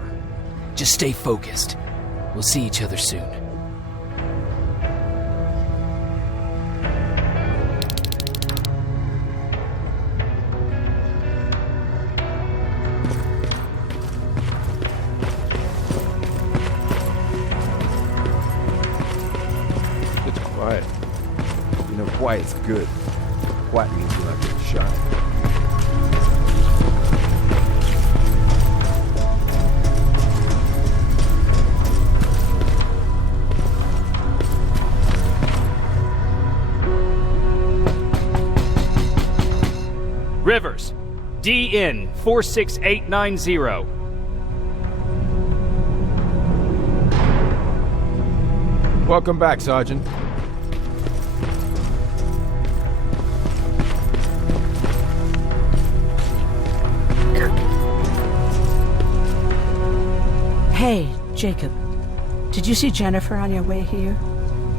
Just stay focused. We'll see each other soon. You know, quiet's good. Quiet means you're not getting shot. Rivers, DN 46890. Welcome back, Sergeant. Hey, Jacob. Did you see Jennifer on your way here?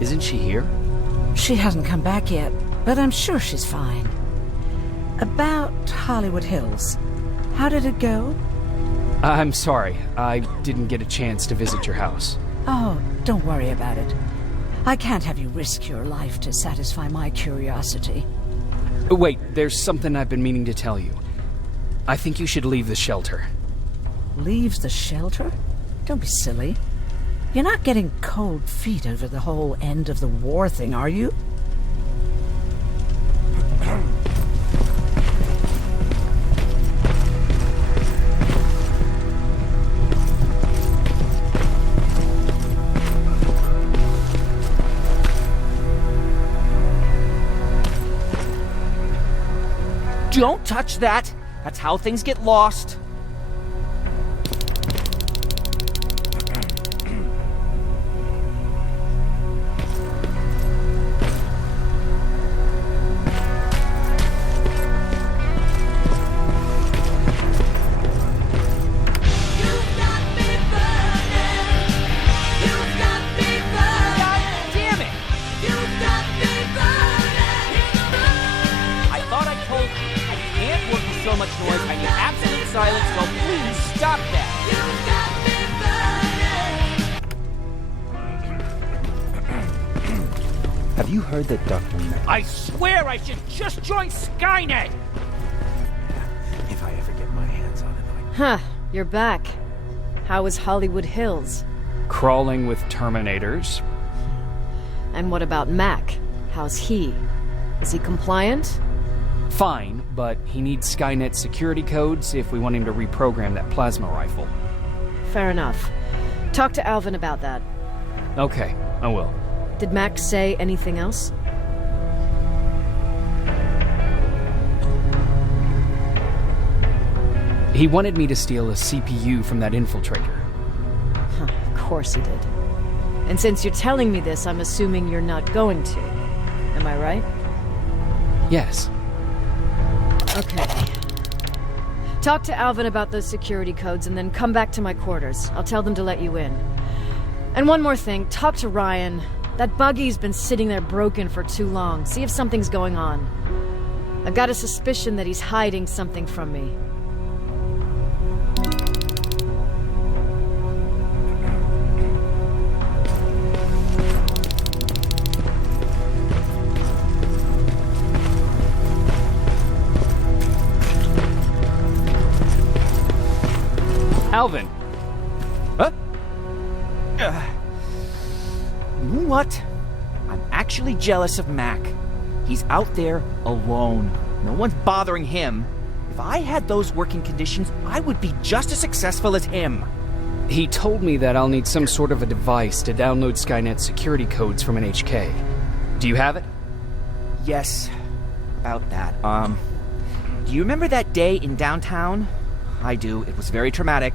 Isn't she here? She hasn't come back yet, but I'm sure she's fine. About Hollywood Hills. How did it go? I'm sorry. I didn't get a chance to visit your house. Oh, don't worry about it. I can't have you risk your life to satisfy my curiosity. Wait, there's something I've been meaning to tell you. I think you should leave the shelter. Leave the shelter? Don't be silly. You're not getting cold feet over the whole end of the war thing, are you? Don't touch that! That's how things get lost. Have you heard that Duckman... I swear I should just join Skynet! If I ever get my hands on it, Huh, you're back. How is Hollywood Hills? Crawling with Terminators. And what about Mac? How's he? Is he compliant? Fine, but he needs Skynet security codes if we want him to reprogram that plasma rifle. Fair enough. Talk to Alvin about that. Okay, I will. Did Mac say anything else? He wanted me to steal a CPU from that infiltrator. Huh, of course he did. And since you're telling me this, I'm assuming you're not going to. Am I right? Yes. Okay. Talk to Alvin about those security codes and then come back to my quarters. I'll tell them to let you in. And one more thing, talk to Ryan. That buggy's been sitting there broken for too long. See if something's going on. I've got a suspicion that he's hiding something from me. Alvin! Huh? You know what? I'm actually jealous of Mac. He's out there alone. No one's bothering him. If I had those working conditions, I would be just as successful as him. He told me that I'll need some sort of a device to download Skynet security codes from an HK. Do you have it? Yes, about that. Do you remember that day in downtown? I do. It was very traumatic.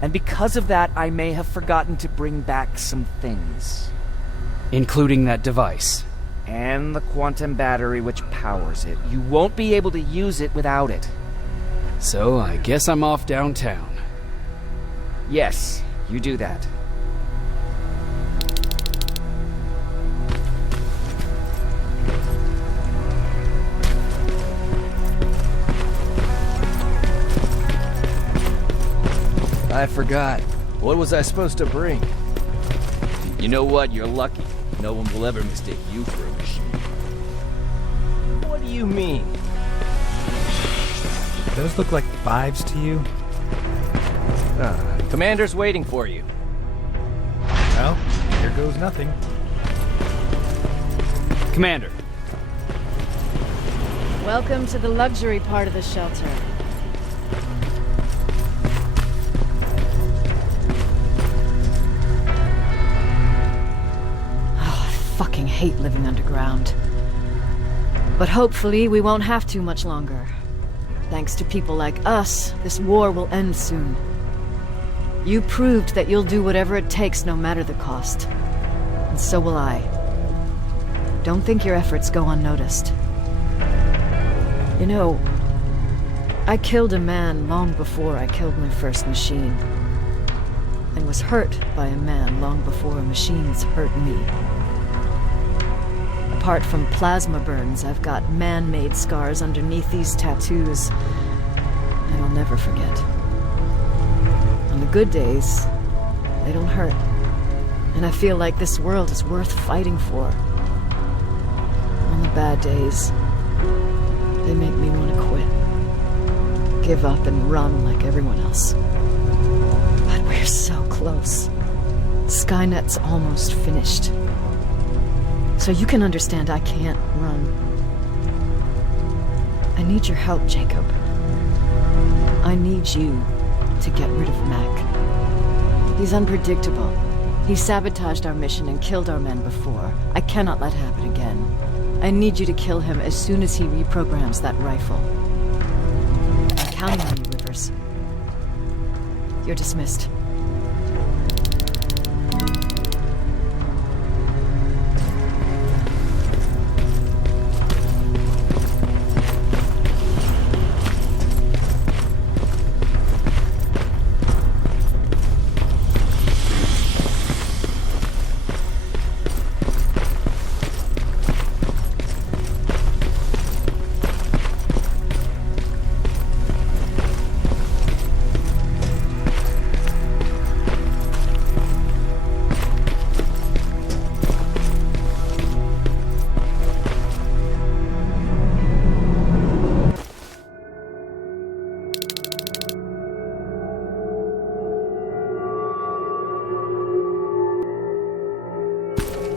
And because of that, I may have forgotten to bring back some things. Including that device. And the quantum battery which powers it. You won't be able to use it without it. So I guess I'm off downtown. Yes, you do that. I forgot. What was I supposed to bring? You know what? You're lucky. No one will ever mistake you for a machine. What do you mean? Those look like 5s to you? Commander's waiting for you. Well, here goes nothing. Commander. Welcome to the luxury part of the shelter. Oh, I fucking hate living underground. But hopefully we won't have to much longer. Thanks to people like us, this war will end soon. You proved that you'll do whatever it takes no matter the cost. And so will I. Don't think your efforts go unnoticed. You know, I killed a man long before I killed my first machine. And was hurt by a man long before machines hurt me. Apart from plasma burns, I've got man-made scars underneath these tattoos that I'll never forget. On the good days, they don't hurt. And I feel like this world is worth fighting for. On the bad days, they make me want to quit. Give up and run like everyone else. But we're so close. Skynet's almost finished. So you can understand I can't run. I need your help, Jacob. I need you to get rid of Mac. He's unpredictable. He sabotaged our mission and killed our men before. I cannot let it happen again. I need you to kill him as soon as he reprograms that rifle. I'm counting on you, Rivers. You're dismissed.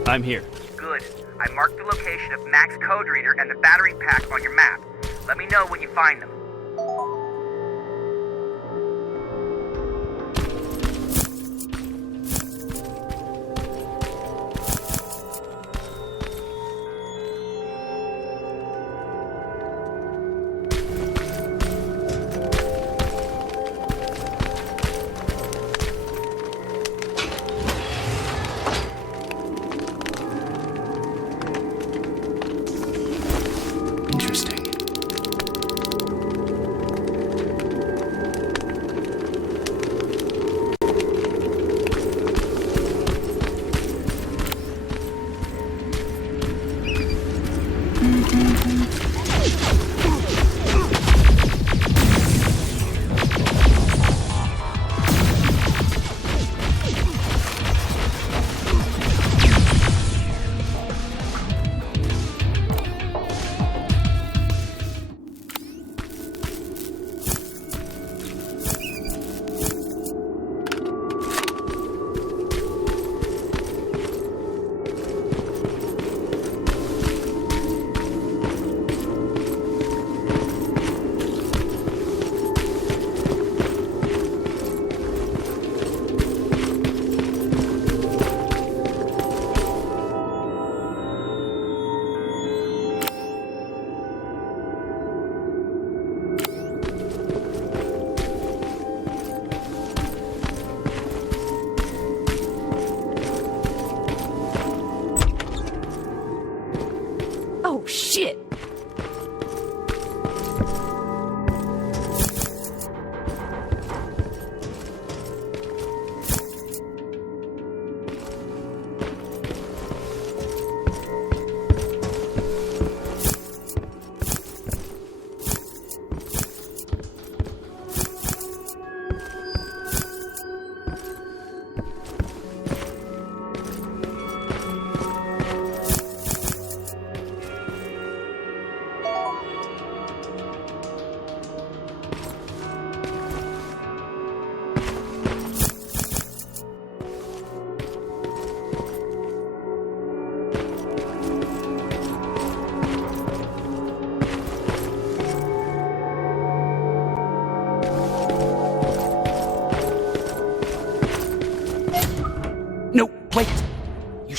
I'm here. Good. I marked the location of Mac's code reader and the battery pack on your map. Let me know when you find them. Shit!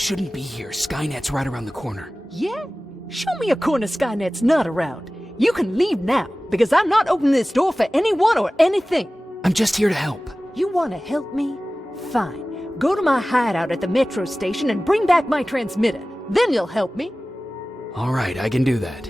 shouldn't be here. Skynet's right around the corner. Yeah? Show me a corner Skynet's not around. You can leave now, because I'm not opening this door for anyone or anything. I'm just here to help. You want to help me? Fine. Go to my hideout at the metro station and bring back my transmitter. Then you'll help me. All right, I can do that.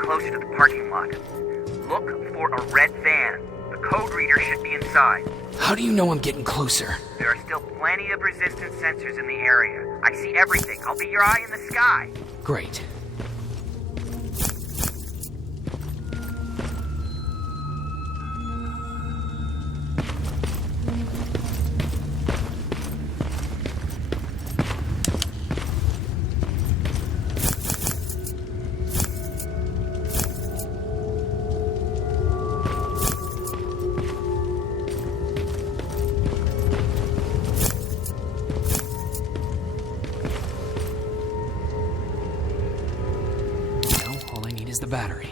Closer to the parking lot. Look for a red van. The code reader should be inside. How do you know I'm getting closer? There are still plenty of resistance sensors in the area. I see everything. I'll be your eye in the sky. Great. The battery.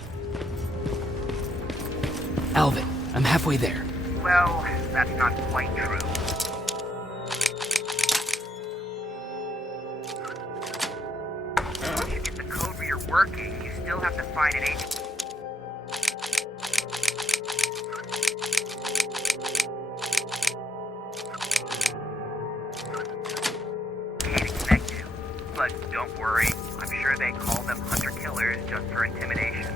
Alvin, I'm halfway there. Well, that's not quite true. Once you get the code reader working, you still have to find an agent. Can't connect to, but don't worry. I'm sure they call them hunter-killers just for intimidation.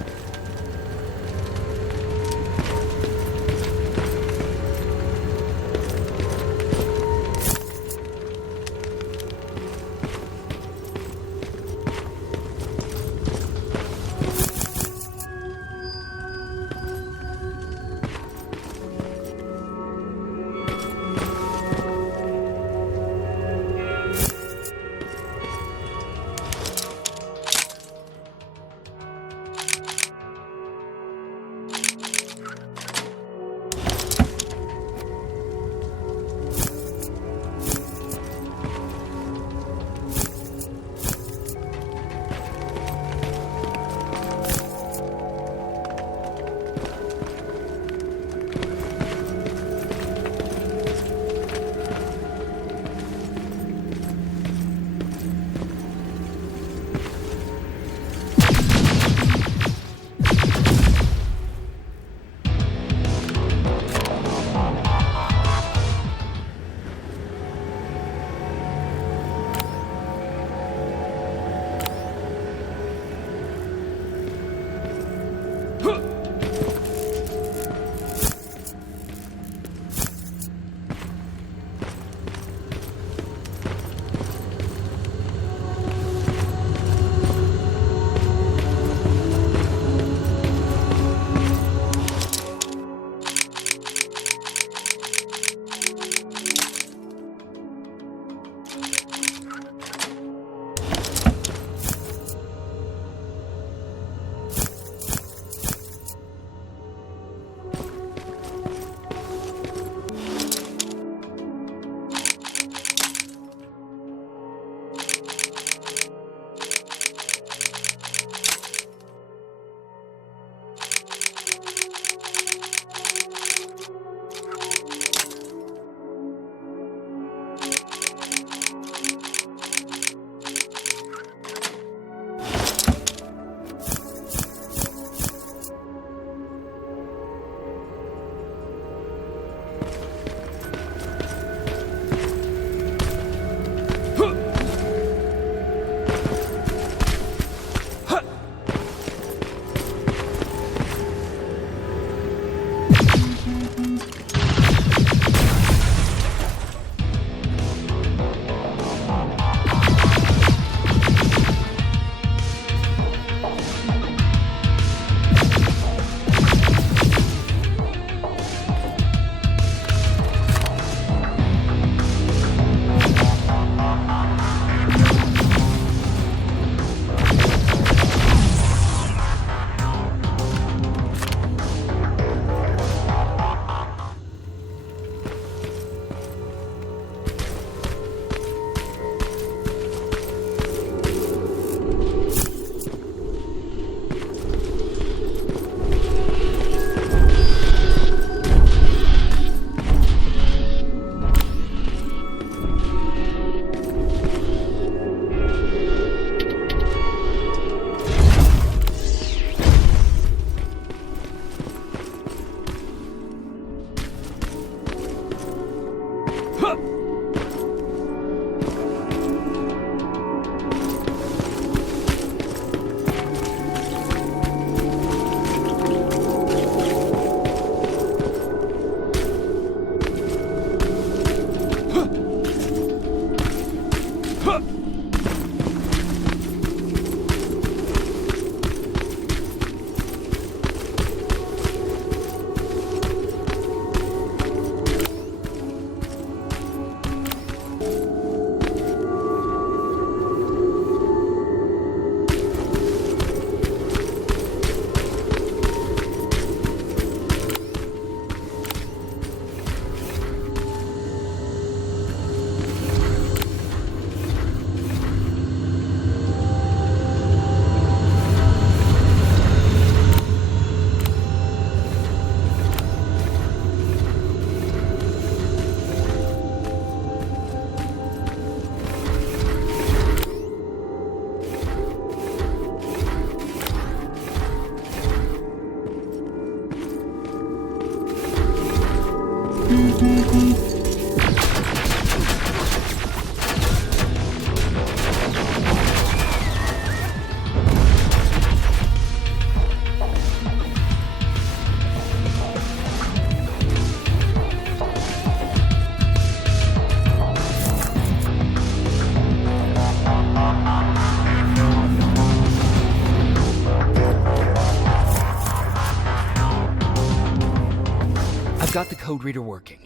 I've got the code reader working.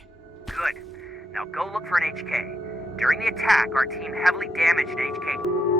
Good. Now go look for an HK. During the attack, our team heavily damaged an HK.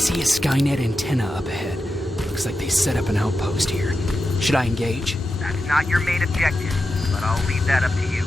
see a Skynet antenna up ahead. Looks like they set up an outpost here. Should I engage? That's not your main objective, but I'll leave that up to you.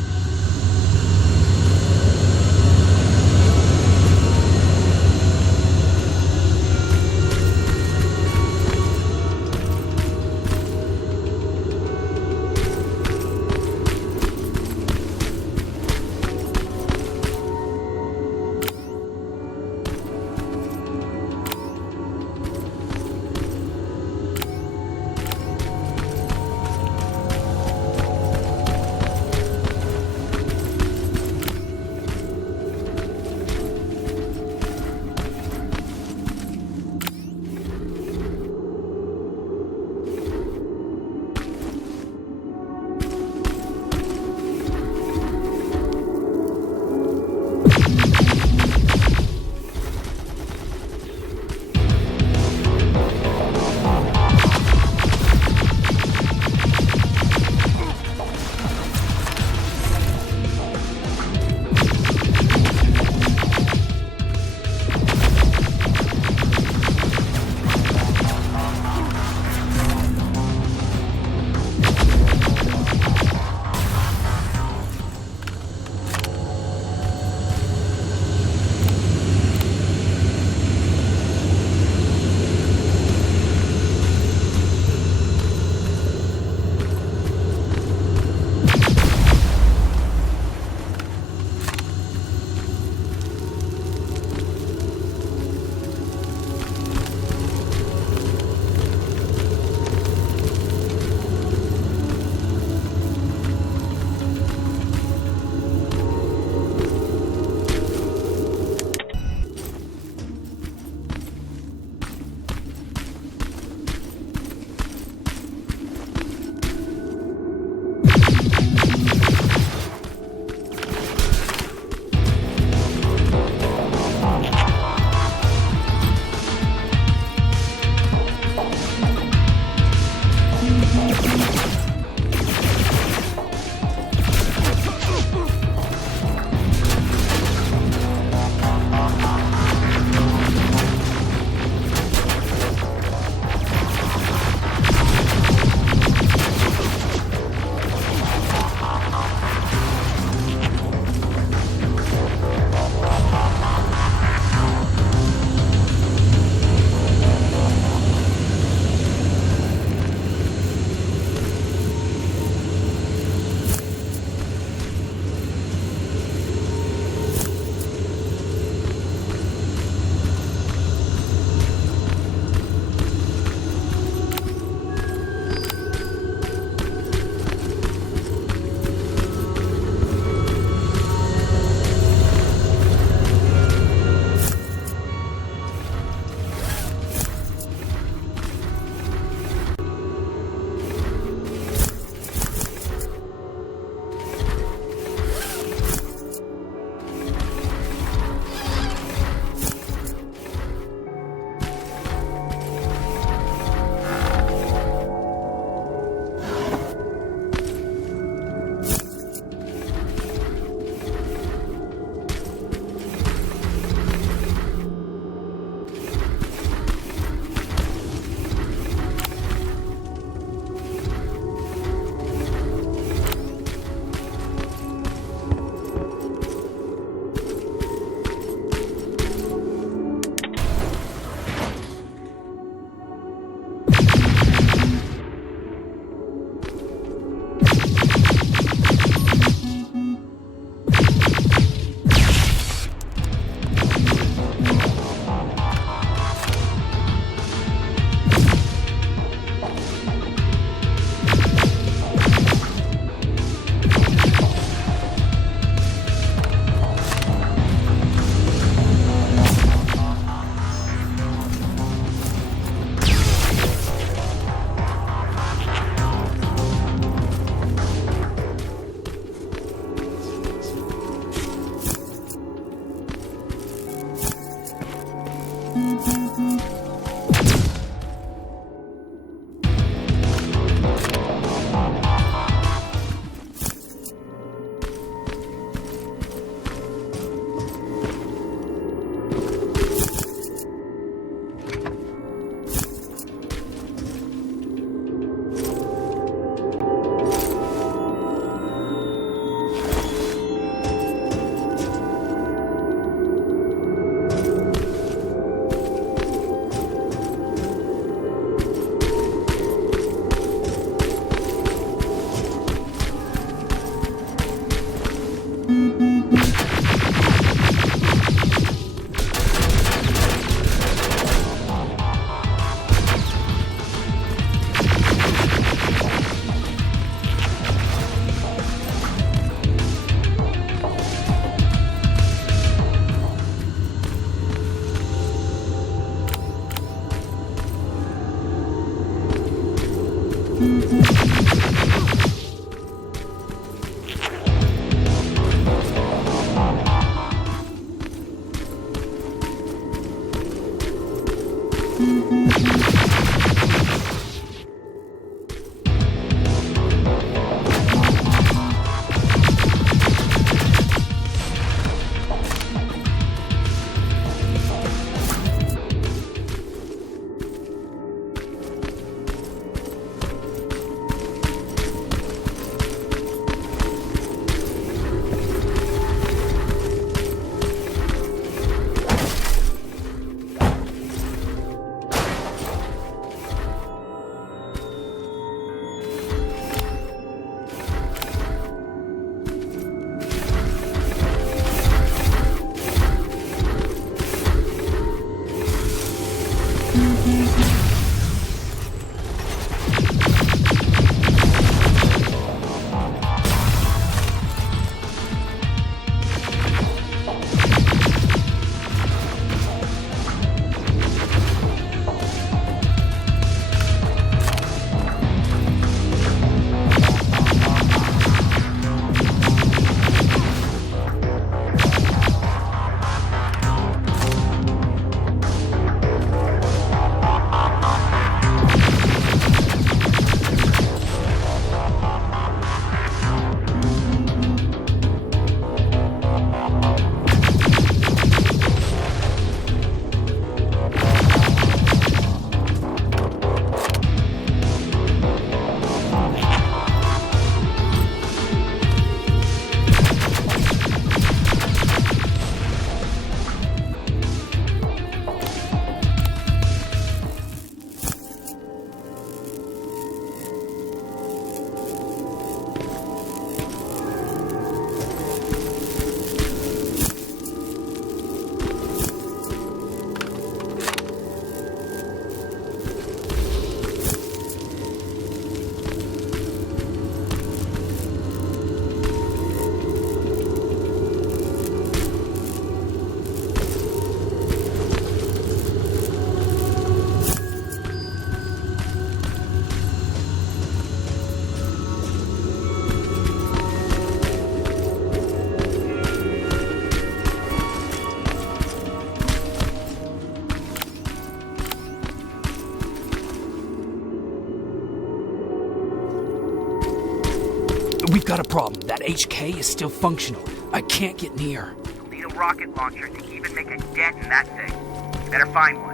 We've got a problem. That HK is still functional. I can't get near. You'll need a rocket launcher to even make a dent in that thing. You better find one.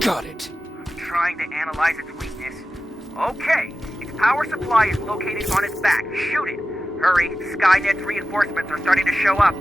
Got it. I'm trying to analyze its weakness. Okay, its power supply is located on its back. Shoot it. Hurry, Skynet's reinforcements are starting to show up.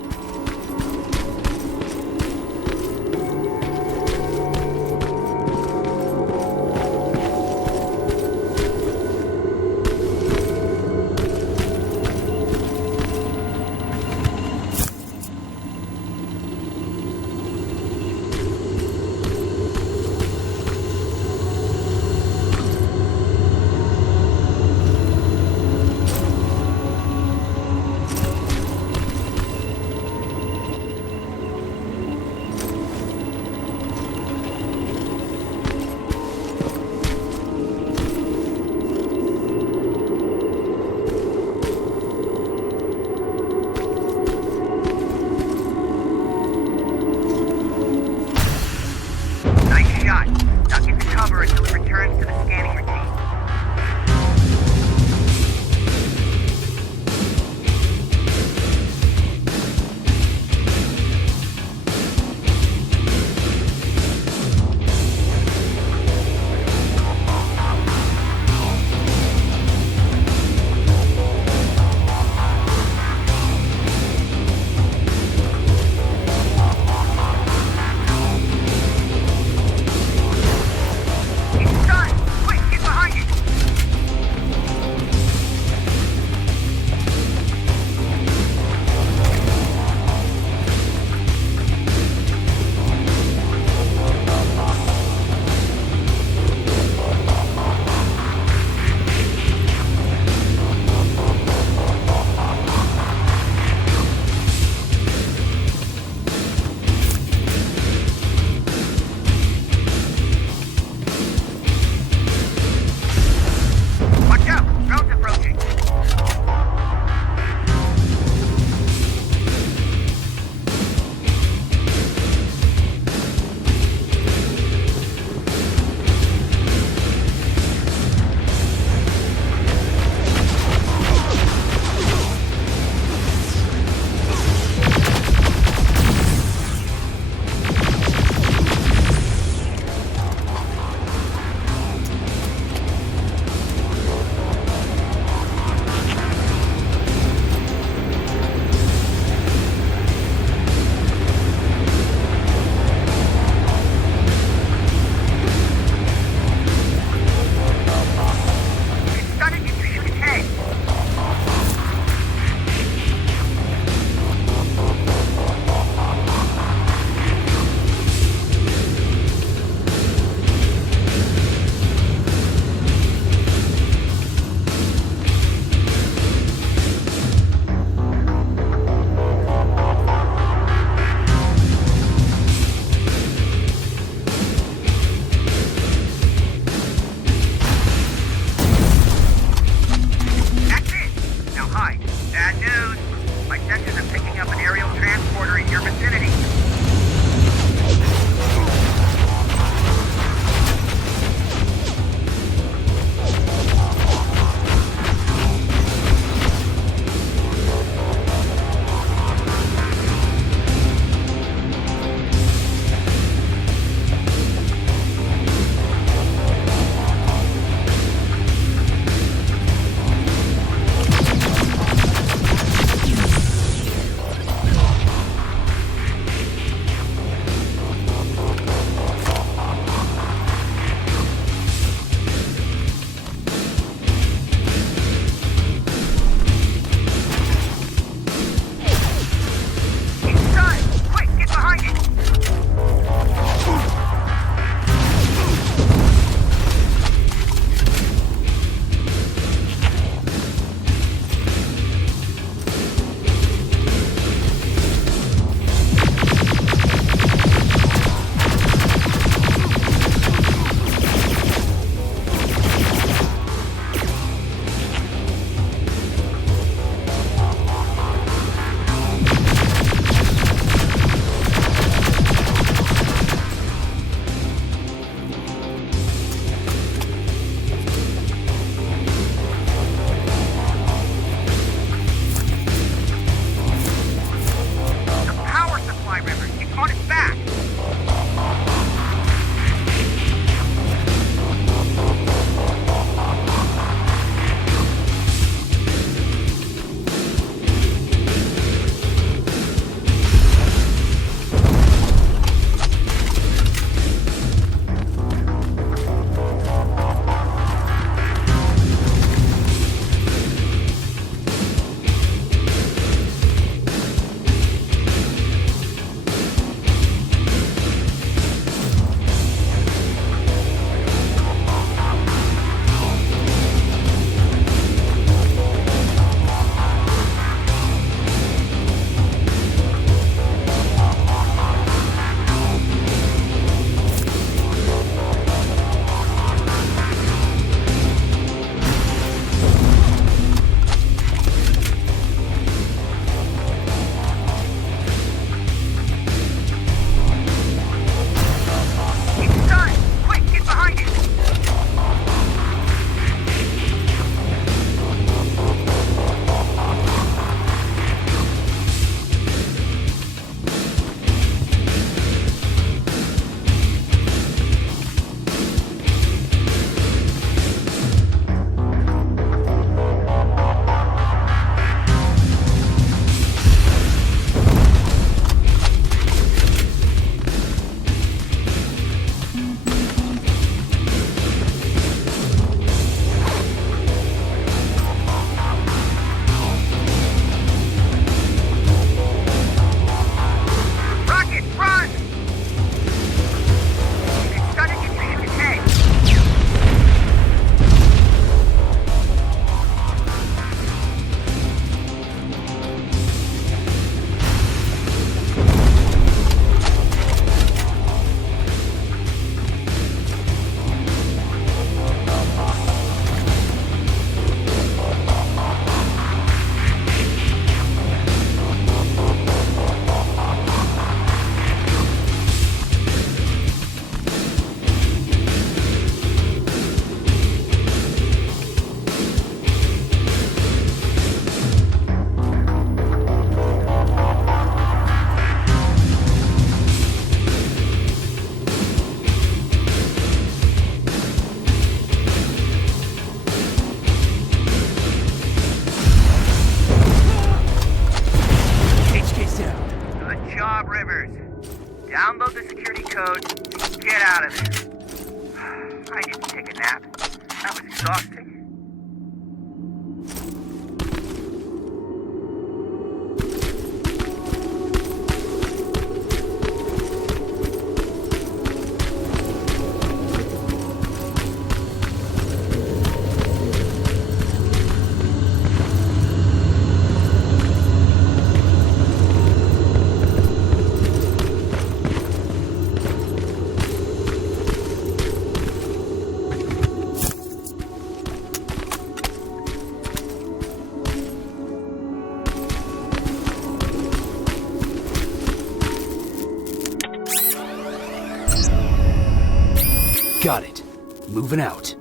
Got it. Moving out.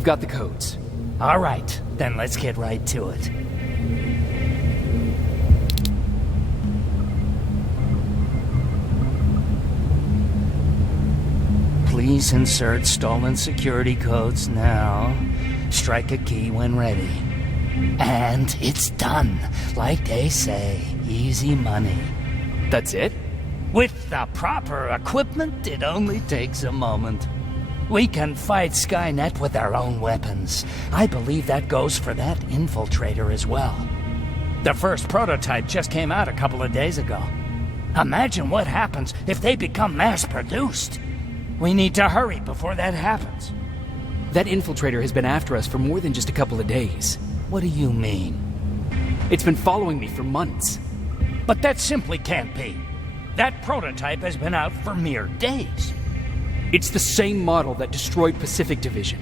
I've got the codes. All right, then let's get right to it. Please insert stolen security codes now. Strike a key when ready. And it's done. Like they say, easy money. That's it? With the proper equipment, it only takes a moment. We can fight Skynet with our own weapons. I believe that goes for that infiltrator as well. The first prototype just came out a couple of days ago. Imagine what happens if they become mass-produced. We need to hurry before that happens. That infiltrator has been after us for more than just a couple of days. What do you mean? It's been following me for months. But that simply can't be. That prototype has been out for mere days. It's the same model that destroyed Pacific Division.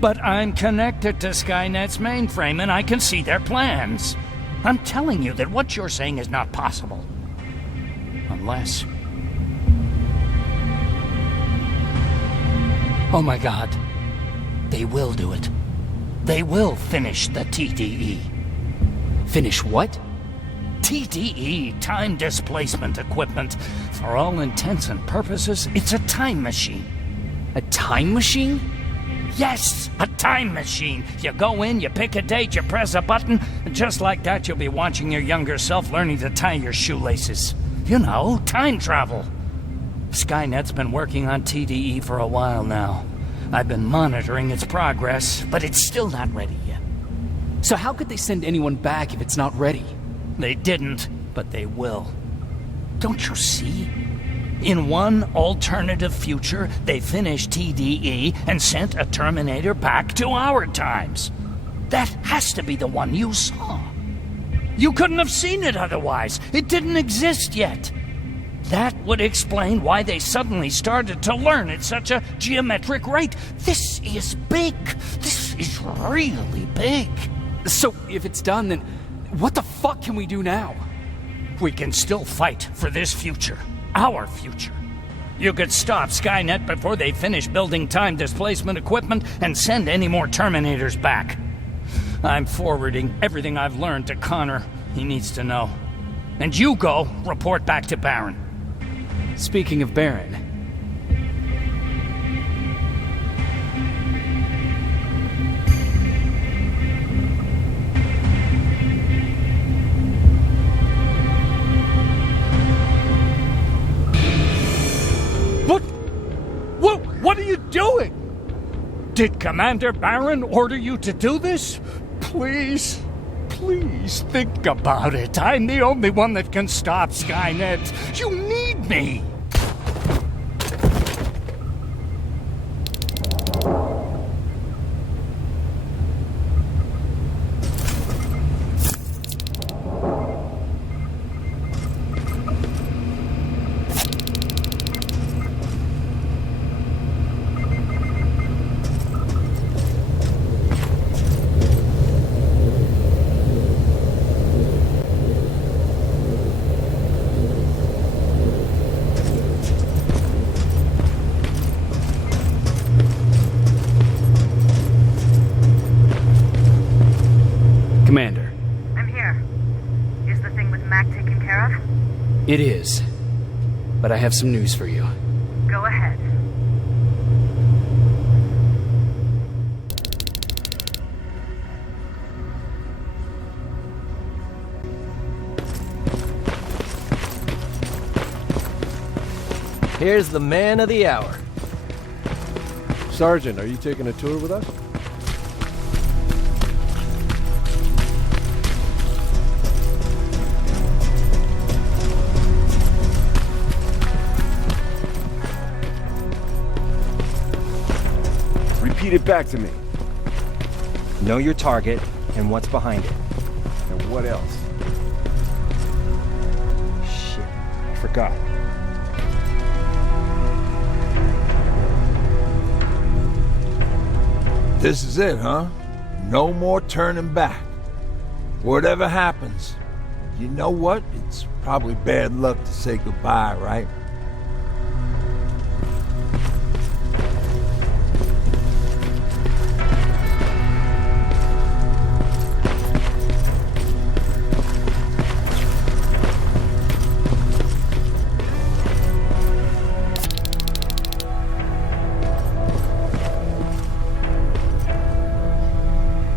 But I'm connected to Skynet's mainframe and I can see their plans. I'm telling you that what you're saying is not possible. Unless... Oh my God. They will do it. They will finish the TDE. Finish what? TDE, time displacement equipment. For all intents and purposes, it's a time machine. A time machine? Yes, a time machine. You go in, you pick a date, you press a button, and just like that you'll be watching your younger self learning to tie your shoelaces. You know, time travel. Skynet's been working on TDE for a while now. I've been monitoring its progress, but it's still not ready yet. So how could they send anyone back if it's not ready? They didn't, but they will. Don't you see? In one alternative future, they finished TDE and sent a Terminator back to our times. That has to be the one you saw. You couldn't have seen it otherwise. It didn't exist yet. That would explain why they suddenly started to learn at such a geometric rate. This is big. This is really big. So, if it's done, then what the fuck can we do now? We can still fight for this future. Our future. You could stop Skynet before they finish building time displacement equipment and send any more Terminators back. I'm forwarding everything I've learned to Connor. He needs to know. And you go report back to Baron. Speaking of Baron... What are you doing? Did Commander Baron order you to do this? Please think about it. I'm the only one that can stop Skynet. You need me. It is. But I have some news for you. Go ahead. Here's the man of the hour. Sergeant, are you taking a tour with us? Repeat it back to me. Know your target and what's behind it. And what else? Shit, I forgot. This is it, huh? No more turning back. Whatever happens, you know what? It's probably bad luck to say goodbye, right?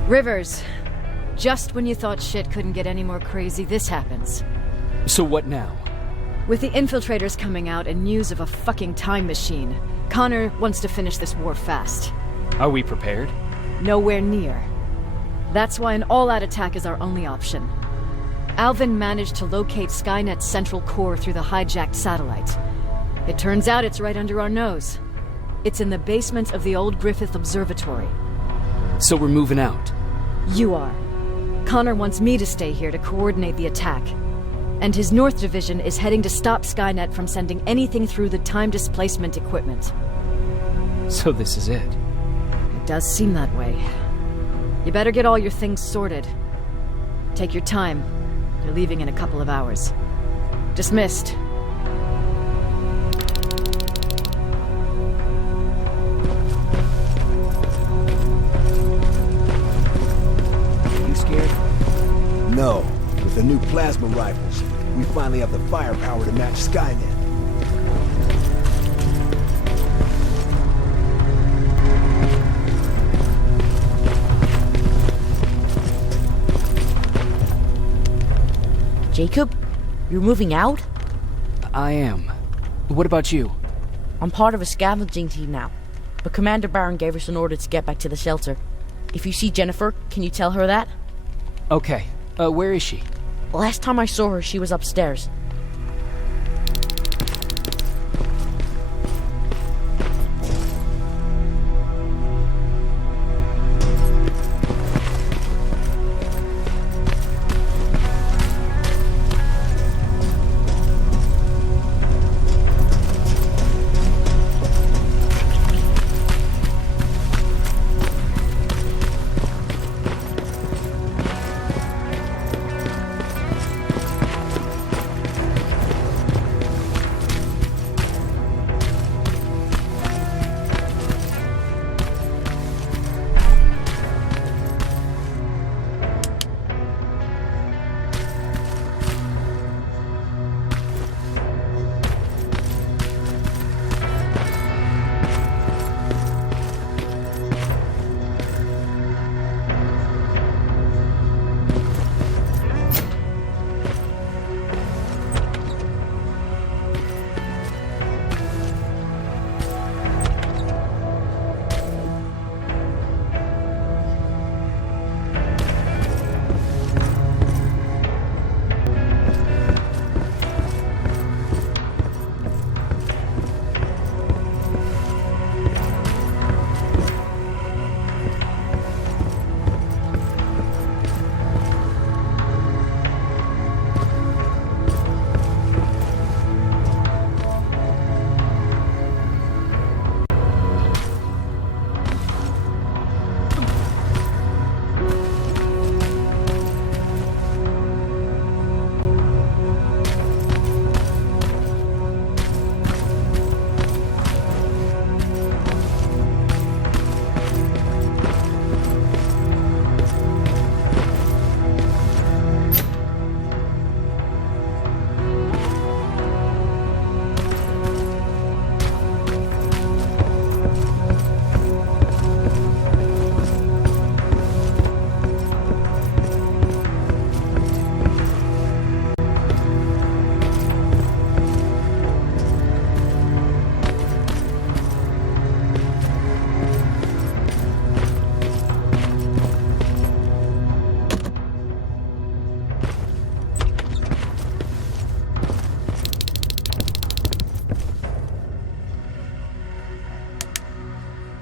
Rivers, just when you thought shit couldn't get any more crazy, this happens. So what now? With the infiltrators coming out and news of a fucking time machine, Connor wants to finish this war fast. Are we prepared? Nowhere near. That's why an all-out attack is our only option. Alvin managed to locate Skynet's central core through the hijacked satellite. It turns out it's right under our nose. It's in the basement of the old Griffith Observatory. So we're moving out? You are. Connor wants me to stay here to coordinate the attack. And his North Division is heading to stop Skynet from sending anything through the time displacement equipment. So this is it? It does seem that way. You better get all your things sorted. Take your time. They're leaving in a couple of hours. Dismissed. No. With the new plasma rifles, we finally have the firepower to match Skynet. Jacob, you're moving out? I am. What about you? I'm part of a scavenging team now, but Commander Barron gave us an order to get back to the shelter. If you see Jennifer, can you tell her that? Okay. Where is she? Last time I saw her, she was upstairs.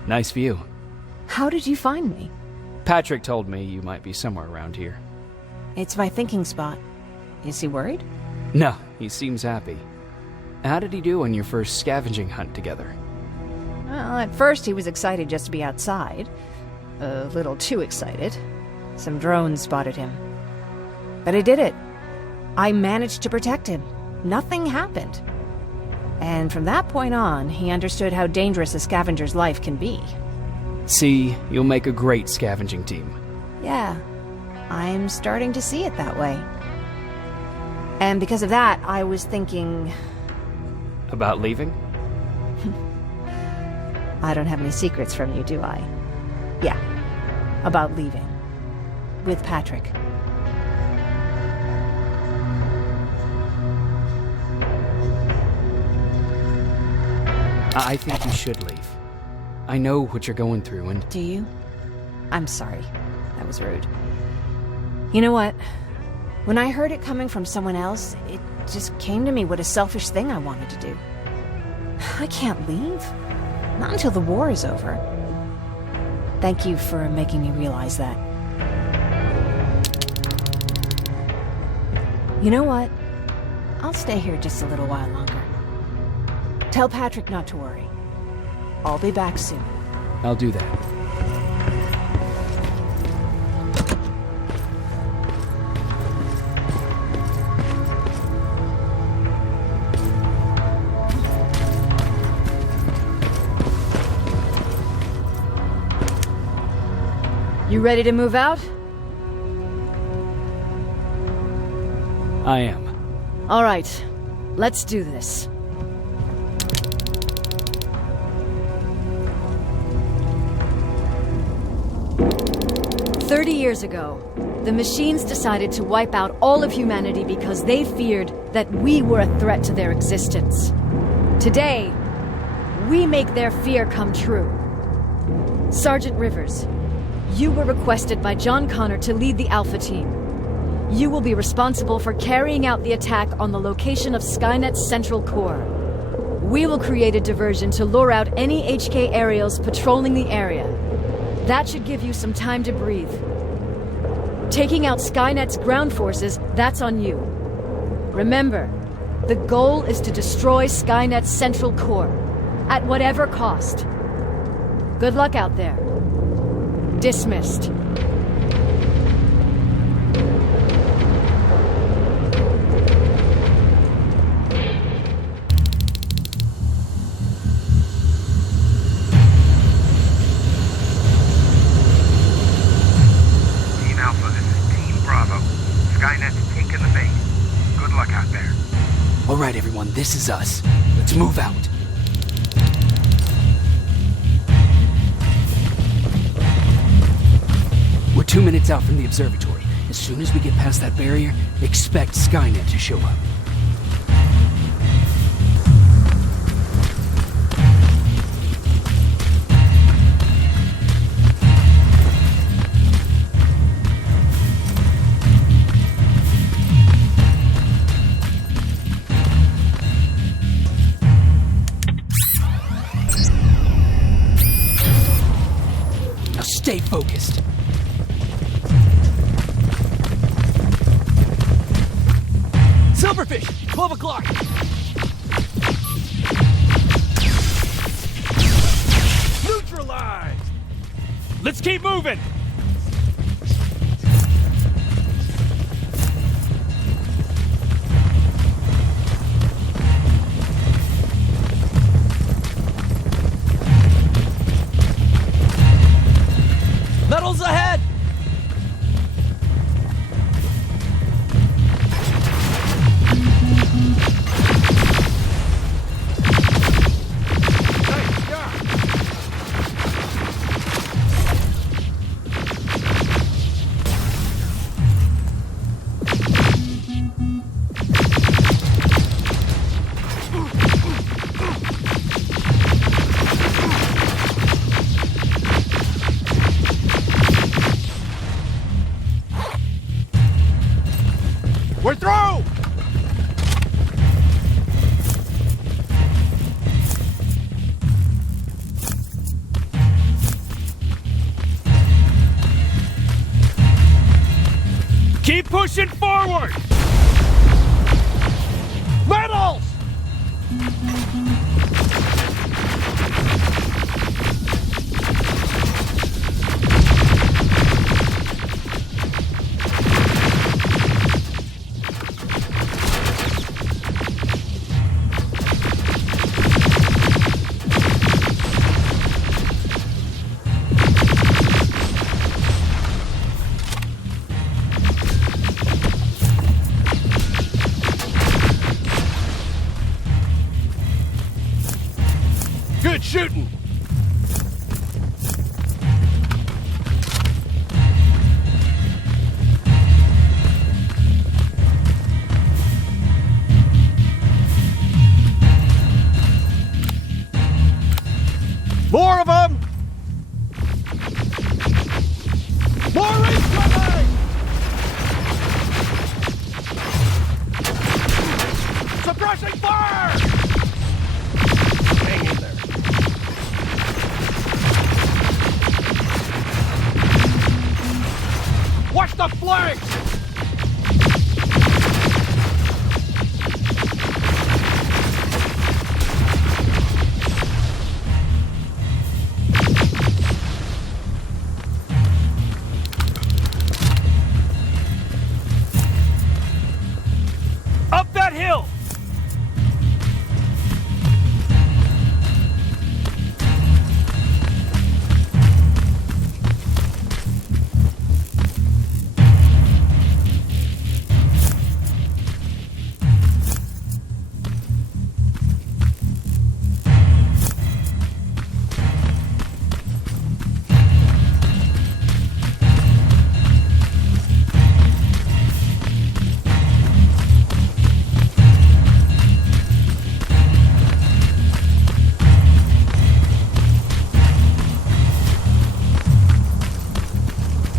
Nice view. How did you find me? Patrick told me you might be somewhere around here. It's my thinking spot. Is he worried? No, he seems happy. How did he do on your first scavenging hunt together? Well, at first he was excited just to be outside. A little too excited. Some drones spotted him. But I did it. I managed to protect him. Nothing happened. And from that point on, he understood how dangerous a scavenger's life can be. See, you'll make a great scavenging team. Yeah, I'm starting to see it that way. And because of that, I was thinking... About leaving? I don't have any secrets from you, do I? Yeah, about leaving. With Patrick. I think you should leave. I know what you're going through and... Do you? I'm sorry. That was rude. You know what? When I heard it coming from someone else, it just came to me what a selfish thing I wanted to do. I can't leave. Not until the war is over. Thank you for making me realize that. You know what? I'll stay here just a little while longer. Tell Patrick not to worry. I'll be back soon. I'll do that. You ready to move out? I am. All right, let's do this. Years ago, the machines decided to wipe out all of humanity because they feared that we were a threat to their existence. Today, we make their fear come true. Sergeant Rivers, you were requested by John Connor to lead the Alpha team. You will be responsible for carrying out the attack on the location of Skynet's central core. We will create a diversion to lure out any HK aerials patrolling the area. That should give you some time to breathe. Taking out Skynet's ground forces, that's on you. Remember, the goal is to destroy Skynet's central core, at whatever cost. Good luck out there. Dismissed. All right, everyone, this is us. Let's move out. We're 2 minutes out from the observatory. As soon as we get past that barrier, expect Skynet to show up. Stay focused. Silverfish, 12 o'clock. Neutralized! Let's keep moving! Metals ahead! pushing forward! Medals! Good shooting! More of them! More incoming! Suppressing fire! Hang in there. Watch the flanks! Up that hill!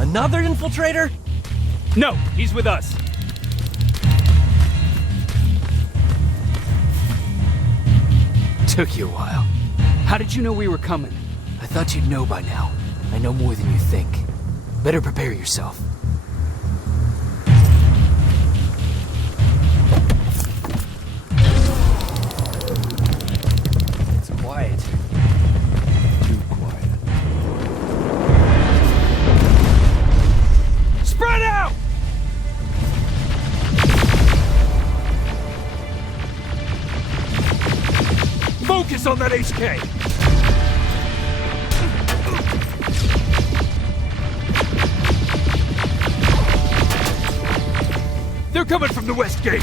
Another infiltrator? No, he's with us. Took you a while. How did you know we were coming? I thought you'd know by now. I know more than you think. Better prepare yourself. It's quiet. Too quiet. Spread out! Focus on that HK! They're coming from the west gate!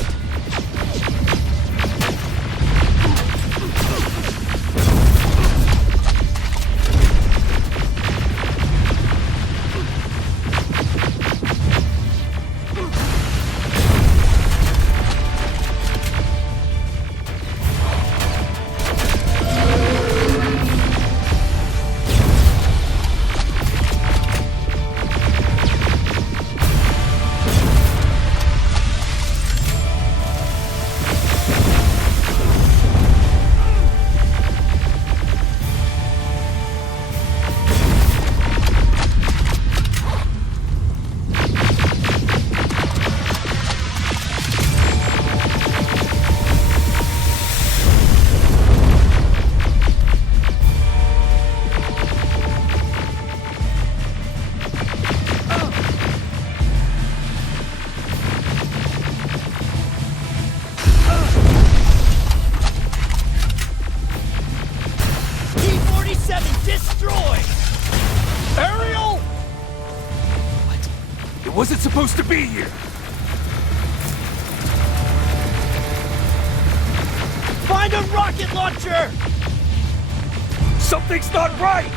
Wasn't supposed to be here! Find a rocket launcher! Something's not right!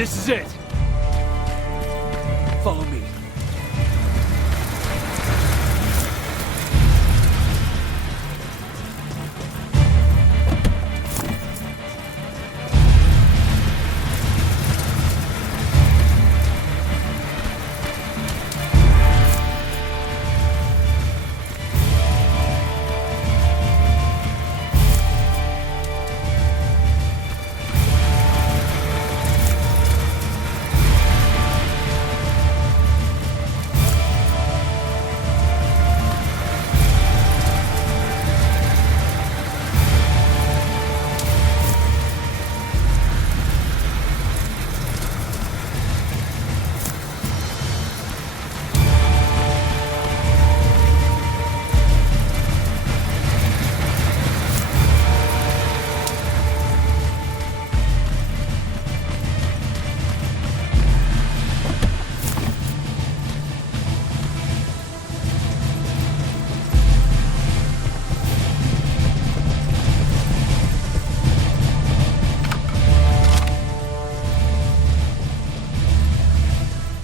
This is it. Follow me.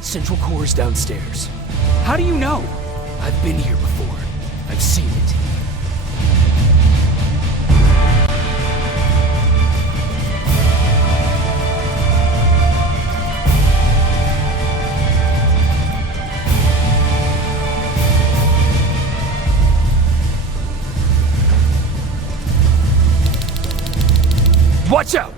Central Core's downstairs. How do you know? I've been here before. I've seen it. Watch out!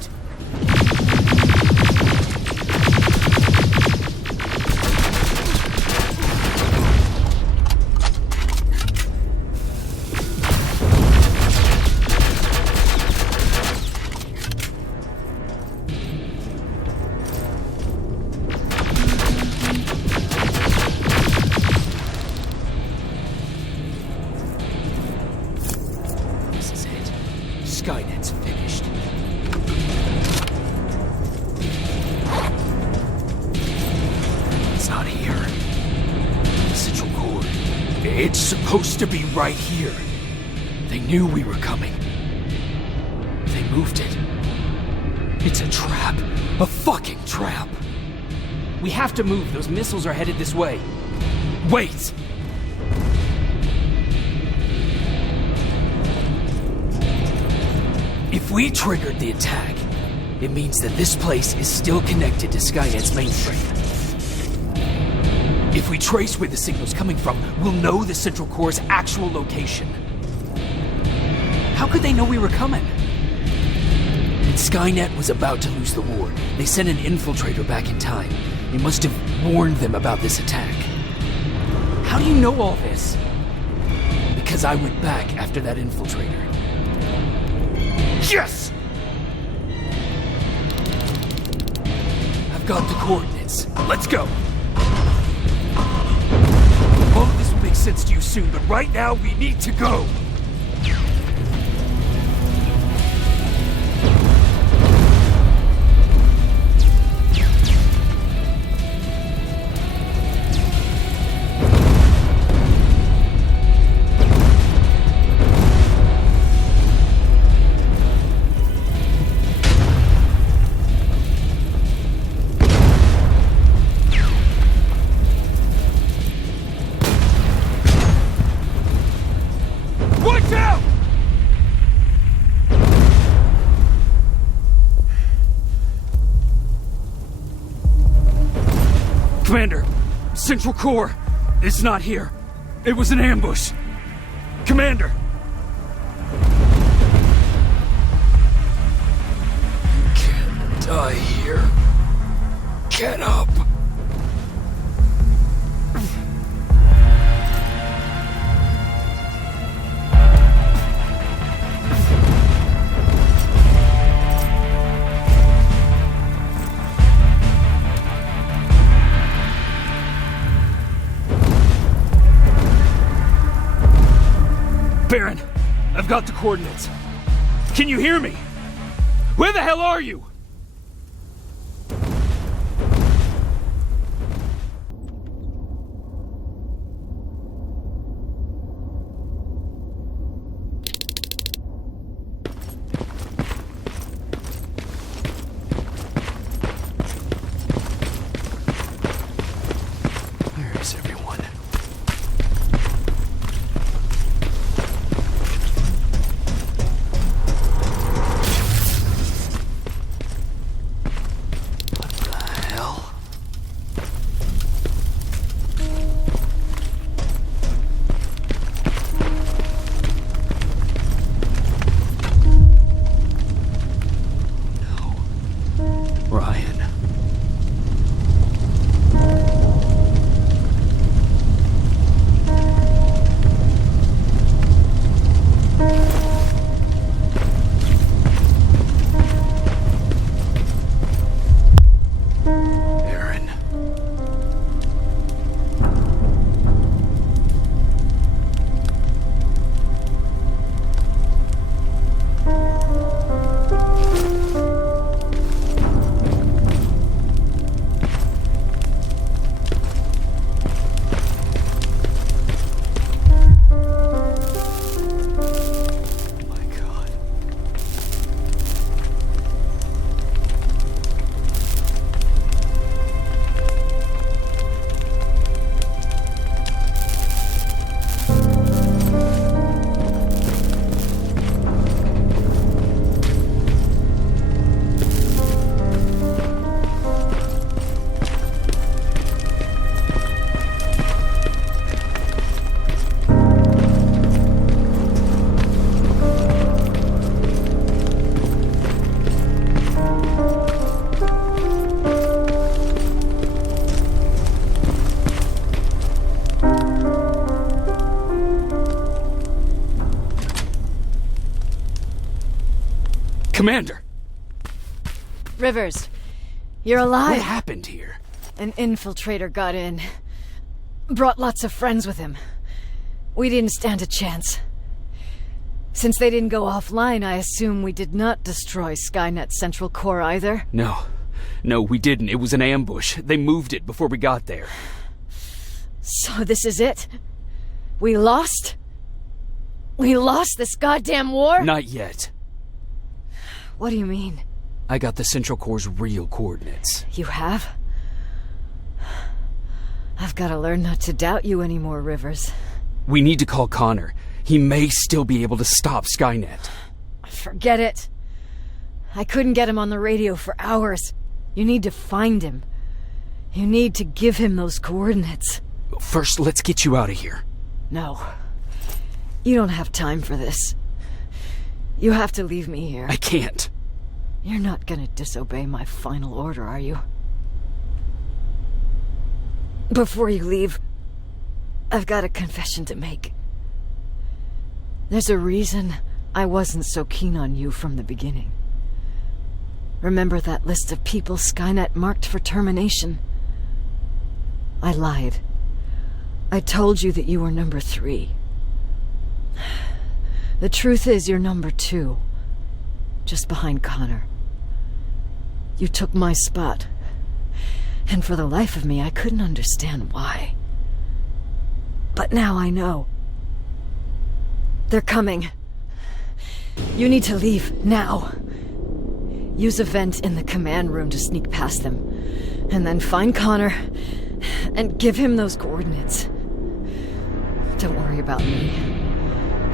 This is it. Skynet's finished. It's not here. Central Core. It's supposed to be right here. They knew we were coming. They moved it. It's a trap. A fucking trap. We have to move. Those missiles are headed this way. Wait! If we triggered the attack, it means that this place is still connected to Skynet's mainframe. If we trace where the signal's coming from, we'll know the Central Core's actual location. How could they know we were coming? When Skynet was about to lose the war, they sent an infiltrator back in time. They must have warned them about this attack. How do you know all this? Because I went back after that infiltrator. Yes! I've got the coordinates. Let's go! All of this will make sense to you soon, but right now we need to go! Commander, Central Core is not here. It was an ambush. Commander! You can't die here. Get up! Baron, I've got the coordinates. Can you hear me? Where the hell are you? Commander! Rivers, you're alive. What happened here? An infiltrator got in. Brought lots of friends with him. We didn't stand a chance. Since they didn't go offline, I assume we did not destroy Skynet's central core either? No, we didn't. It was an ambush. They moved it before we got there. So this is it? We lost? We lost this goddamn war? Not yet. What do you mean? I got the central core's real coordinates. You have? I've got to learn not to doubt you anymore, Rivers. We need to call Connor. He may still be able to stop Skynet. Forget it. I couldn't get him on the radio for hours. You need to find him. You need to give him those coordinates. First, let's get you out of here. No. You don't have time for this. You have to leave me here. I can't. You're not gonna disobey my final order, are you? Before you leave, I've got a confession to make. There's a reason I wasn't so keen on you from the beginning. Remember that list of people Skynet marked for termination? I lied. I told you that you were number 3. The truth is you're number 2. Just behind Connor. You took my spot. And for the life of me, I couldn't understand why. But now I know. They're coming. You need to leave, now. Use a vent in the command room to sneak past them. And then find Connor and give him those coordinates. Don't worry about me.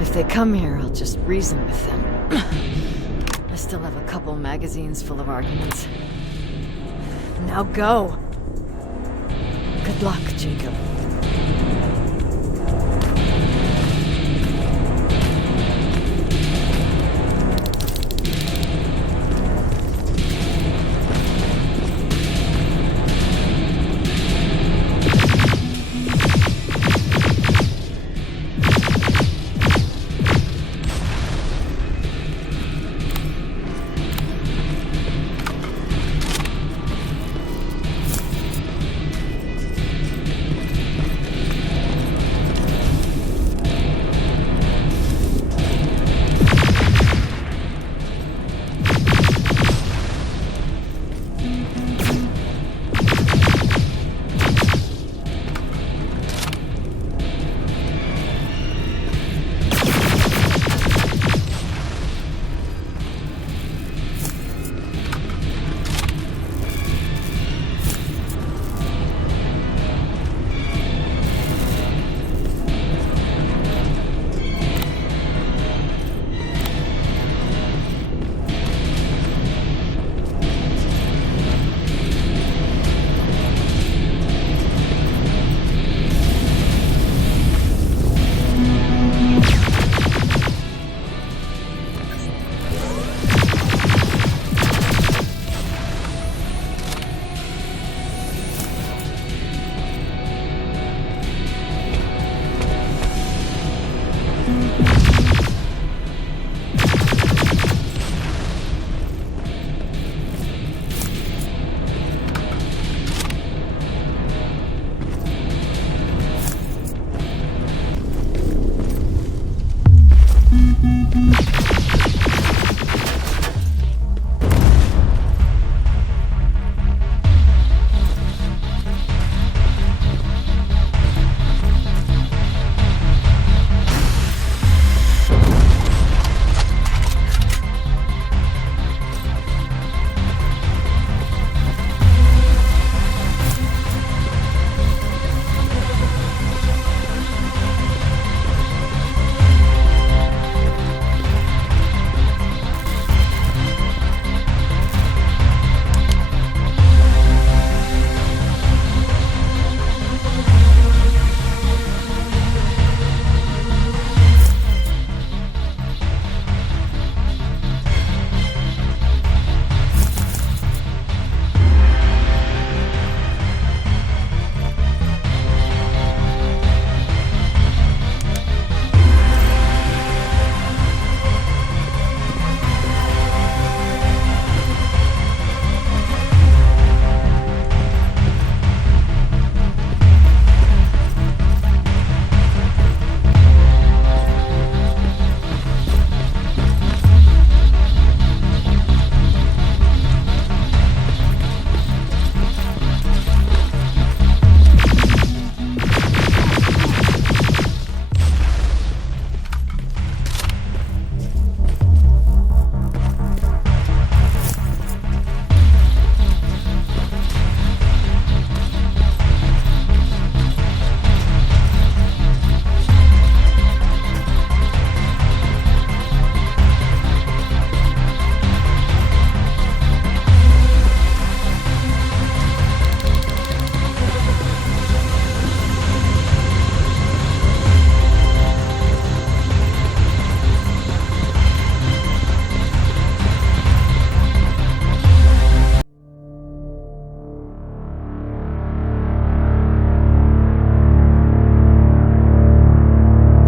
If they come here, I'll just reason with them. I still have a couple magazines full of arguments. Now go. Good luck, Jacob.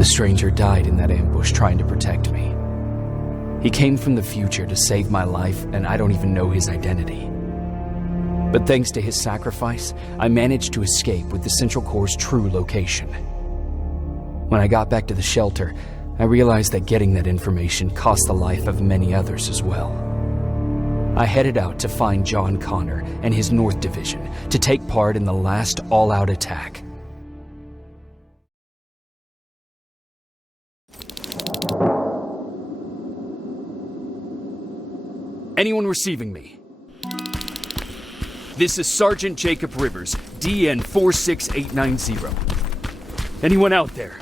stranger died in that ambush trying to protect me. He came from the future to save my life, and I don't even know his identity. But thanks to his sacrifice, I managed to escape with the Central Core's true location. When I got back to the shelter, I realized that getting that information cost the life of many others as well. I headed out to find John Connor and his North Division to take part in the last all-out attack. Anyone receiving me? This is Sergeant Jacob Rivers, DN 46890. Anyone out there?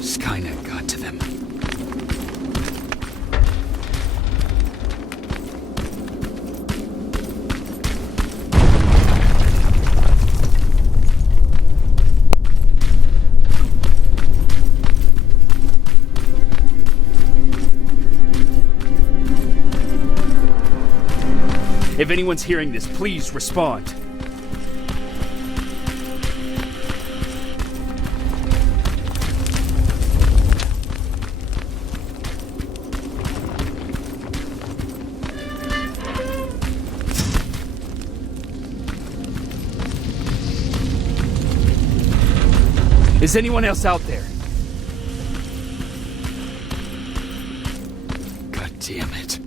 Skynet got to them. If anyone's hearing this, please respond. Is anyone else out there? God damn it.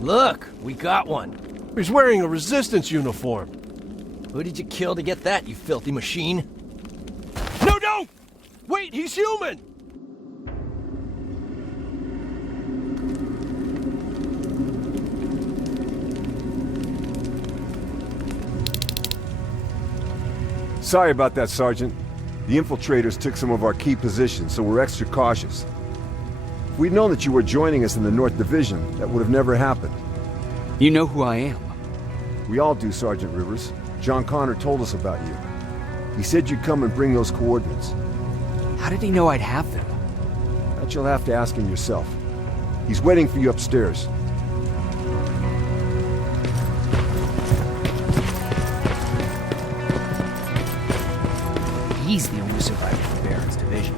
Look, we got one. He's wearing a resistance uniform. Who did you kill to get that, you filthy machine? No, don't! Wait, he's human! Sorry about that, Sergeant. The infiltrators took some of our key positions, so we're extra cautious. If we'd known that you were joining us in the North Division, that would have never happened. You know who I am. We all do, Sergeant Rivers. John Connor told us about you. He said you'd come and bring those coordinates. How did he know I'd have them? That you'll have to ask him yourself. He's waiting for you upstairs. He's the only survivor from Baron's division.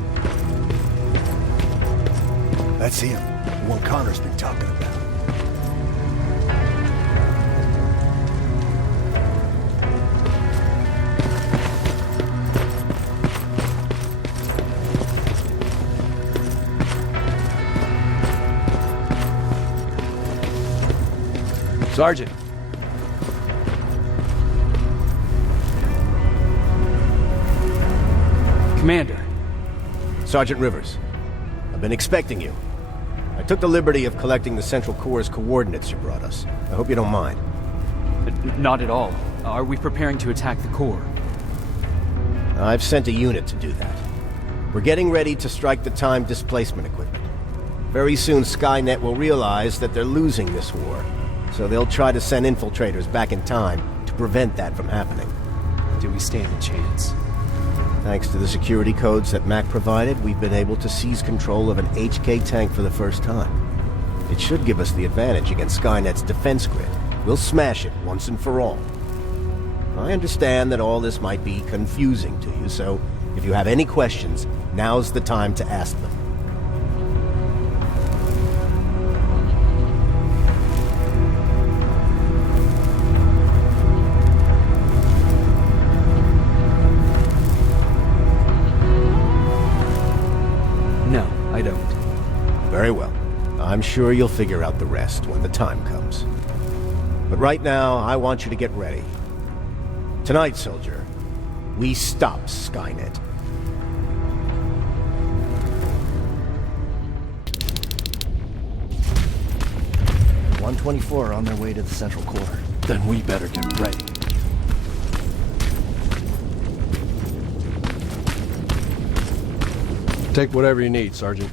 That's him, the one Connor's been talking about. Sergeant. Commander. Sergeant Rivers, I've been expecting you. I took the liberty of collecting the Central Core's coordinates you brought us. I hope you don't mind. Not at all. Are we preparing to attack the core? I've sent a unit to do that. We're getting ready to strike the time displacement equipment. Very soon Skynet will realize that they're losing this war, so they'll try to send infiltrators back in time to prevent that from happening. Do we stand a chance? Thanks to the security codes that Mac provided, we've been able to seize control of an HK tank for the first time. It should give us the advantage against Skynet's defense grid. We'll smash it once and for all. I understand that all this might be confusing to you, so if you have any questions, now's the time to ask them. I don't. Very well. I'm sure you'll figure out the rest when the time comes. But right now, I want you to get ready. Tonight, soldier, we stop Skynet. 24 are on their way to the central core. Then we better get ready. Take whatever you need, Sergeant.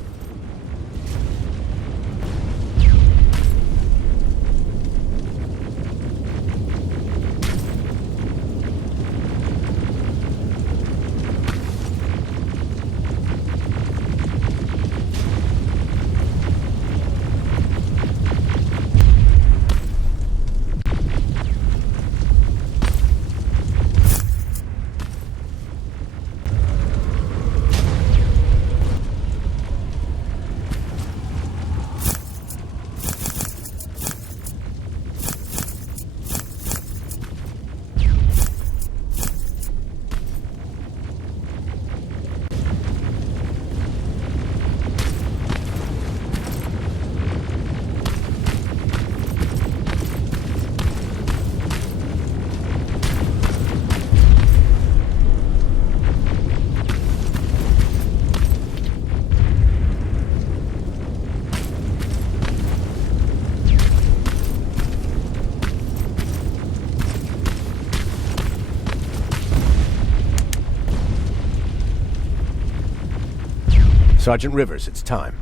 Sergeant Rivers, it's time.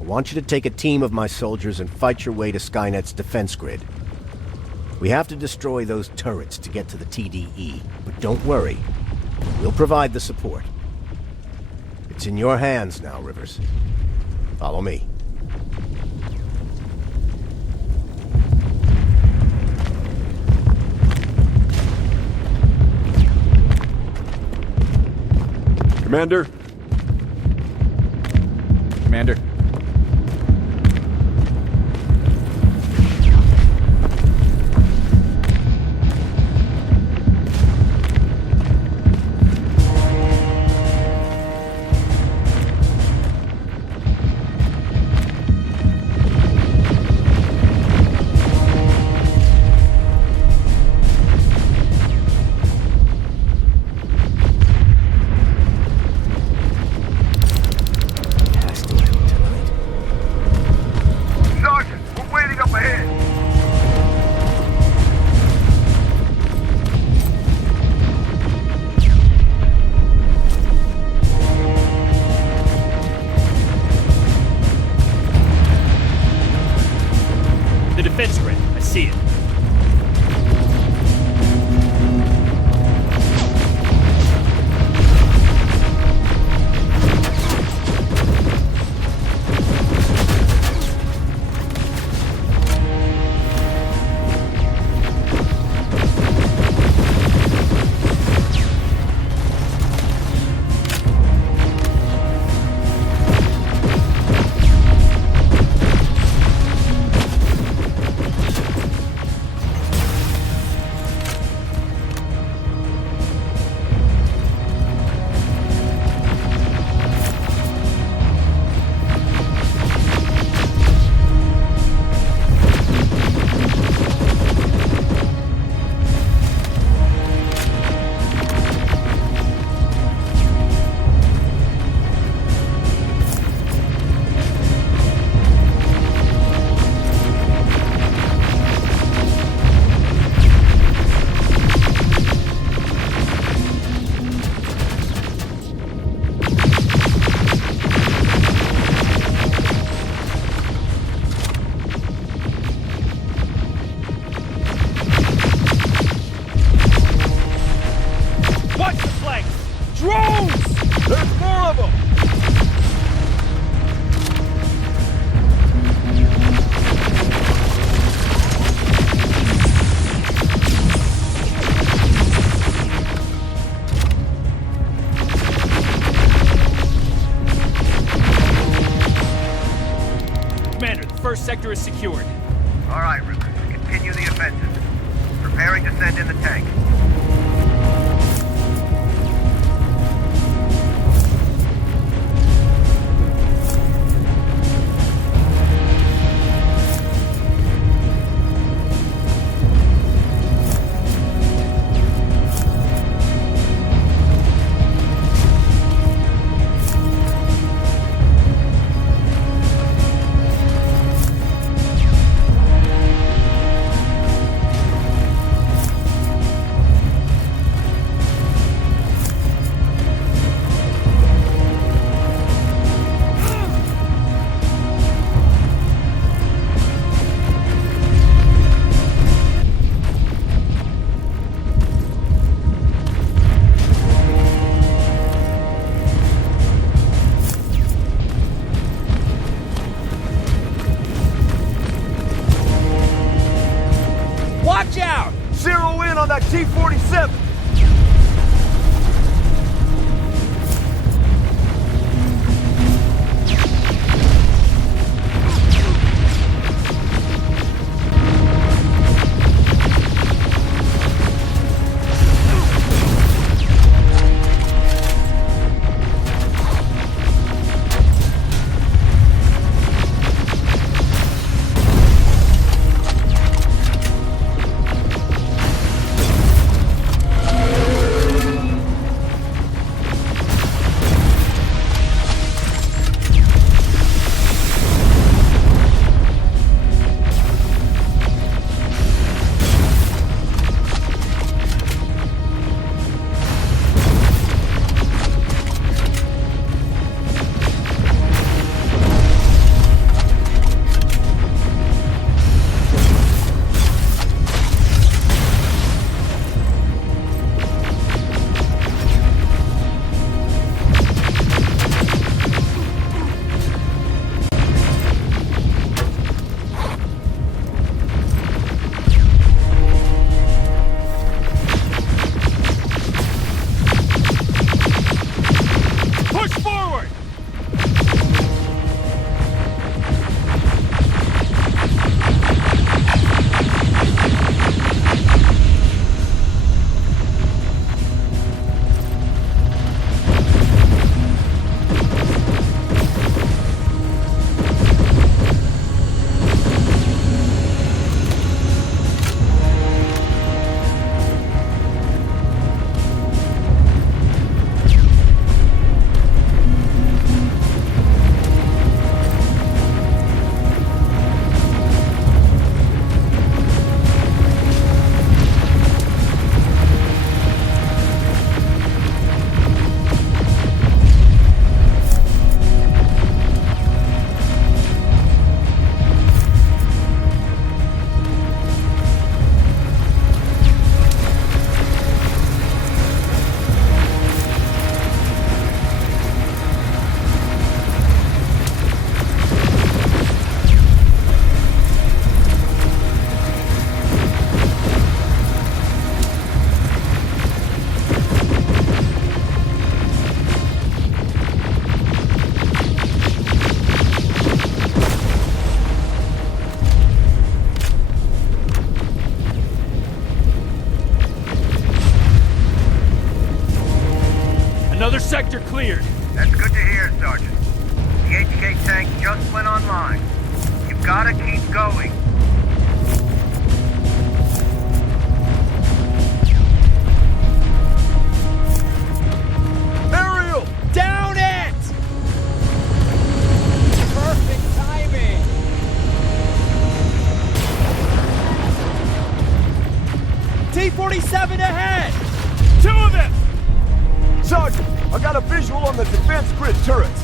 I want you to take a team of my soldiers and fight your way to Skynet's defense grid. We have to destroy those turrets to get to the TDE, but don't worry. We'll provide the support. It's in your hands now, Rivers. Follow me. Commander? Commander. First sector is secured. All right, Rivers. Continue the offensive. Preparing to send in the tank. T-47! Another sector cleared. That's good to hear, Sergeant. The HK tank just went online. You've gotta keep going. Ariel! Down it! Perfect timing! T-47 ahead! Two of them! Sergeant, I got a visual on the defense grid turrets.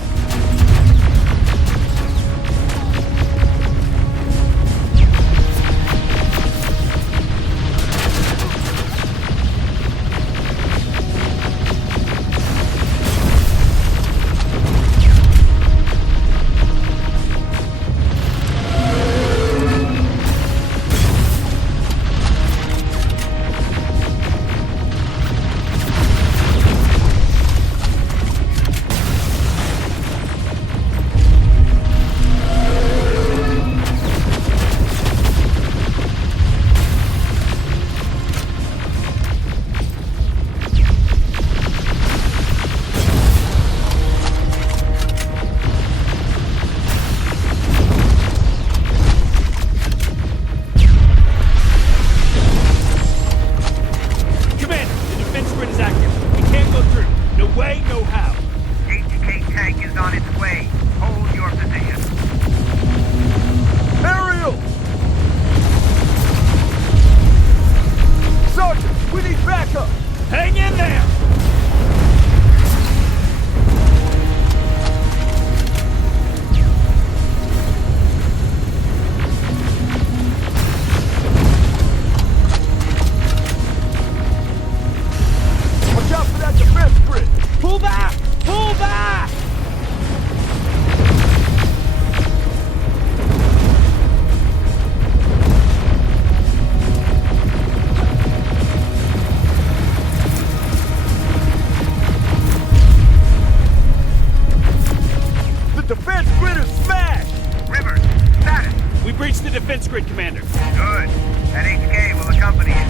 grid is smashed! Rivers, status! We breached the defense grid, Commander. Good. That HK will accompany you.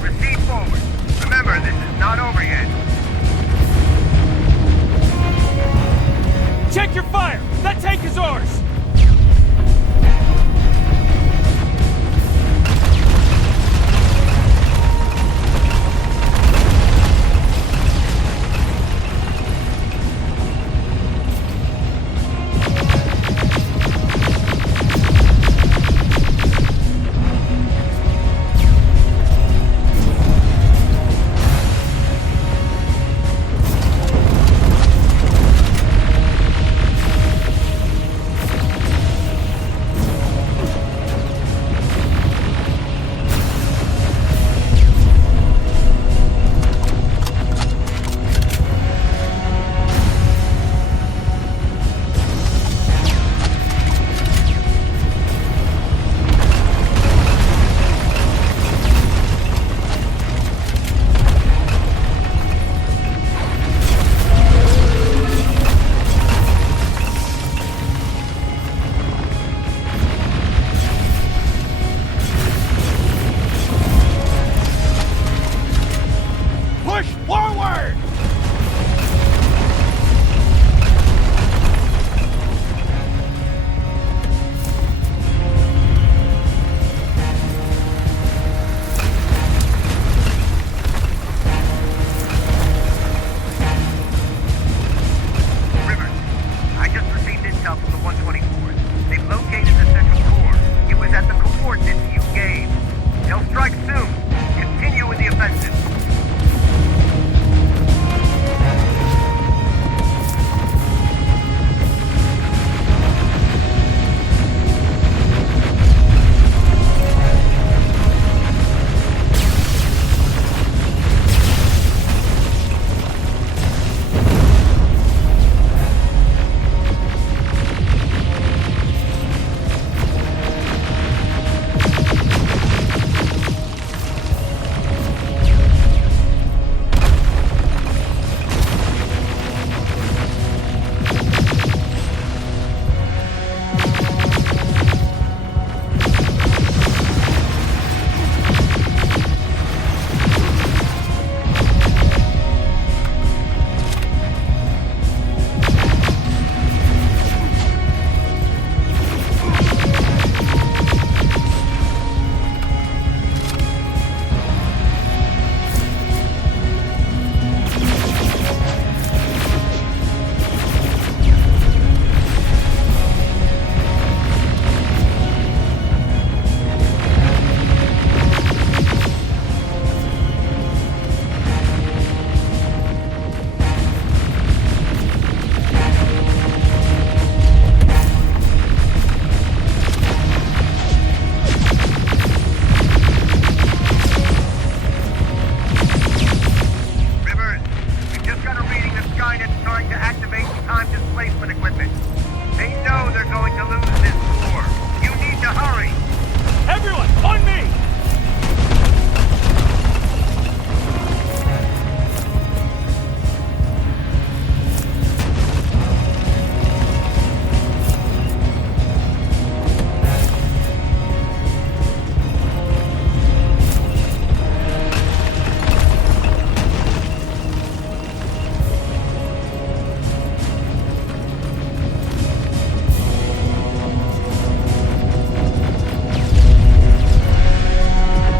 Proceed forward. Remember, this is not over yet. Check your fire! That tank is ours!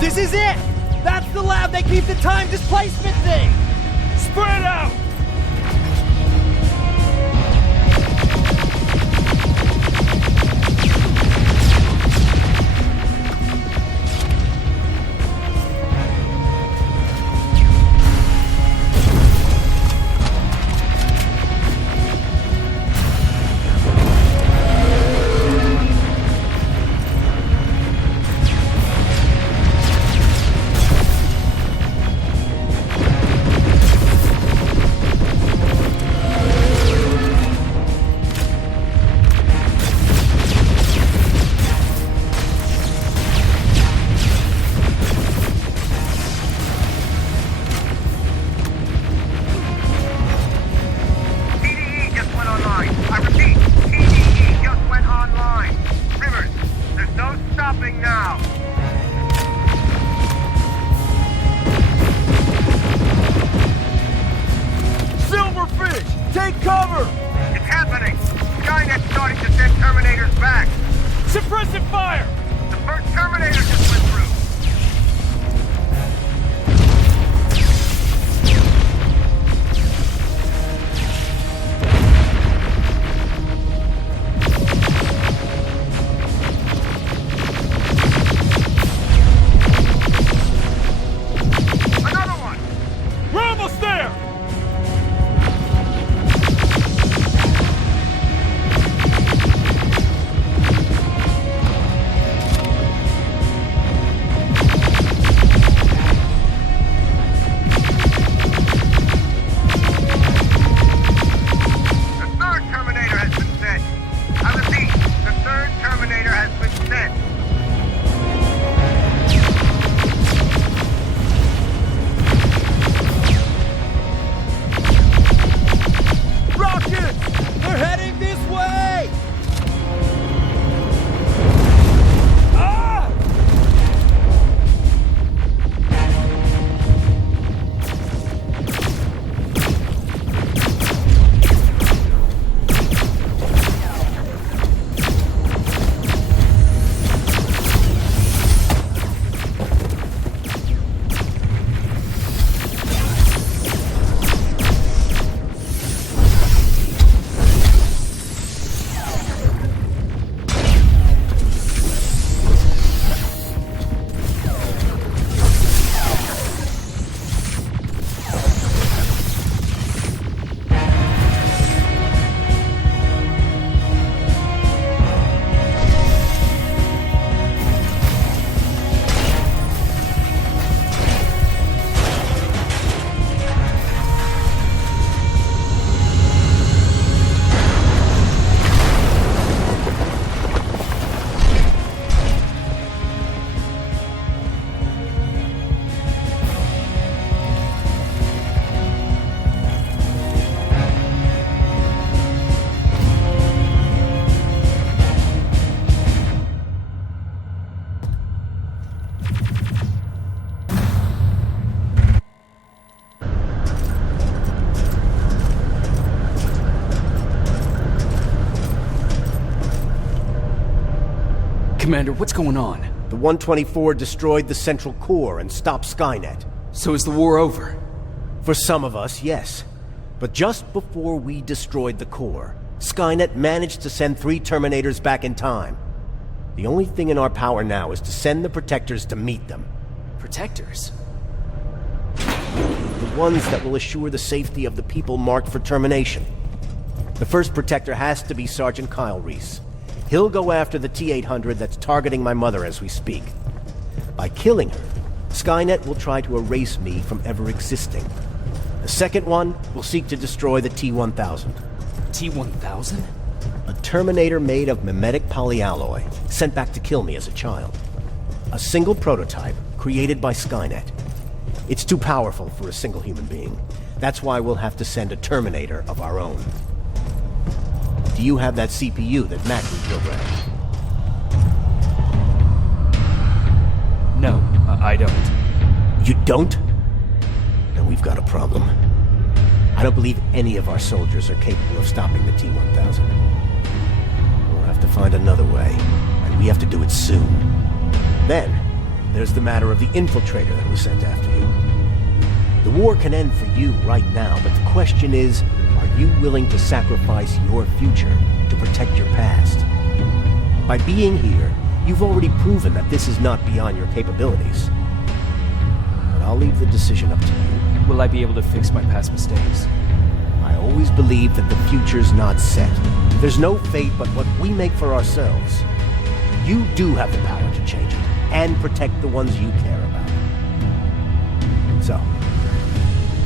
This is it! That's the lab they keep the time displacement thing! Spread out! Suppressive fire! The first Terminator just went through. Another one! We're almost there! Commander, what's going on? The 124 destroyed the central core and stopped Skynet. So is the war over? For some of us, yes. But just before we destroyed the core, Skynet managed to send 3 Terminators back in time. The only thing in our power now is to send the Protectors to meet them. Protectors? The ones that will assure the safety of the people marked for termination. The first Protector has to be Sergeant Kyle Reese. He'll go after the T-800 that's targeting my mother as we speak. By killing her, Skynet will try to erase me from ever existing. The second one will seek to destroy the T-1000. T-1000? A Terminator made of mimetic polyalloy, sent back to kill me as a child. A single prototype created by Skynet. It's too powerful for a single human being. That's why we'll have to send a Terminator of our own. Do you have that CPU that Mac reprogrammed? No, I don't. You don't? Then we've got a problem. I don't believe any of our soldiers are capable of stopping the T-1000. We'll have to find another way, and we have to do it soon. Then, there's the matter of the infiltrator that was sent after you. The war can end for you right now, but the question is, are you willing to sacrifice your future to protect your past? By being here, you've already proven that this is not beyond your capabilities. But I'll leave the decision up to you. Will I be able to fix my past mistakes? I always believe that the future's not set. There's no fate but what we make for ourselves. You do have the power to change it, and protect the ones you care about. So,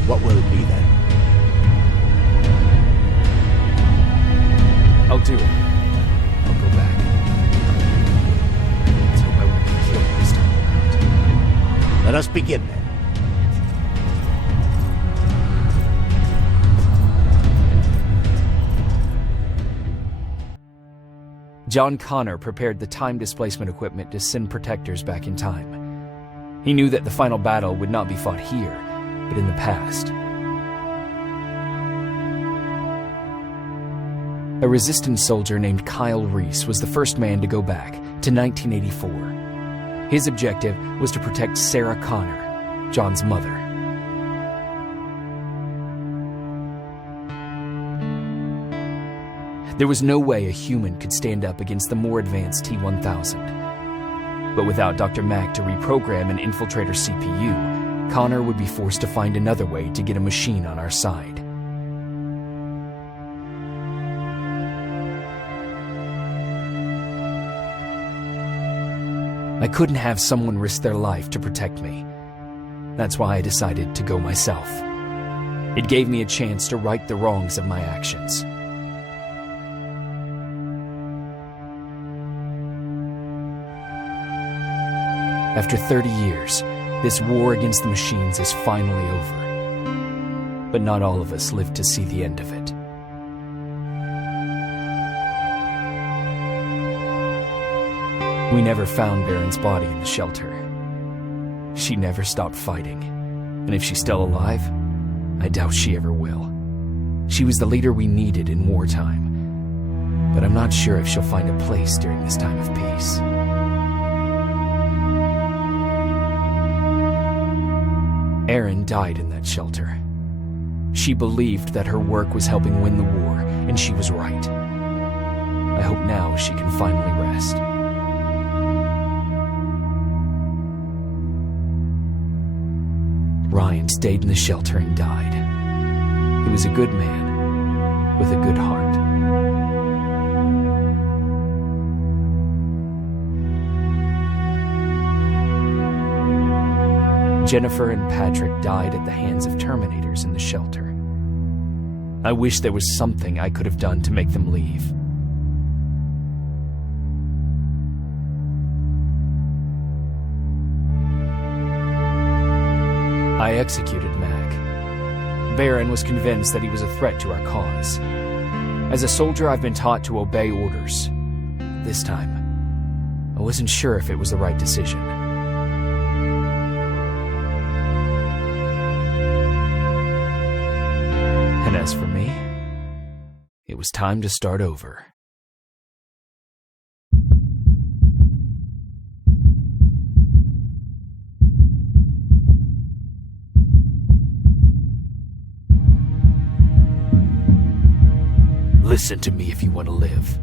what will it be then? I'll do it. I'll go back. Let's hope I won't be killed this time around. Let us begin then. John Connor prepared the time displacement equipment to send Protectors back in time. He knew that the final battle would not be fought here, but in the past. A resistance soldier named Kyle Reese was the first man to go back to 1984. His objective was to protect Sarah Connor, John's mother. There was no way a human could stand up against the more advanced T-1000. But without Dr. Mack to reprogram an infiltrator CPU, Connor would be forced to find another way to get a machine on our side. I couldn't have someone risk their life to protect me. That's why I decided to go myself. It gave me a chance to right the wrongs of my actions. After 30 years, this war against the machines is finally over. But not all of us lived to see the end of it. We never found Baron's body in the shelter. She never stopped fighting, and if she's still alive, I doubt she ever will. She was the leader we needed in wartime, but I'm not sure if she'll find a place during this time of peace. Erin died in that shelter. She believed that her work was helping win the war, and she was right. I hope now she can finally rest. Ryan stayed in the shelter and died. He was a good man with a good heart. Jennifer and Patrick died at the hands of Terminators in the shelter. I wish there was something I could have done to make them leave. I executed Mac. Baron was convinced that he was a threat to our cause. As a soldier, I've been taught to obey orders. This time, I wasn't sure if it was the right decision. And as for me, it was time to start over. Listen to me if you want to live.